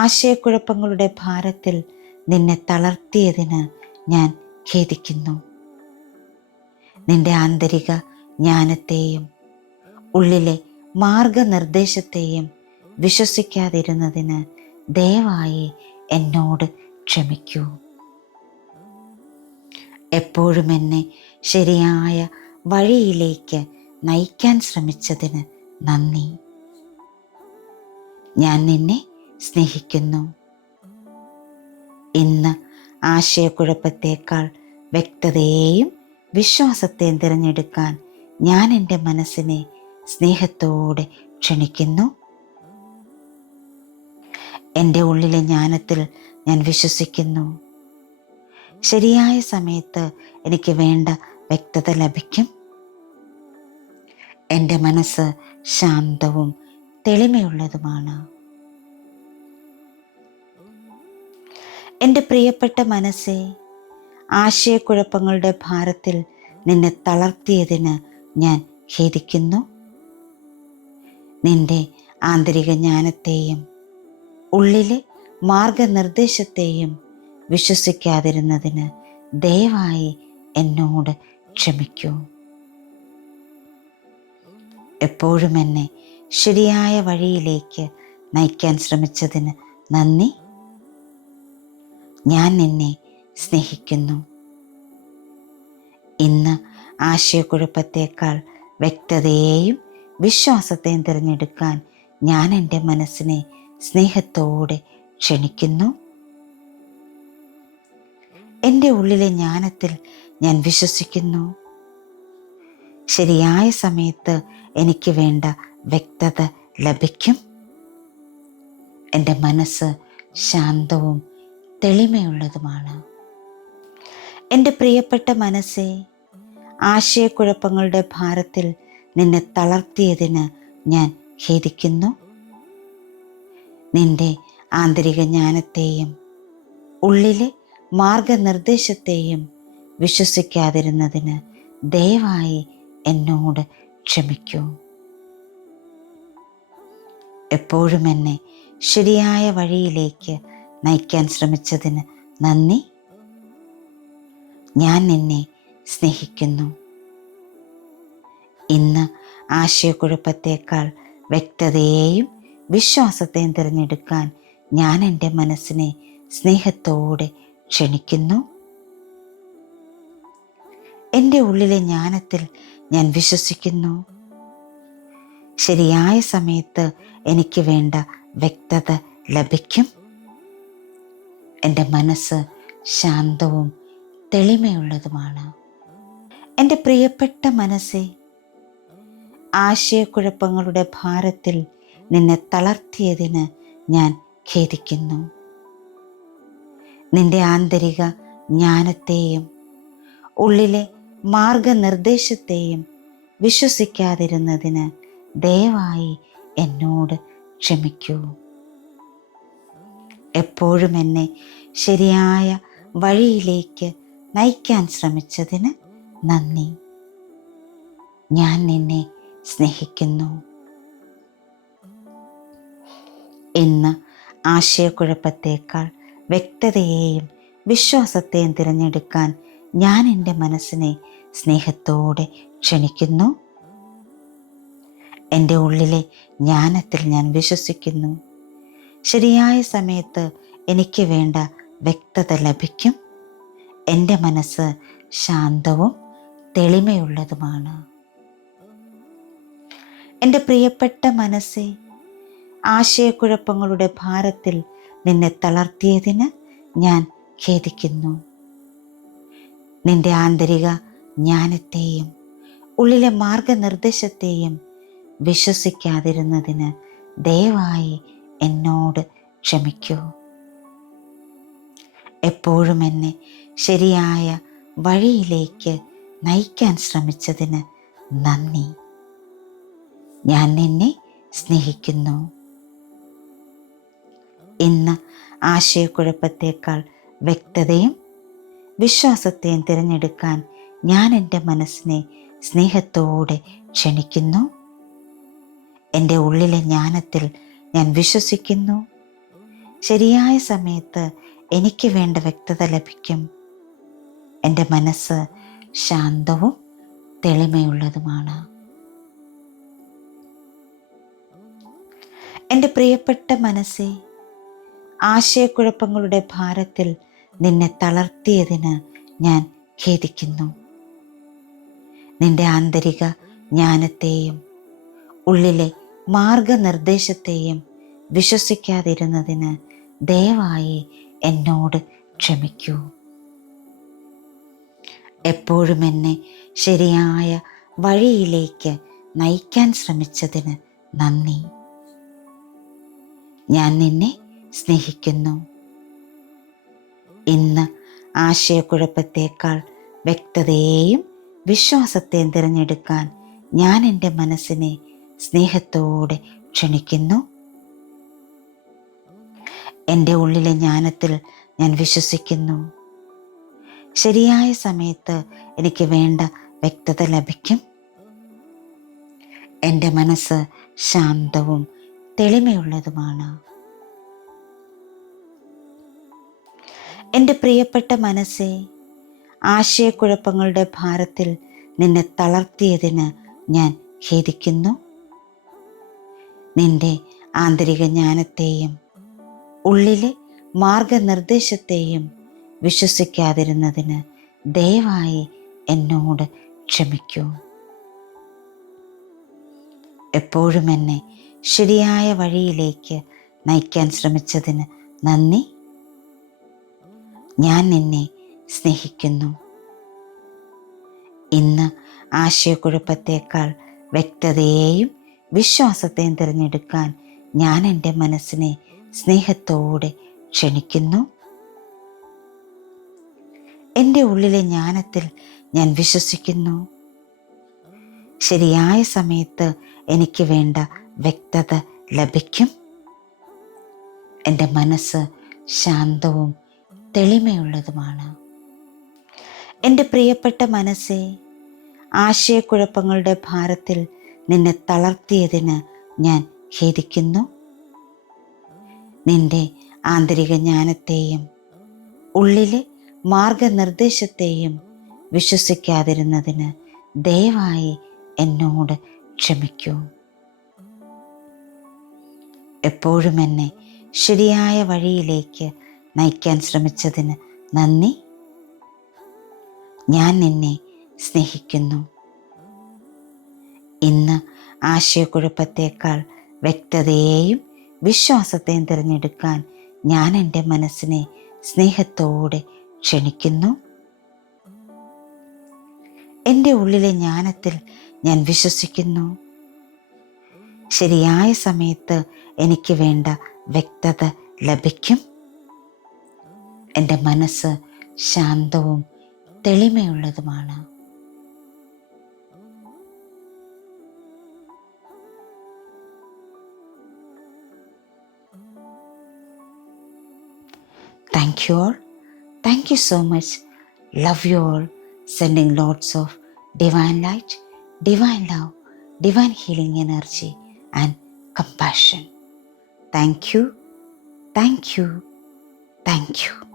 ആശയക്കുഴപ്പങ്ങളുടെ ഭാരത്തിൽ നിന്നെ തളർത്തിയതിന് ഞാൻ ഖേദിക്കുന്നു. നിന്റെ ആന്തരിക ജ്ഞാനത്തെയും ഉള്ളിലെ മാർഗനിർദ്ദേശത്തെയും വിശ്വസിക്കാതിരുന്നതിന് ദയവായി എന്നോട് ക്ഷമിക്കൂ. എപ്പോഴും എന്നെ ശരിയായ വഴിയിലേക്ക് നയിക്കാൻ ശ്രമിച്ചതിന് നന്ദി. ഞാൻ നിന്നെ സ്നേഹിക്കുന്നു. ഇന്ന് ആശയക്കുഴപ്പത്തേക്കാൾ വ്യക്തതയെയും വിശ്വാസത്തെയും തിരഞ്ഞെടുക്കാൻ ഞാൻ എൻ്റെ മനസ്സിനെ സ്നേഹത്തോടെ ക്ഷണിക്കുന്നു. എൻ്റെ ഉള്ളിലെ ജ്ഞാനത്തിൽ ഞാൻ വിശ്വസിക്കുന്നു. ശരിയായ സമയത്ത് എനിക്ക് വേണ്ട വ്യക്തത ലഭിക്കും. എൻ്റെ മനസ്സ് ശാന്തവും തെളിമയുള്ളതുമാണ്. എൻ്റെ പ്രിയപ്പെട്ട മനസ്സേ, ആശയക്കുഴപ്പങ്ങളുടെ ഭാരത്തിൽ നിന്നെ തളർത്തിയതിന് ഞാൻ ഖേദിക്കുന്നു. നിന്റെ ആന്തരിക ജ്ഞാനത്തെയും ഉള്ളിലെ മാർഗനിർദ്ദേശത്തെയും വിശ്വസിക്കാതിരുന്നതിന് ദയവായി എന്നോട് ക്ഷമിക്കൂ. എപ്പോഴും എന്നെ ശരിയായ വഴിയിലേക്ക് നയിക്കാൻ ശ്രമിച്ചതിന് നന്ദി. ഞാൻ നിന്നെ സ്നേഹിക്കുന്നു. ഇന്ന് ആശയക്കുഴപ്പത്തേക്കാൾ വ്യക്തതയെയും വിശ്വാസത്തെയും തിരഞ്ഞെടുക്കാൻ ഞാൻ എൻ്റെ മനസ്സിനെ സ്നേഹത്തോടെ ക്ഷണിക്കുന്നു. എൻ്റെ ഉള്ളിലെ ജ്ഞാനത്തിൽ ഞാൻ വിശ്വസിക്കുന്നു. ശരിയായ സമയത്ത് എനിക്ക് വേണ്ട വ്യക്തത ലഭിക്കും. എൻ്റെ മനസ്സ് ശാന്തവും തെളിമയുള്ളതുമാണ്. എൻ്റെ പ്രിയപ്പെട്ട മനസ്സേ, ആശയക്കുഴപ്പങ്ങളുടെ ഭാരത്തിൽ നിന്നെ തളർത്തിയതിന് ഞാൻ ഖേദിക്കുന്നു. നിന്റെ ആന്തരിക ജ്ഞാനത്തെയും ഉള്ളിലെ മാർഗനിർദ്ദേശത്തെയും വിശ്വസിക്കാതിരുന്നതിന് ദയവായി എന്നോട് ക്ഷമിക്കൂ. എപ്പോഴും എന്നെ ശരിയായ വഴിയിലേക്ക് നയിക്കാൻ ശ്രമിച്ചതിന് നന്ദി. ഞാൻ നിന്നെ സ്നേഹിക്കുന്നു. ഇന്ന് ആശയക്കുഴപ്പത്തേക്കാൾ വ്യക്തതയെയും വിശ്വാസത്തെയും തിരഞ്ഞെടുക്കാൻ ഞാൻ എൻ്റെ മനസ്സിനെ സ്നേഹത്തോടെ ക്ഷണിക്കുന്നു. എൻ്റെ ഉള്ളിലെ ജ്ഞാനത്തിൽ ഞാൻ വിശ്വസിക്കുന്നു. ശരിയായ സമയത്ത് എനിക്ക് വേണ്ട വ്യക്തത ലഭിക്കും. എൻ്റെ മനസ്സ് ശാന്തവും തെളിമയുള്ളതുമാണ്. എൻ്റെ പ്രിയപ്പെട്ട മനസ്സേ, ആശയക്കുഴപ്പങ്ങളുടെ ഭാരത്തിൽ നിന്നെ തളർത്തിയതിന് ഞാൻ ഖേദിക്കുന്നു. നിന്റെ ആന്തരിക ജ്ഞാനത്തെയും ഉള്ളിലെ മാർഗനിർദ്ദേശത്തെയും വിശ്വസിക്കാതിരുന്നതിന് ദയവായി എന്നോട് ക്ഷമിക്കൂ. എപ്പോഴും എന്നെ ശരിയായ വഴിയിലേക്ക് നയിക്കാൻ ശ്രമിച്ചതിന് നന്ദി. ഞാൻ നിന്നെ സ്നേഹിക്കുന്നു. ഇന്ന് ആശയക്കുഴപ്പത്തേക്കാൾ വ്യക്തതയെയും വിശ്വാസത്തെയും തിരഞ്ഞെടുക്കാൻ ഞാൻ എൻ്റെ മനസ്സിനെ സ്നേഹത്തോടെ ക്ഷണിക്കുന്നു. എൻ്റെ ഉള്ളിലെ ജ്ഞാനത്തിൽ ഞാൻ വിശ്വസിക്കുന്നു. ശരിയായ സമയത്ത് എനിക്ക് വേണ്ട വ്യക്തത ലഭിക്കും. എൻ്റെ മനസ്സ് ശാന്തവും തെളിമയുള്ളതുമാണ്. എൻ്റെ പ്രിയപ്പെട്ട മനസ്സേ, ആശയക്കുഴപ്പങ്ങളുടെ ഭാരത്തിൽ നിന്നെ തളർത്തിയതിന് ഞാൻ ഖേദിക്കുന്നു. നിന്റെ ആന്തരിക ജ്ഞാനത്തെയും ഉള്ളിലെ മാർഗനിർദ്ദേശത്തെയും വിശ്വസിക്കാതിരുന്നതിന് ദയവായി എന്നോട് ക്ഷമിക്കൂ. എപ്പോഴും എന്നെ ശരിയായ വഴിയിലേക്ക് നയിക്കാൻ ശ്രമിച്ചതിന് നന്ദി. ഞാൻ നിന്നെ സ്നേഹിക്കുന്നു. ഇന്ന് ആശയക്കുഴപ്പത്തേക്കാൾ വ്യക്തതയും വിശ്വാസത്തെയും തിരഞ്ഞെടുക്കാൻ ഞാൻ എൻ്റെ മനസ്സിനെ സ്നേഹത്തോടെ ക്ഷണിക്കുന്നു. എൻ്റെ ഉള്ളിലെ ജ്ഞാനത്തിൽ ഞാൻ വിശ്വസിക്കുന്നു. ശരിയായ സമയത്ത് എനിക്ക് വേണ്ട വ്യക്തത ലഭിക്കും. എൻ്റെ മനസ്സ് ശാന്തവും തെളിമയുള്ളതുമാണ്. എൻ്റെ പ്രിയപ്പെട്ട മനസ്സേ, ആശയക്കുഴപ്പങ്ങളുടെ ഭാരത്തിൽ നിന്നെ തളർത്തിയതിന് ഞാൻ ഖേദിക്കുന്നു. നിന്റെ ആന്തരിക ജ്ഞാനത്തെയും ഉള്ളിലെ മാർഗനിർദ്ദേശത്തെയും വിശ്വസിക്കാതിരുന്നതിന് ദയവായി എന്നോട് ക്ഷമിക്കൂ. എപ്പോഴും എന്നെ ശരിയായ വഴിയിലേക്ക് നയിക്കാൻ ശ്രമിച്ചതിന് നന്ദി. ഞാൻ നിന്നെ സ്നേഹിക്കുന്നു. ഇന്ന് ആശയക്കുഴപ്പത്തേക്കാൾ വ്യക്തതയെയും വിശ്വാസത്തെയും തിരഞ്ഞെടുക്കാൻ ഞാൻ എൻ്റെ മനസ്സിനെ സ്നേഹത്തോടെ ക്ഷണിക്കുന്നു. എൻ്റെ ഉള്ളിലെ ജ്ഞാനത്തിൽ ഞാൻ വിശ്വസിക്കുന്നു. ശരിയായ സമയത്ത് എനിക്ക് വേണ്ട വ്യക്തത ലഭിക്കും. എൻ്റെ മനസ്സ് ശാന്തവും തെളിമയുള്ളതുമാണ്. എൻ്റെ പ്രിയപ്പെട്ട മനസ്സേ, ആശയക്കുഴപ്പങ്ങളുടെ ഭാരത്തിൽ നിന്നെ തളർത്തിയതിന് ഞാൻ ഖേദിക്കുന്നു. നിന്റെ ആന്തരിക ജ്ഞാനത്തെയും ഉള്ളിലെ മാർഗനിർദ്ദേശത്തെയും വിശ്വസിക്കാതിരുന്നതിന് ദയവായി എന്നോട് ക്ഷമിക്കൂ. എപ്പോഴും എന്നെ ശരിയായ വഴിയിലേക്ക് നയിക്കാൻ ശ്രമിച്ചതിന് നന്ദി. ഞാൻ നിന്നെ സ്നേഹിക്കുന്നു. ഇന്ന് ആശയക്കുഴപ്പത്തേക്കാൾ വ്യക്തതയെയും വിശ്വാസത്തെയും തിരഞ്ഞെടുക്കാൻ ഞാൻ എൻ്റെ മനസ്സിനെ സ്നേഹത്തോടെ ക്ഷണിക്കുന്നു. എൻ്റെ ഉള്ളിലെ ജ്ഞാനത്തിൽ ഞാൻ വിശ്വസിക്കുന്നു. ശരിയായ സമയത്ത് എനിക്ക് വേണ്ട വ്യക്തത ലഭിക്കും. എൻ്റെ മനസ്സ് ശാന്തവും തെളിമയുള്ളതുമാണ്. എൻ്റെ പ്രിയപ്പെട്ട മനസ്സേ, ആശയക്കുഴപ്പങ്ങളുടെ ഭാരത്തിൽ നിന്നെ തളർത്തിയതിന് ഞാൻ ഖേദിക്കുന്നു. നിന്റെ ആന്തരിക ജ്ഞാനത്തെയും ഉള്ളിലെ മാർഗനിർദ്ദേശത്തെയും വിശ്വസിക്കാതിരുന്നതിന് ദയവായി എന്നോട് ക്ഷമിക്കൂ. എപ്പോഴും എന്നെ ശരിയായ വഴിയിലേക്ക് നയിക്കാൻ ശ്രമിച്ചതിന് നന്ദി. ഞാൻ നിന്നെ സ്നേഹിക്കുന്നു. ഇന്ന് ആശയക്കുഴപ്പത്തേക്കാൾ വ്യക്തതയെയും വിശ്വാസത്തെയും തിരഞ്ഞെടുക്കാൻ ഞാൻ എൻ്റെ മനസ്സിനെ സ്നേഹത്തോടെ ക്ഷണിക്കുന്നു. എൻ്റെ ഉള്ളിലെ ജ്ഞാനത്തിൽ ഞാൻ വിശ്വസിക്കുന്നു. ശരിയായ സമയത്ത് എനിക്ക് വേണ്ട വ്യക്തത ലഭിക്കും. എൻ്റെ മനസ്സ് ശാന്തവും തെളിമയുള്ളതുമാണ്. Thank you all. Thank you so much. Love you all. Sending lots of divine light, divine love, divine healing energy and compassion. Thank you. Thank you. Thank you.